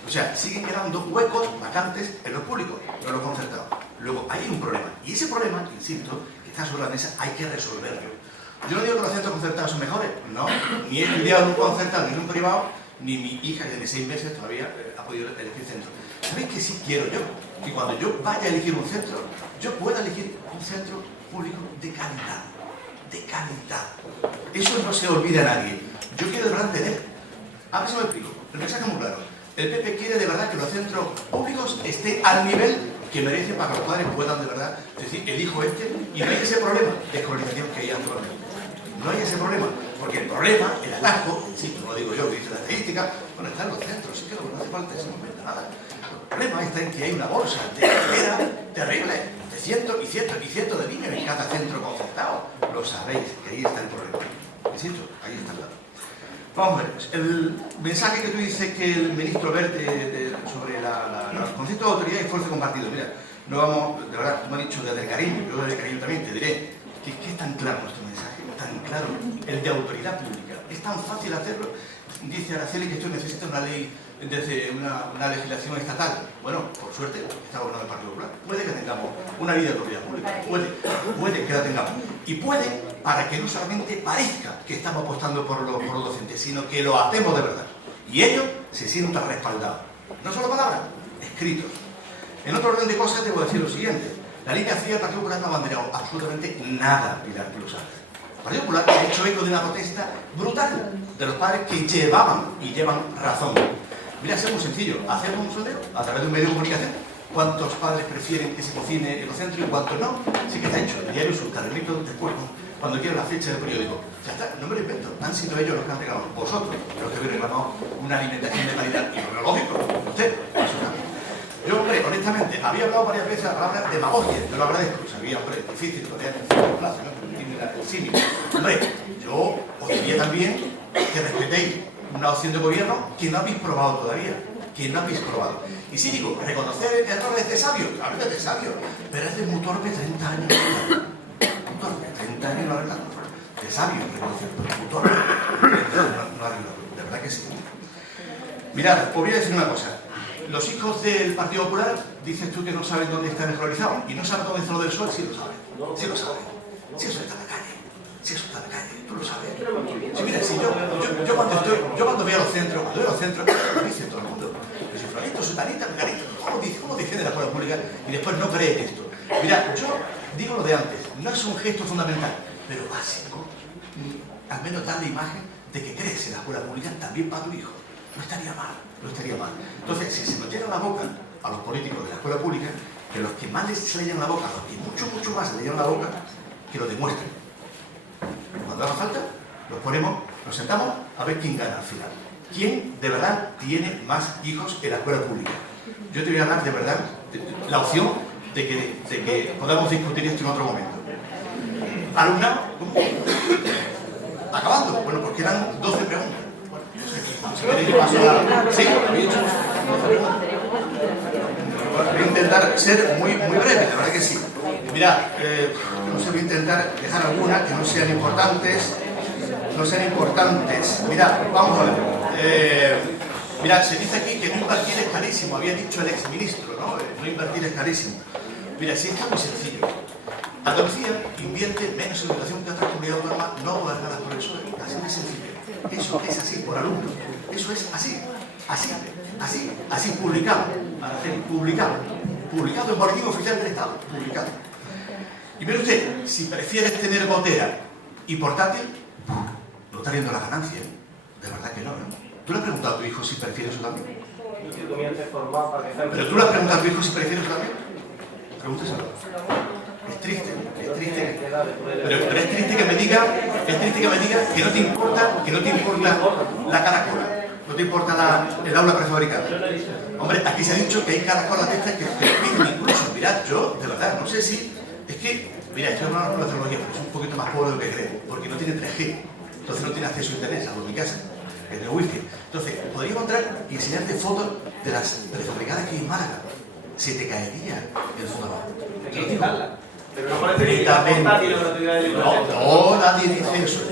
o sea, siguen quedando huecos vacantes en los públicos, no en los concertados. Luego, hay un problema, y ese problema, insisto, que está sobre la mesa, hay que resolverlo. Yo no digo que los centros concertados son mejores, no, ni he estudiado en un concertado ni en un privado, ni mi hija, que tiene 6 meses, todavía ha podido elegir centro. ¿Sabéis qué sí quiero yo? Que cuando yo vaya a elegir un centro, yo pueda elegir un centro público de calidad. De calidad. Eso no se olvida a nadie. Yo quiero de verdad tener. A ver si me explico. El mensaje es muy claro. El PP quiere de verdad que los centros públicos estén al nivel que merecen para que los padres puedan de verdad decir, elijo este, y no hay ese problema de escolarización que hay actualmente. No hay ese problema, porque el problema, el atasco, sí, no lo digo yo, lo dice la estadística, bueno, está en los centros, sí que no hace falta, eso no inventa nada. El problema está en que hay una bolsa de espera terrible, de cientos y cientos y cientos de niños en cada centro concertado. Lo sabéis, que ahí está el problema. Insisto, ahí está el dato. Vamos a ver, el mensaje que tú dices que el ministro verte sobre los conceptos de autoridad y esfuerzo compartido. Mira, no vamos, de verdad, tú me has dicho desde el cariño, yo desde el cariño también te diré, que es tan claro nuestro mensaje, tan claro, el de autoridad pública. Es tan fácil hacerlo. Dice Araceli que esto necesita una ley, desde una legislación estatal. Bueno, por suerte, está gobernando el Partido Popular. Puede que tengamos una ley de autoridad pública, puede que la tengamos. Y puede, para que no solamente parezca que estamos apostando por los docentes, sino que lo hacemos de verdad. Y ellos se sientan respaldados. No solo palabras, escritos. En otro orden de cosas, debo decir lo siguiente. La línea fría del Partido Popular no ha abanderado absolutamente nada, Pilar Clusar. El Partido Popular ha hecho eco de una protesta brutal de los padres que llevaban y llevan razón. Mira, es muy sencillo. Hacemos un sondeo a través de un medio de comunicación. ¿Cuántos padres prefieren que se cocine en los centros y cuántos no? Sí que está hecho. El diario sus carreritos después, cuando quieran la fecha del periódico. Ya está, no me lo invento. Han sido ellos los que han reclamado. Vosotros, los que habéis reclamado una alimentación de calidad. Y lo lógico, usted, eso también. Yo, hombre, honestamente, había hablado varias veces la palabra demagogia. Yo lo agradezco. Sabía, hombre, es difícil, todavía en plazo, ¿no? El símil. Hombre, yo os diría también que respetéis una opción de gobierno que no habéis probado todavía, que no habéis probado. Y sí digo, reconocer errores de sabio, claro que es de sabio, pero es de muy torpe 30 años. Muy torpe, 30 años no arreglado. De sabio, reconocer, pero muy torpe. No arreglado, de verdad que sí. Mirad, os voy a decir una cosa. Los hijos del Partido Popular, dices tú que no saben dónde están escolarizados, y no saben dónde está lo del sol, sí lo saben. Sí lo saben. Si eso está en la calle, si eso está en la calle, tú lo sabes. Si mira, si yo cuando voy a los centros, lo dice todo el mundo. Si Franito, Sutanita, Meganito, ¿cómo defiende la escuela pública y después no cree esto? Mira, yo digo lo de antes, no es un gesto fundamental, pero básico. Al menos dar la imagen de que crees en la escuela pública también para tu hijo. No estaría mal, no estaría mal. Entonces, si se nos llena la boca a los políticos de la escuela pública, que los que más se le llenan la boca, a los que mucho más se le llenan la boca, que lo demuestren. Cuando haga falta, los ponemos, nos sentamos a ver quién gana al final. ¿Quién de verdad tiene más hijos en la escuela pública? Yo te voy a hablar de verdad la opción de que podamos discutir esto en otro momento. Alumnado, ¿cómo? Acabando, bueno, porque eran 12 preguntas. ¿Sí? ¿Habéis hecho? Voy a intentar ser muy breve, la verdad que sí. Mirad, no sé, voy a intentar dejar algunas que no sean importantes. Mirad, vamos a ver. Mirad, se dice aquí que no invertir es carísimo, había dicho el exministro, ¿no? No invertir es carísimo. Mira, sí, está muy sencillo. Andalucía invierte menos en educación que otras comunidades autónomas no gobernadas por el PSOE. Así de sencillo. Eso es así, por alumnos. Eso es así, publicado. Publicado en Boletín Oficial del Estado. Publicado. Y mire usted, si prefieres tener gotera y portátil, no está viendo la ganancia. De verdad que no, ¿no? ¿Tú le has preguntado a tu hijo si prefiere eso también? ¿Pero tú le has preguntado a tu hijo si prefiere eso también? Pregúnteselo. Es triste. Pero es triste que me diga que no te importa la caracola, no te importa el aula prefabricada. Hombre, aquí se ha dicho que hay caracolas de estas que piden incluso. Mirad, yo, de verdad, no sé si... Es que, mira, estoy hablando de la tecnología, pero es un poquito más pobre de lo que creo, porque no tiene 3G, entonces no tiene acceso a internet, salvo en mi casa, en el wifi. Entonces, podría encontrar y enseñarte fotos de las prefabricadas que hay en Málaga. Se te caería el fundador. Pero no parece que no,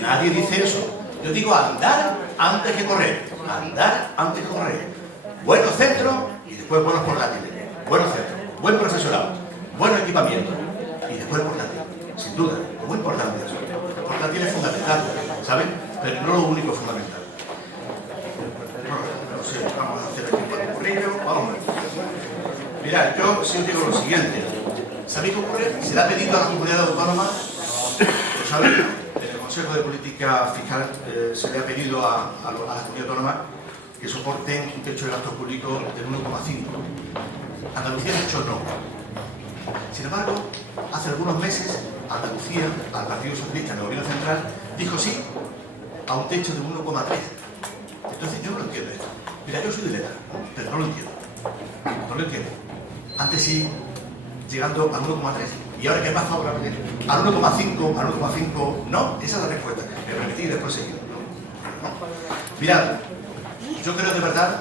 nadie dice eso. Yo digo andar antes que correr. Buenos centros y después buenos portátiles. Buenos centros, buen profesorado, buen equipamiento y después portátil. Sin duda, muy importante eso. El portátil es fundamental, ¿saben? Pero no lo único fundamental. No sé, vamos a hacer aquí un corrillo. Vamos a ver. Mirad, yo sí os digo lo siguiente. ¿Sabéis qué ocurre? Se le ha pedido a las comunidades autónomas, lo sabéis, en el Consejo de Política Fiscal se le ha pedido a las comunidades autónomas que soporten un techo de gasto público del 1,5. Andalucía ha dicho no. Sin embargo, hace algunos meses, Andalucía, al Partido Socialista en el Gobierno Central, dijo sí a un techo de 1,3. Entonces yo no lo entiendo esto. Mira, yo soy de letra, pero no lo entiendo. No lo entiendo. Antes sí, llegando al 1,3. Y ahora que es más favorable, al 1,5, no, esa es la respuesta. Me permití después seguir. No. Mirad, yo creo de verdad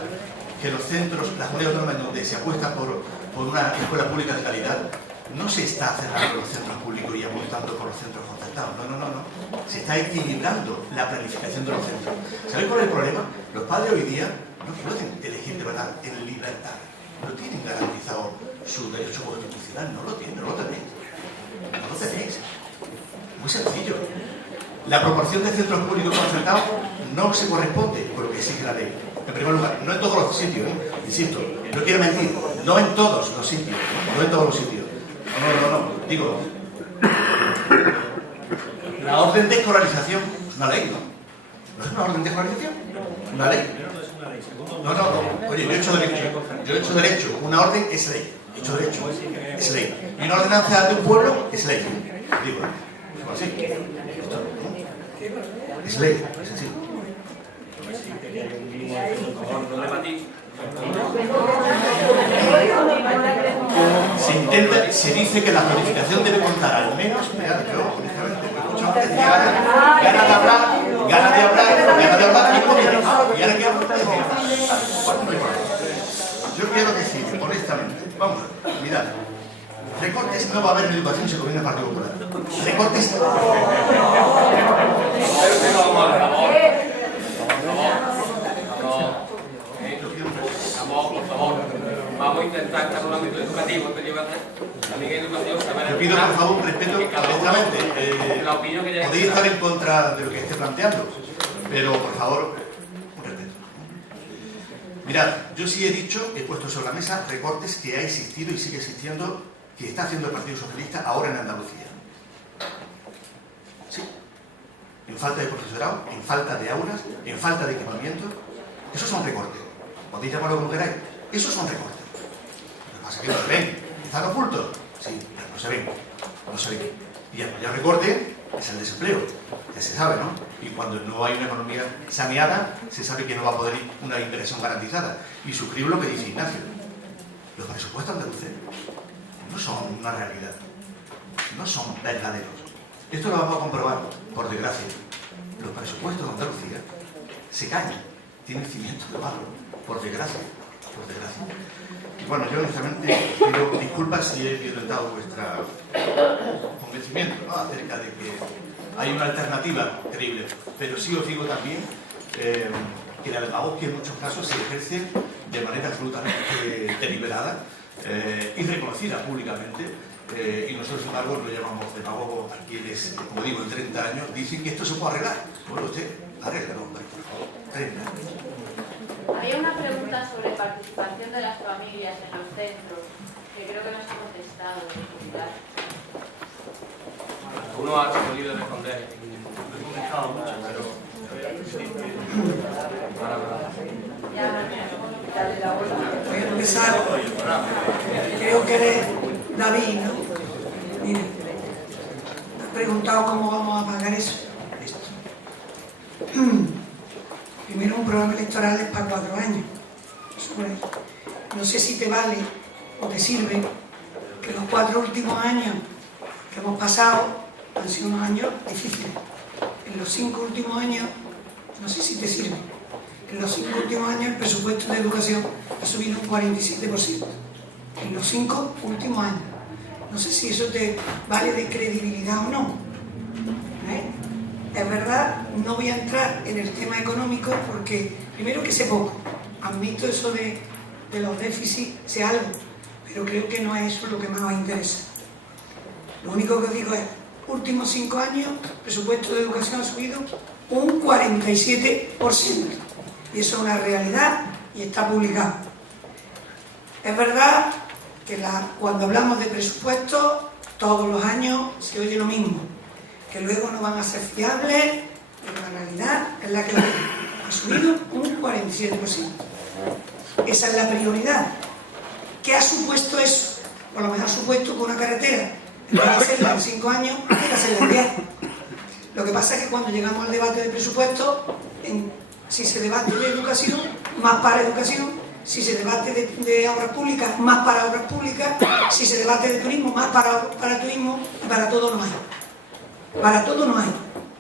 que los centros, las comunidades autónomas donde se apuesta por una escuela pública de calidad, no se está cerrando los centros públicos y apostando por los centros concertados. No. Se está equilibrando la planificación de los centros. ¿Sabéis cuál es el problema? Los padres hoy día no pueden elegir de verdad en libertad. No tienen garantizado su derecho constitucional. No lo tienen, no lo tenéis. No lo tenéis. Muy sencillo. La proporción de centros públicos concertados no se corresponde con lo que exige la ley. En primer lugar, no en todos los sitios, insisto, no quiero mentir, no en todos los sitios, no en todos los sitios. No, digo, la orden de escolarización es una ley, ¿no? ¿No es una orden de escolarización? ¿Una ley? No, oye, yo he hecho derecho, una orden es ley, he hecho derecho, es ley. Y una ordenanza de un pueblo es ley. Digo, así, es ley, es así. Se dice que la planificación debe contar al menos, mirad, yo honestamente me he escuchado antes, ganas de hablar, y ahora quiero decir, yo quiero decir, honestamente, vamos, mirad, recortes no va a haber en educación si gobierna el Partido Popular. Recortes vamos a intentar estar en un ámbito educativo, también en educación saber. Le pido por favor un respeto honestamente. La opinión que podéis estar en contra de lo que esté planteando, pero por favor, un respeto. Mirad, yo sí he dicho, he puesto sobre la mesa recortes que ha existido y sigue existiendo, que está haciendo el Partido Socialista ahora en Andalucía. Sí. En falta de profesorado, en falta de aulas, en falta de equipamiento. Esos son recortes. Podéis llamarlo como queráis. Esos son recortes. Lo que pasa es que no se ven. ¿Están ocultos? Sí, pero no se ven. No se ven. Y el mayor recorte es el desempleo. Ya se sabe, ¿no? Y cuando no hay una economía saneada, se sabe que no va a poder ir una inversión garantizada. Y suscribo lo que dice Ignacio. Los presupuestos andaluces no son una realidad. No son verdaderos. Esto lo vamos a comprobar, por desgracia. Los presupuestos de Andalucía se caen. Tienen cimientos de barro. Por desgracia. Por desgracia. Y bueno, yo honestamente pido disculpas si he violentado vuestro convencimiento, ¿no?, acerca de que hay una alternativa creíble. Pero sí os digo también que la demagogia en muchos casos se ejerce de manera absolutamente deliberada y reconocida públicamente. Y nosotros, sin embargo, lo llamamos demagogos a quienes, como digo, en 30 años dicen que esto se puede arreglar. Bueno, usted, arréglalo, hombre, por favor. 30 años. Había una pregunta sobre participación de las familias en los centros, que creo que no se ha contestado. Uno ha podido responder. Voy a empezar. Creo que eres David, ¿no? Mire, me has preguntado cómo vamos a pagar eso. Esto. Primero, un programa electoral es para 4 años. No sé si te vale o te sirve que los 4 últimos años que hemos pasado han sido unos años difíciles. En los 5 últimos años, no sé si te sirve, en los 5 últimos años el presupuesto de educación ha subido un 47%. En los 5 últimos años. No sé si eso te vale de credibilidad o no. Es verdad, no voy a entrar en el tema económico porque, primero, que sé poco. Admito eso de los déficits, sé algo, pero creo que no es eso lo que más os interesa. Lo único que os digo es, últimos 5 años, el presupuesto de educación ha subido un 47%. Y eso es una realidad y está publicado. Es verdad que cuando hablamos de presupuestos, todos los años se oye lo mismo, que luego no van a ser fiables, pero la realidad es la que ha subido un 47%. Esa es la prioridad. ¿Qué ha supuesto eso? Por lo menos ha supuesto que una carretera, en vez de hacerla en 5 años, hay que hacerla en 10. Lo que pasa es que cuando llegamos al debate de presupuesto, si se debate de educación, más para educación; si se debate de obras públicas, más para obras públicas; si se debate de turismo, más para turismo, y para todo no hay. Para todo no hay,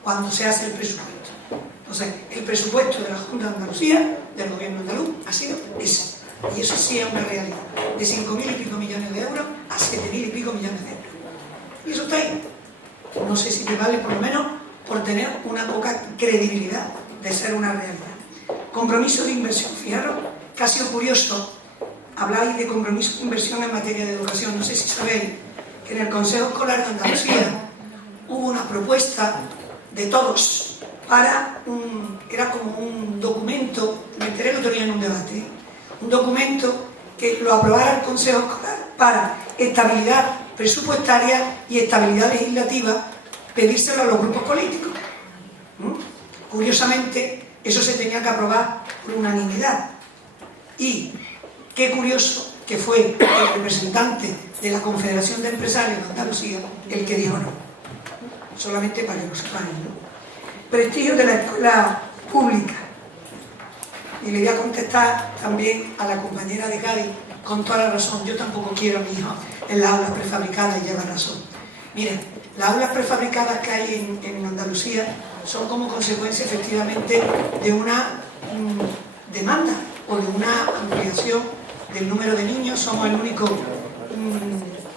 cuando se hace el presupuesto. Entonces, el presupuesto de la Junta de Andalucía, del Gobierno andaluz, ha sido ese. Y eso sí es una realidad. De 5.000 y pico millones de euros a 7.000 y pico millones de euros. Y eso está ahí. No sé si te vale por lo menos por tener una poca credibilidad de ser una realidad. Compromiso de inversión. Fijaros que ha sido curioso. Habláis de compromiso de inversión en materia de educación. No sé si sabéis que en el Consejo Escolar de Andalucía hubo una propuesta de todos para era como un documento, me enteré el otro día en un debate, un documento que lo aprobara el Consejo Escolar para estabilidad presupuestaria y estabilidad legislativa, pedírselo a los grupos políticos. Curiosamente, eso se tenía que aprobar por unanimidad. Y qué curioso que fue el representante de la Confederación de Empresarios de Andalucía el que dijo no. Solamente para que lo sepáis, ¿no? Prestigio de la escuela pública. Y le voy a contestar también a la compañera de Cádiz con toda la razón. Yo tampoco quiero a mi hijo en las aulas prefabricadas y lleva razón. Miren, las aulas prefabricadas que hay en Andalucía son como consecuencia efectivamente de una demanda o de una ampliación del número de niños. Somos el único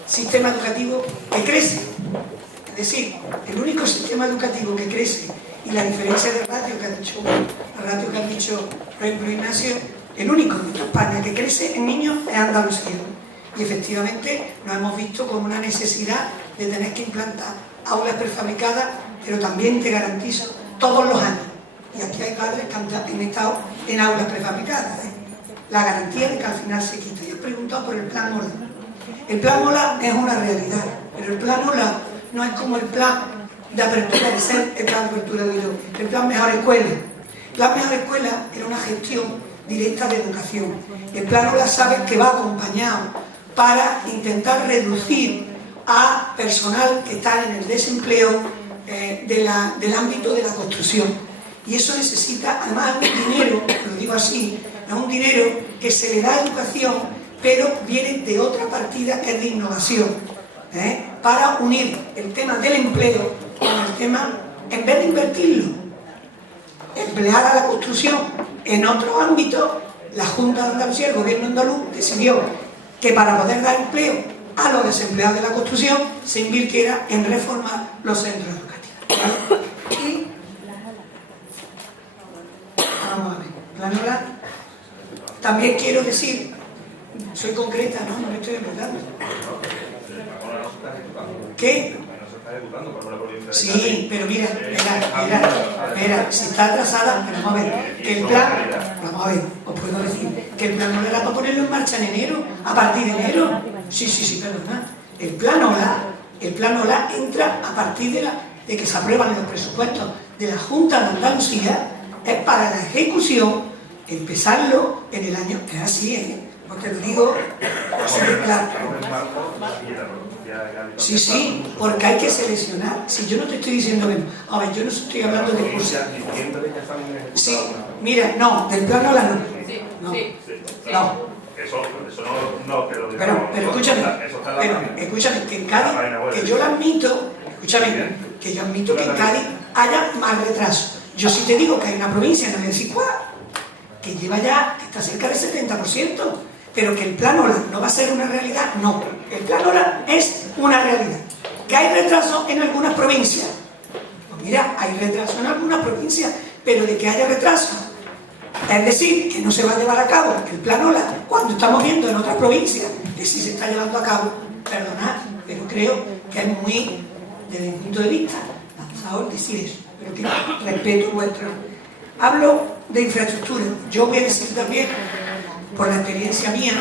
sistema educativo que crece. Es decir, el único sistema educativo que crece, y la diferencia de ratio que ha dicho, por ejemplo, Ignacio, el único en toda España que crece en niños es Andalucía. Y efectivamente nos hemos visto con una necesidad de tener que implantar aulas prefabricadas, pero también te garantizo todos los años. Y aquí hay padres que han estado en aulas prefabricadas, ¿eh? La garantía de que al final se quita. Yo he preguntado por el plan OLA. El plan OLA es una realidad, pero el plan OLA no es como el plan de apertura de ser el plan de apertura de yo, el plan Mejor Escuela. El plan Mejor Escuela era una gestión directa de educación. El plan OLA sabe que va acompañado para intentar reducir a personal que está en el desempleo del ámbito de la construcción. Y eso necesita además un dinero, lo digo así, es un dinero que se le da a educación, pero viene de otra partida que es de innovación, para unir el tema del empleo con el tema, en vez de invertirlo, emplear a la construcción en otro ámbito. La Junta de Andalucía, el gobierno andaluz, decidió que para poder dar empleo a los desempleados de la construcción se invirtiera en reformar los centros educativos. Y vamos a ver, Planola. También quiero decir, soy concreta, no me estoy enredando. ¿Qué? Sí, pero mira, si está atrasada, pero vamos a ver, que el plan, vamos a ver, os puedo decir, que el plan no era para ponerlo en marcha en enero, a partir de enero. Sí, perdona. El plan OLA entra a partir de que se aprueban los presupuestos de la Junta de Andalucía, es para la ejecución, empezarlo en el año, es así, porque lo digo así de claro. Sí, porque hay que seleccionar. Si yo no te estoy diciendo que no. A ver, yo no estoy hablando de cursos. Sí, mira, no, del plan OLA no. No. Eso no, pero escúchame, que en Cádiz, que yo lo admito, que yo admito que en Cádiz haya más retraso. Yo sí te digo que hay una provincia, no voy a decir cuál, que lleva ya, que está cerca del 70%, pero que el plan OLA no va a ser una realidad, no. El plan OLA es una realidad. ¿Que hay retraso en algunas provincias? Pues mira, hay retraso en algunas provincias, pero de que haya retraso, es decir, que no se va a llevar a cabo el plan OLA cuando estamos viendo en otras provincias que sí se está llevando a cabo, perdonad, pero creo que es muy, desde mi punto de vista, lanzador decir eso, pero que respeto vuestro. Hablo de infraestructura. Yo voy a decir también, por la experiencia mía,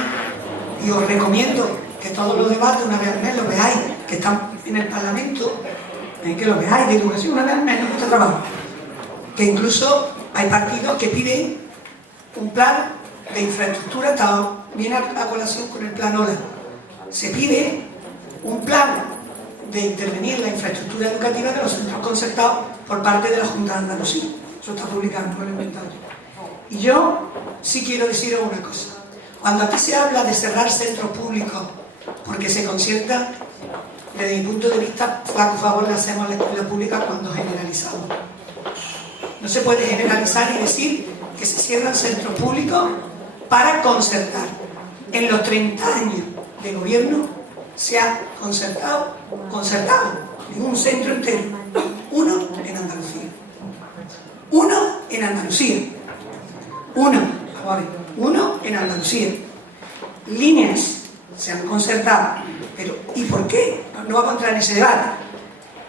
y os recomiendo que todos los debates una vez al mes los veáis, que están en el Parlamento, que los veáis, de educación una vez al mes, no cuesta trabajo. Que incluso hay partidos que piden un plan de infraestructura, viene a colación con el plan OLA. Se pide un plan de intervenir en la infraestructura educativa de los centros concertados por parte de la Junta de Andalucía. Eso está publicado, no me lo he inventado yo. Y yo sí quiero deciros una cosa. Cuando aquí se habla de cerrar centros públicos porque se concierta, desde mi punto de vista, flaco favor le hacemos a la escuela pública cuando generalizamos. No se puede generalizar y decir que se cierran centros públicos para concertar. En los 30 años de gobierno se ha concertado en un centro entero, uno en Andalucía. Uno en Andalucía. Líneas se han concertado, pero ¿y por qué? No vamos a entrar en ese debate.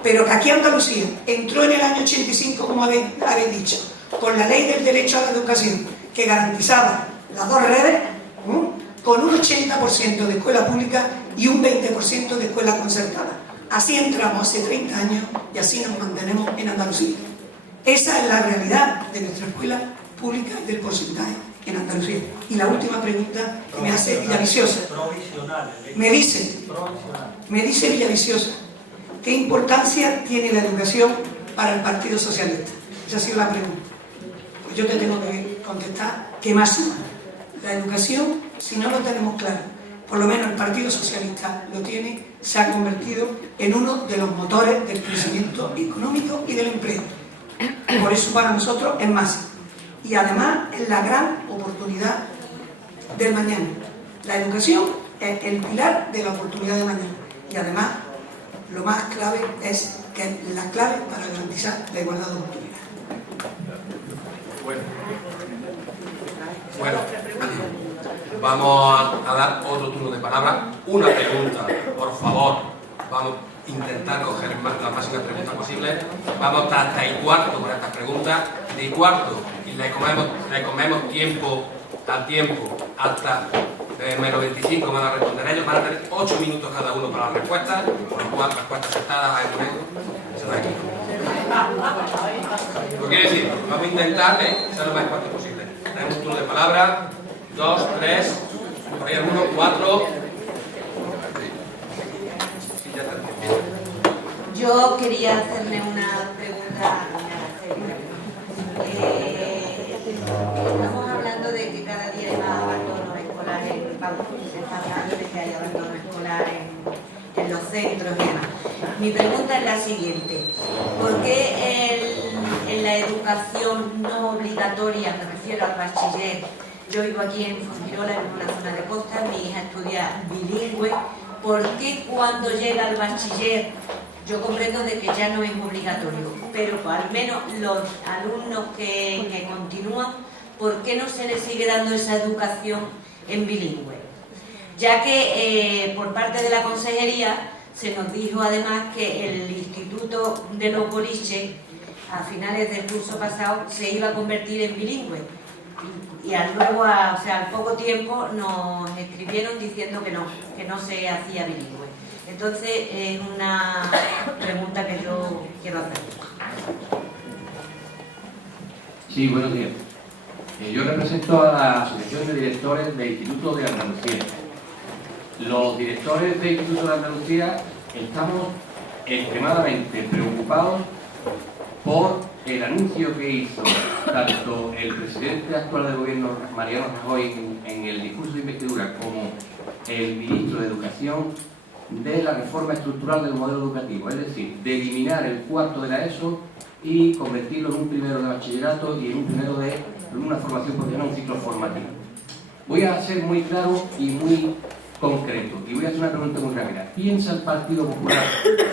Pero que aquí Andalucía entró en el año 85, como habéis dicho, con la ley del derecho a la educación, que garantizaba las dos redes, con un 80% de escuela pública y un 20% de escuela concertada. Así entramos hace 30 años y así nos mantenemos en Andalucía. Esa es la realidad de nuestra escuela pública y del porcentaje en Andalucía. Y la última pregunta que me hace Villaviciosa. Me dice Villaviciosa, ¿qué importancia tiene la educación para el Partido Socialista? Esa ha sido la pregunta. Pues yo te tengo que contestar que máxima. La educación, si no lo tenemos claro, por lo menos el Partido Socialista lo tiene, se ha convertido en uno de los motores del crecimiento económico y del empleo. Por eso para nosotros es máximo. Y además es la gran oportunidad del mañana. La educación es el pilar de la oportunidad de mañana. Y además, lo más clave es que es la clave para garantizar la igualdad de oportunidades. Bueno, vamos a dar otro turno de palabra. Una pregunta, por favor. Vamos a intentar coger las máximas preguntas posibles. Vamos a estar hasta y cuarto con estas preguntas. De y cuarto, y le comemos tiempo a tiempo hasta menos 25 van a responder ellos. Van a tener 8 minutos cada uno para las respuestas, por lo cual respuestas aceptadas a aquí. Lo quiere decir, vamos a intentar ser lo más corto posible. Tenemos un turno de palabra, 2, 3, por ahí alguno, 4. Yo quería hacerle una pregunta. Estamos hablando de que cada día hay más abandono escolar, se está hablando de que hay abandono escolar en los centros y demás. Mi pregunta es la siguiente: ¿por qué en la educación no obligatoria, me refiero al bachiller? Yo vivo aquí en Fuengirola, en una zona de costa, mi hija estudia bilingüe. ¿Por qué cuando llega al bachiller, yo comprendo de que ya no es obligatorio, pero al menos los alumnos que continúan, ¿por qué no se les sigue dando esa educación en bilingüe? Ya que por parte de la consejería se nos dijo además que el Instituto de los Boliches, a finales del curso pasado, se iba a convertir en bilingüe. Y luego, al poco tiempo, nos escribieron diciendo que no se hacía bilingüe. Entonces, es una pregunta que yo quiero hacer. Sí, buenos días. Yo represento a la Asociación de Directores del Instituto de Andalucía. Los directores del Instituto de Andalucía estamos extremadamente preocupados por el anuncio que hizo tanto el presidente actual del gobierno, Mariano Rajoy, en el discurso de investidura, como el ministro de Educación, de la reforma estructural del modelo educativo, es decir, de eliminar el cuarto de la ESO y convertirlo en un primero de bachillerato y en una formación profesional, un ciclo formativo. Voy a ser muy claro y muy concreto, y voy a hacer una pregunta muy rápida. ¿Piensa el Partido Popular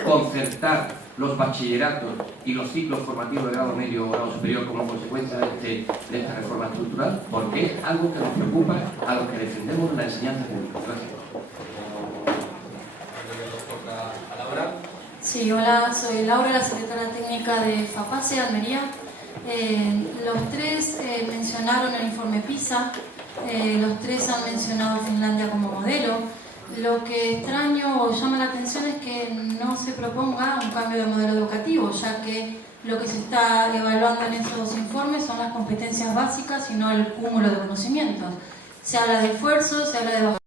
concertar los bachilleratos y los ciclos formativos de grado medio o grado superior como consecuencia de esta reforma estructural? Porque es algo que nos preocupa a los que defendemos la enseñanza pública. Gracias. Sí, hola, soy Laura, la secretaria técnica de FAPASE, Almería. Los tres mencionaron el informe PISA, los tres han mencionado a Finlandia como modelo. Lo que extraño o llama la atención es que no se proponga un cambio de modelo educativo, ya que lo que se está evaluando en esos informes son las competencias básicas y no el cúmulo de conocimientos. Se habla de esfuerzo, se habla de